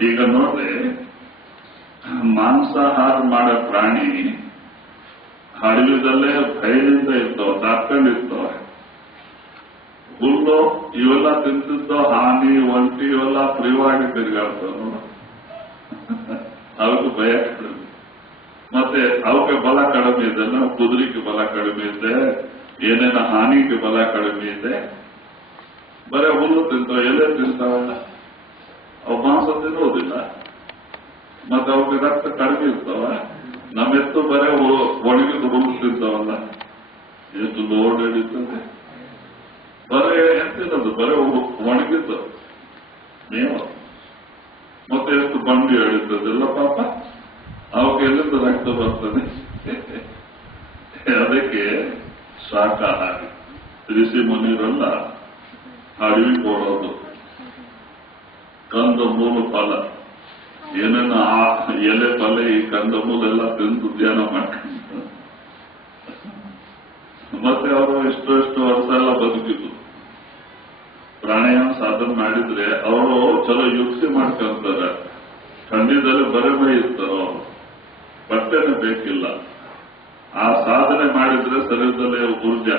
ಈಗ ನೋಡ್ರಿ, ಮಾಂಸಾಹಾರ ಮಾಡೋ ಪ್ರಾಣಿ ಅಡವಿದಲ್ಲೇ ಭಯದಿಂದ ಇರ್ತವೆ, ತಾತ್ಕೊಂಡಿರ್ತವೆ. ಹುಲ್ಲು ಇವೆಲ್ಲ ತಿಂತಿದ್ದೋ ಹಾನಿ, ಒಂಟಿ ಇವೆಲ್ಲ ಪ್ರಿಯವಾಗಿ ತಿರುಗಾಡ್ತಾವ. ಅವಕ್ಕೆ ಭಯ ಕಡಿಮೆ. ಮತ್ತೆ ಅವಕ್ಕೆ ಬಲ ಕಡಿಮೆ ಇದೆ. ಕುದುರೆಗೆ ಬಲ ಕಡಿಮೆ ಇದೆ, ಏನೇನ ಹಾನಿಗೆ ಬಲ ಕಡಿಮೆ ಇದೆ. ಬರೀ ಹುಲ್ಲು ತಿಂತಾವ, ಎಲೆ ತಿಂತಾವಲ್ಲ, ಅವು ಮಾಂಸ ತಿನ್ನೋದಿಲ್ಲ. ಮತ್ತೆ ಅವಕ್ಕೆ ರಕ್ತ ಕಡಿಮೆ ಇರ್ತಾವ. ನಮ್ಮೆತ್ತು ಬರೇ ಒಣಗಿದ ಹುಲ್ಲು ತಿಂತಾವಲ್ಲ, ಎಷ್ಟು ಲೋಡ್ ಹಿಡಿತದೆ. ಬರೇ ಎಂತಿರೋದು, ಬರೇ ಒಣಗಿದ್ದು ಮೇವ. ಮತ್ತೆ ಎಷ್ಟು ಬಂಡಿ ಹಿಡಿತದೆಲ್ಲ ಪಾಪ, ಅವಕ್ಕೆ ಎಲ್ಲಿಂದ ರಕ್ತ ಬರ್ತದೆ. ಅದಕ್ಕೆ ಶಾಕಾಹಾರಿ ಋಷಿ ಮುನಿರೆಲ್ಲ ಅಡವಿ ಕೊಡೋದು, ಕಂದ ಮೂಲ ಫಲ, ಏನೇನು ಆ ಎಲೆ ಪಲ್ಲೆ ಈ ಕಂದ ಮೂಲೆಲ್ಲ ತಿಂದು ಧ್ಯಾನ ಮಾಡ್ಕೊಂಡು ಮತ್ತೆ ಅವರು ಎಷ್ಟು ವರ್ಷ ಎಲ್ಲ ಬದುಕಿದ್ರು. ಪ್ರಾಣಾಯಾಮ ಸಾಧನೆ ಮಾಡಿದ್ರೆ ಅವರು ಚಲೋ ಯುಕ್ತಿ ಮಾಡ್ಕೊಂತಾರೆ. ಖಂಡಿತದಲ್ಲಿ ಬರಬೇ ಇರ್ತಾರೋ, ಬಟ್ಟೆನೇ ಬೇಕಿಲ್ಲ. ಆ ಸಾಧನೆ ಮಾಡಿದ್ರೆ ಶರೀರದಲ್ಲಿ ಊರ್ಜಾ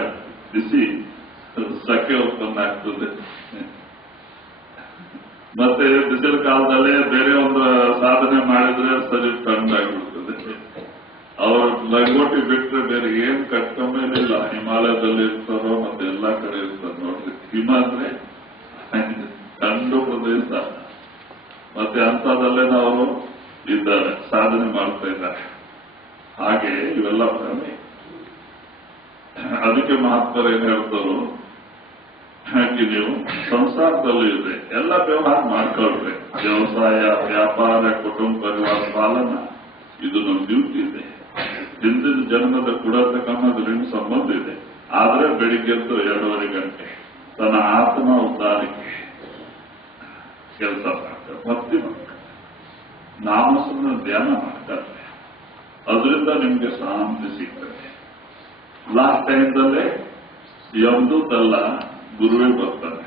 ಬಿಸಿ ಸಖೆ ಉತ್ಪನ್ನ ಆಗ್ತದೆ. ಮತ್ತೆ ಬಿಸಿಲು ಕಾಲದಲ್ಲೇ ಬೇರೆ ಒಂದು ಸಾಧನೆ ಮಾಡಿದ್ರೆ ಶರೀರ ತಣ್ಣಾಗಿಬಿಡ್ತದೆ. ಅವರು ಲಂಗೋಟಿ ಬಿಟ್ಟರೆ ಬೇರೆ ಏನ್ ಕಟ್ಕೊಂಬೇನಿಲ್ಲ. ಹಿಮಾಲಯದಲ್ಲಿ ಇರ್ತಾರೋ ಮತ್ತೆ ಎಲ್ಲಾ ಕಡೆ ಇರ್ತಾರೆ ನೋಡ್ರಿ. ಹಿಮ ಅಂದ್ರೆ ಕಂಡು ಪ್ರದೇಶ. ಮತ್ತೆ ಅಂತದಲ್ಲೇ ಅವರು ಇದ್ದಾರೆ, ಸಾಧನೆ ಮಾಡ್ತಾ ಇದ್ದಾರೆ. ಹಾಗೆ ಇವೆಲ್ಲ ಭ್ರಮೆ. ಅದಕ್ಕೆ ಮಹಾತ್ಮರು ಏನ್ ಹೇಳ್ತಾರೋ, ಹಾಗೆ ನೀವು ಸಂಸಾರದಲ್ಲೂ ಇದೆ ಎಲ್ಲ ವ್ಯವಹಾರ ಮಾಡ್ಕೊಳ್ರಿ. ವ್ಯವಸಾಯ, ವ್ಯಾಪಾರ, ಕುಟುಂಬ ಪರಿವಾರ ಪಾಲನ, ಇದು ನಮ್ಮ ಡ್ಯೂಟಿ ಇದೆ. ಹಿಂದಿನ ಜನ್ಮದ ಕುಡತಕ್ಕನ್ನೋದ್ರಿಂದ ಸಂಬಂಧ ಇದೆ. ಆದ್ರೆ ಬೆಳಿಗ್ಗೆ 2:30 ಗಂಟೆ ತನ್ನ ಆತ್ಮ ಉದ್ಧಾರಕ್ಕೆ ಕೆಲಸ ಮಾಡ್ತಾರೆ, ಭಕ್ತಿ ಮಾಡ್ತಾರೆ, ನಾಮಸ್ಮರಣ ಧ್ಯಾನ ಮಾಡ್ತಾರೆ. ಅದರಿಂದ ನಿಮ್ಗೆ ಶಾಂತಿ ಸಿಗ್ತದೆ. ಲಾಸ್ಟ್ ಟೈಮ್ದಲ್ಲೇ ಎಂದೂದಲ್ಲ, ಗುರುವೇ ಬರ್ತಾನೆ,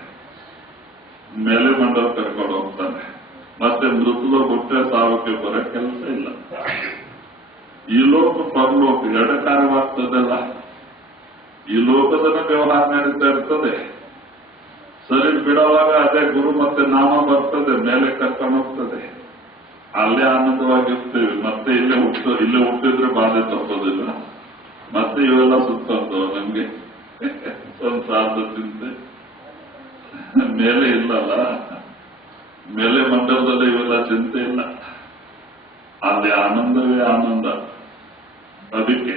ಮೇಲೆ ಮಂಡಲ ಕರ್ಕೊಂಡು ಹೋಗ್ತಾನೆ. ಮತ್ತೆ ಮೃತದ ಹುಟ್ಟೆ ಸಾವಕ್ಕೆ ಬರೋ ಕೆಲಸ ಇಲ್ಲ. ಈ ಲೋಕ ಪರಲೋಕ ಎರಡಕಾರವಾಗ್ತದಲ್ಲ. ಈ ಲೋಕದನ್ನ ವ್ಯವಹಾರ ನಡೀತಾ ಇರ್ತದೆ. ಸರಿ ಬಿಡುವಾಗ ಅದೇ ಗುರು ಮತ್ತೆ ನಾಮ ಬರ್ತದೆ, ಮೇಲೆ ಕರ್ಕೊಂಡು ಹೋಗ್ತದೆ. ಅಲ್ಲೇ ಆನಂದವಾಗಿರ್ತೀವಿ. ಮತ್ತೆ ಇಲ್ಲೇ ಹುಟ್ಟಿದ್ರೆ ಬಾಧೆ ತಪ್ಪೋದಿಲ್ಲ. ಮತ್ತೆ ಇವೆಲ್ಲ ಸುತ್ತಂತವ ನಮ್ಗೆ ಸಂಸಾರದ ಚಿಂತೆ. ಮೇಲೆ ಇಲ್ಲಲ್ಲ, ಮೇಲೆ ಮಂಡಲದಲ್ಲಿ ಇವೆಲ್ಲ ಚಿಂತೆ ಇಲ್ಲ. ಅಲ್ಲಿ ಆನಂದವೇ ಆನಂದ. ಅದಕ್ಕೆ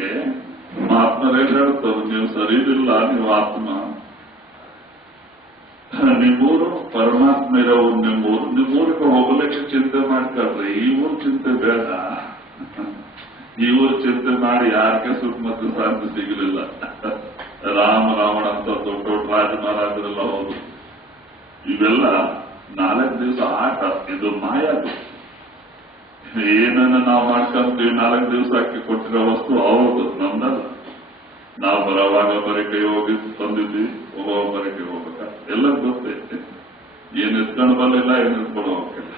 ಮಹಾತ್ಮರೇ ಹೇಳ್ತಾರೆ, ನೀವು ಸರಿಯಿಲ್ಲ, ನೀವು ಆತ್ಮ, ನಿಮ್ಮೂರು ಪರಮಾತ್ಮ ಇರೋವು, ನಿಮ್ಮೂರಿಗೆ ಹೋಗ್ಲಿಕ್ಕೆ ಚಿಂತೆ ಮಾಡ್ಕೊಳ್ರಿ. ಈ ಊರು ಚಿಂತೆ ಬೇಡ. ಈ ಊರು ಚಿಂತೆ ಮಾಡಿ ಯಾರಿಗೆ ಸುಖ ಮತ್ತು ಶಾಂತಿ ಸಿಗಲಿಲ್ಲ. ರಾವಣ ಅಂತ ದೊಡ್ಡ ದೊಡ್ಡ ರಾಜ ಮಹಾರಾಜರೆಲ್ಲ ಹೌದು. ಇವೆಲ್ಲ 4 ದಿವಸ ಆಟ. ಇದು ಮಾಯದು. ಏನನ್ನ ನಾವು ಮಾಡ್ಕೊಂತೀವಿ 4 ದಿವಸಕ್ಕೆ ಕೊಟ್ಟಿರೋ ವಸ್ತು ಹೌದು, ನಮ್ದಲ್ಲ. ನಾವು ಬರೋವಾಗ ಬರೀ ಕೈ ಹೋಗಿ ತಂದಿದ್ವಿ, ಹೋಗುವಾಗ ಬರೀ ಕೈ ಹೋಗ್ಬೇಕ, ಎಲ್ಲ ಗೊತ್ತೈತೆ. ಏನ್ ಎತ್ಕೊಂಡು ಬರಲಿಲ್ಲ, ಏನ್ ಎತ್ಕೊಂಡು ಹೋಗಿಲ್ಲ.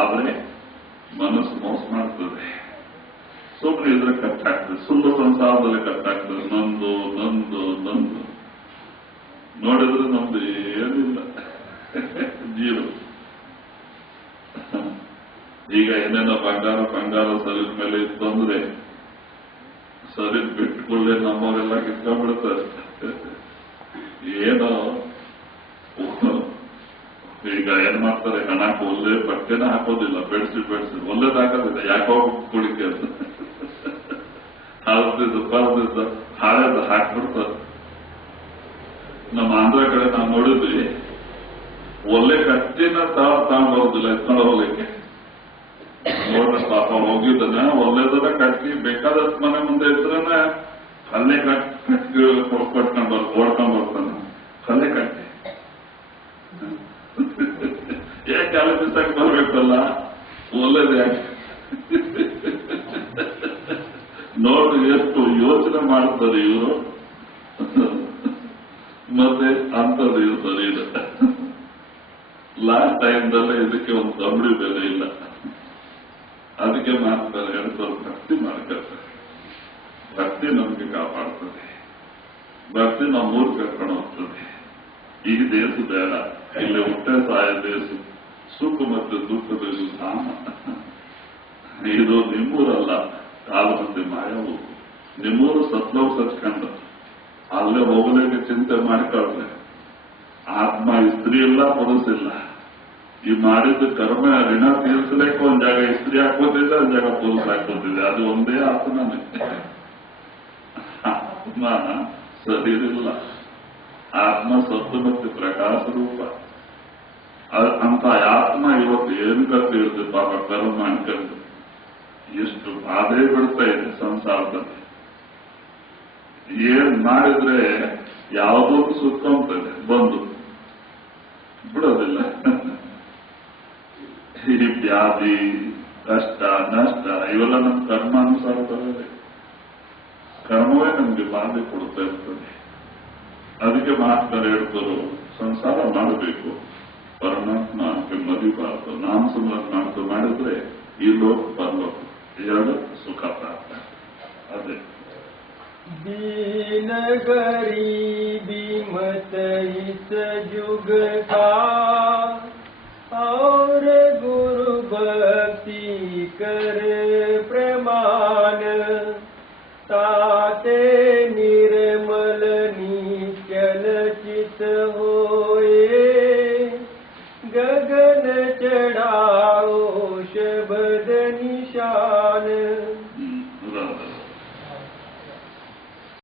ಆದ್ರೆ ಮನಸ್ಸು ಮೋಸ ಮಾಡ್ತದೆ. ಸುಮ್ಮನೆ ಇದ್ರೆ ಕಟ್ಟಾಗ್ತದೆ. ಸುಳ್ಳು ಸಂಸಾರದಲ್ಲಿ ಕಟ್ಟಾಗ್ತದೆ. ನಂದು ನಂದು ನಂದು ನೋಡಿದ್ರೆ ನಮ್ದು ಏನಿಲ್ಲ, ಜೀರೋ. ಈಗ ಏನೇನೋ ಬಂಗಾರ ಸರಿದ ಮೇಲೆ ಇತ್ತು ಅಂದ್ರೆ ಸರಿ ಬಿಟ್ಟುಕೊಳ್ಳೆ ನಮ್ಮವರೆಲ್ಲ ಕಿತ್ಕೊಂಡ್ಬಿಡ್ತಾರೆ. ಏನೋ ಈಗ ಏನ್ ಮಾಡ್ತಾರೆ, ಹಣಕ್ಕೆ ಒಳ್ಳೆ ಬಟ್ಟೆನ ಹಾಕೋದಿಲ್ಲ, ಬೆಡ್ಸಿ ಒಳ್ಳೇದು ಹಾಕೋದಿಲ್ಲ. ಯಾಕೋ ಕುಡಿಕೆ ಅಂತ ಹಳದಿದ್ದ ಹಾಳೆದ ಹಾಕ್ಬಿಡ್ತಾರೆ. ನಮ್ಮ ಆಂಧ್ರ ಕಡೆ ನಾವು ನೋಡಿದ್ವಿ, ಒಳ್ಳೆ ಕಟ್ಟಿನ ತಗೊಂಡ್ಬರೋದಿಲ್ಲ ಎತ್ಕೊಂಡು ಹೋಗ್ಲಿಕ್ಕೆ. ನೋಡ್ರಿ ಪಾಪ ಹೋಗಿದ್ದಾನೆ, ಒಳ್ಳೆದನ್ನ ಕಟ್ಟಿ ಬೇಕಾದಷ್ಟು ಮನೆ ಮುಂದೆ ಇದ್ರನ ಕಲ್ಲೆ ಕಟ್ಟಿ ಓಡ್ಕೊಂಡ್ ಬರ್ತಾನೆ. ಕಲ್ಲೆ ಕಟ್ಟಿ ಯಾಕೆ ಅಲ್ಲಿ ಬಿಸಾಕ್ ಬರ್ಬೇಕಲ್ಲ, ಒಳ್ಳೇದು ಯಾಕೆ? ನೋಡ್ರಿ ಎಷ್ಟು ಯೋಚನೆ ಮಾಡ್ತಾರೆ ಇವರು. ಮತ್ತೆ ಅಂಥದ್ದು ಇದು ಸರಿ ಇದೆ. ಲಾಸ್ಟ್ ಟೈಮ್ದಲ್ಲೇ ಇದಕ್ಕೆ ಒಂದು ದಮ್ಮಡಿ ಬೆಲೆ ಇಲ್ಲ. ಅದಕ್ಕೆ ಮಾಡ್ತಾರೆ, ಹೇಳ್ತಾರೆ, ಭಕ್ತಿ ಮಾಡ್ಕೊಳ್ತಾರೆ. ಭಕ್ತಿ ನಮ್ಗೆ ಕಾಪಾಡ್ತದೆ. ಭಕ್ತಿ ನಮ್ಮ ಊರು ಕರ್ಕೊಂಡು ಹೋಗ್ತದೆ. ಈಗ ದೇಶ ಬೇಡ, ಇಲ್ಲಿ ಹುಟ್ಟೆ ಸಾಯ ದೇಶ, ಸುಖ ಮತ್ತು ದುಃಖದಲ್ಲಿ ಧಾಮ. ಇದು ನಿಮ್ಮೂರಲ್ಲ, ಕಾಲಮಂದಿ ಮಾಯವು. ನಿಮ್ಮೂರು ಸತ್ಲವ್ ಸಚ್ಕಂಡ, ಅಲ್ಲೇ ಹೋಗಲಿಕ್ಕೆ ಚಿಂತೆ ಮಾಡಿಕೊಳ್ಳೆ. ಆತ್ಮ ಸ್ತ್ರೀ ಇಲ್ಲ, ಪುರುಷ ಇಲ್ಲ. ಈ ಮಾಡಿದ ಕರ್ಮ ಋಣ ತೀರಿಸಲಿಕ್ಕೆ ಒಂದ್ ಜಾಗ ಸ್ತ್ರೀ ಹಾಕೋತಿದ್ದೆ, ಒಂದ್ ಜಾಗ ಪುರುಷ ಹಾಕೋತಿದ್ದೆ. ಅದು ಒಂದೇ ಆತ್ಮನೇ. ಆತ್ಮ ಸರಿಯಿಲ್ಲ. ಆತ್ಮ ಸತ್ತು ಮತ್ತು ಪ್ರಕಾಶ ರೂಪ. ಅಂತ ಆತ್ಮ ಇವತ್ತು ಏನು ಕತ್ತಿ ಇರ್ತದೆ ಪಾಪ, ಕರ್ಮ ಅನ್ಕೊಂಡು ಎಷ್ಟು ಬಾಧೆ ಬಿಡ್ತಾ ಇದೆ ಸಂಸಾರದಲ್ಲಿ. ಏನ್ ಮಾಡಿದ್ರೆ ಯಾವುದೋ ಸುತ್ತಂತದೆ, ಬಂದು ಬಿಡೋದಿಲ್ಲ. ಈ ವ್ಯಾಧಿ, ಕಷ್ಟ, ನಷ್ಟ ಇವೆಲ್ಲ ನಮ್ಮ ಕರ್ಮಾನುಸಾರ ಬರೋದೆ. ಕರ್ಮವೇ ನಮ್ಗೆ ಬಾಧೆ ಕೊಡ್ತಾ ಇರ್ತದೆ. ಅದಕ್ಕೆ ಮಾತಾಡ ಹೇಳ್ತಾರೆ, ಸಂಸಾರ ಮಾಡಬೇಕು, ಪರಮಾತ್ಮ ಮರಿಬಾರ್ದು. ನಾಮ ಸಂಬಂಧ ಮಾಡಿದ್ರೆ ಈ ಲೋಕ ಪರಲೋಕ ಎರಡು ಸುಖ ಪ್ರಾಪ್ತ. ಅದೇ दीन गरीबी मत इस युग का, और गुरु भक्ति कर प्रमाण, ताते निर्मल निश्चल चित होए, गगन चढ़ाओ शब्द निशान।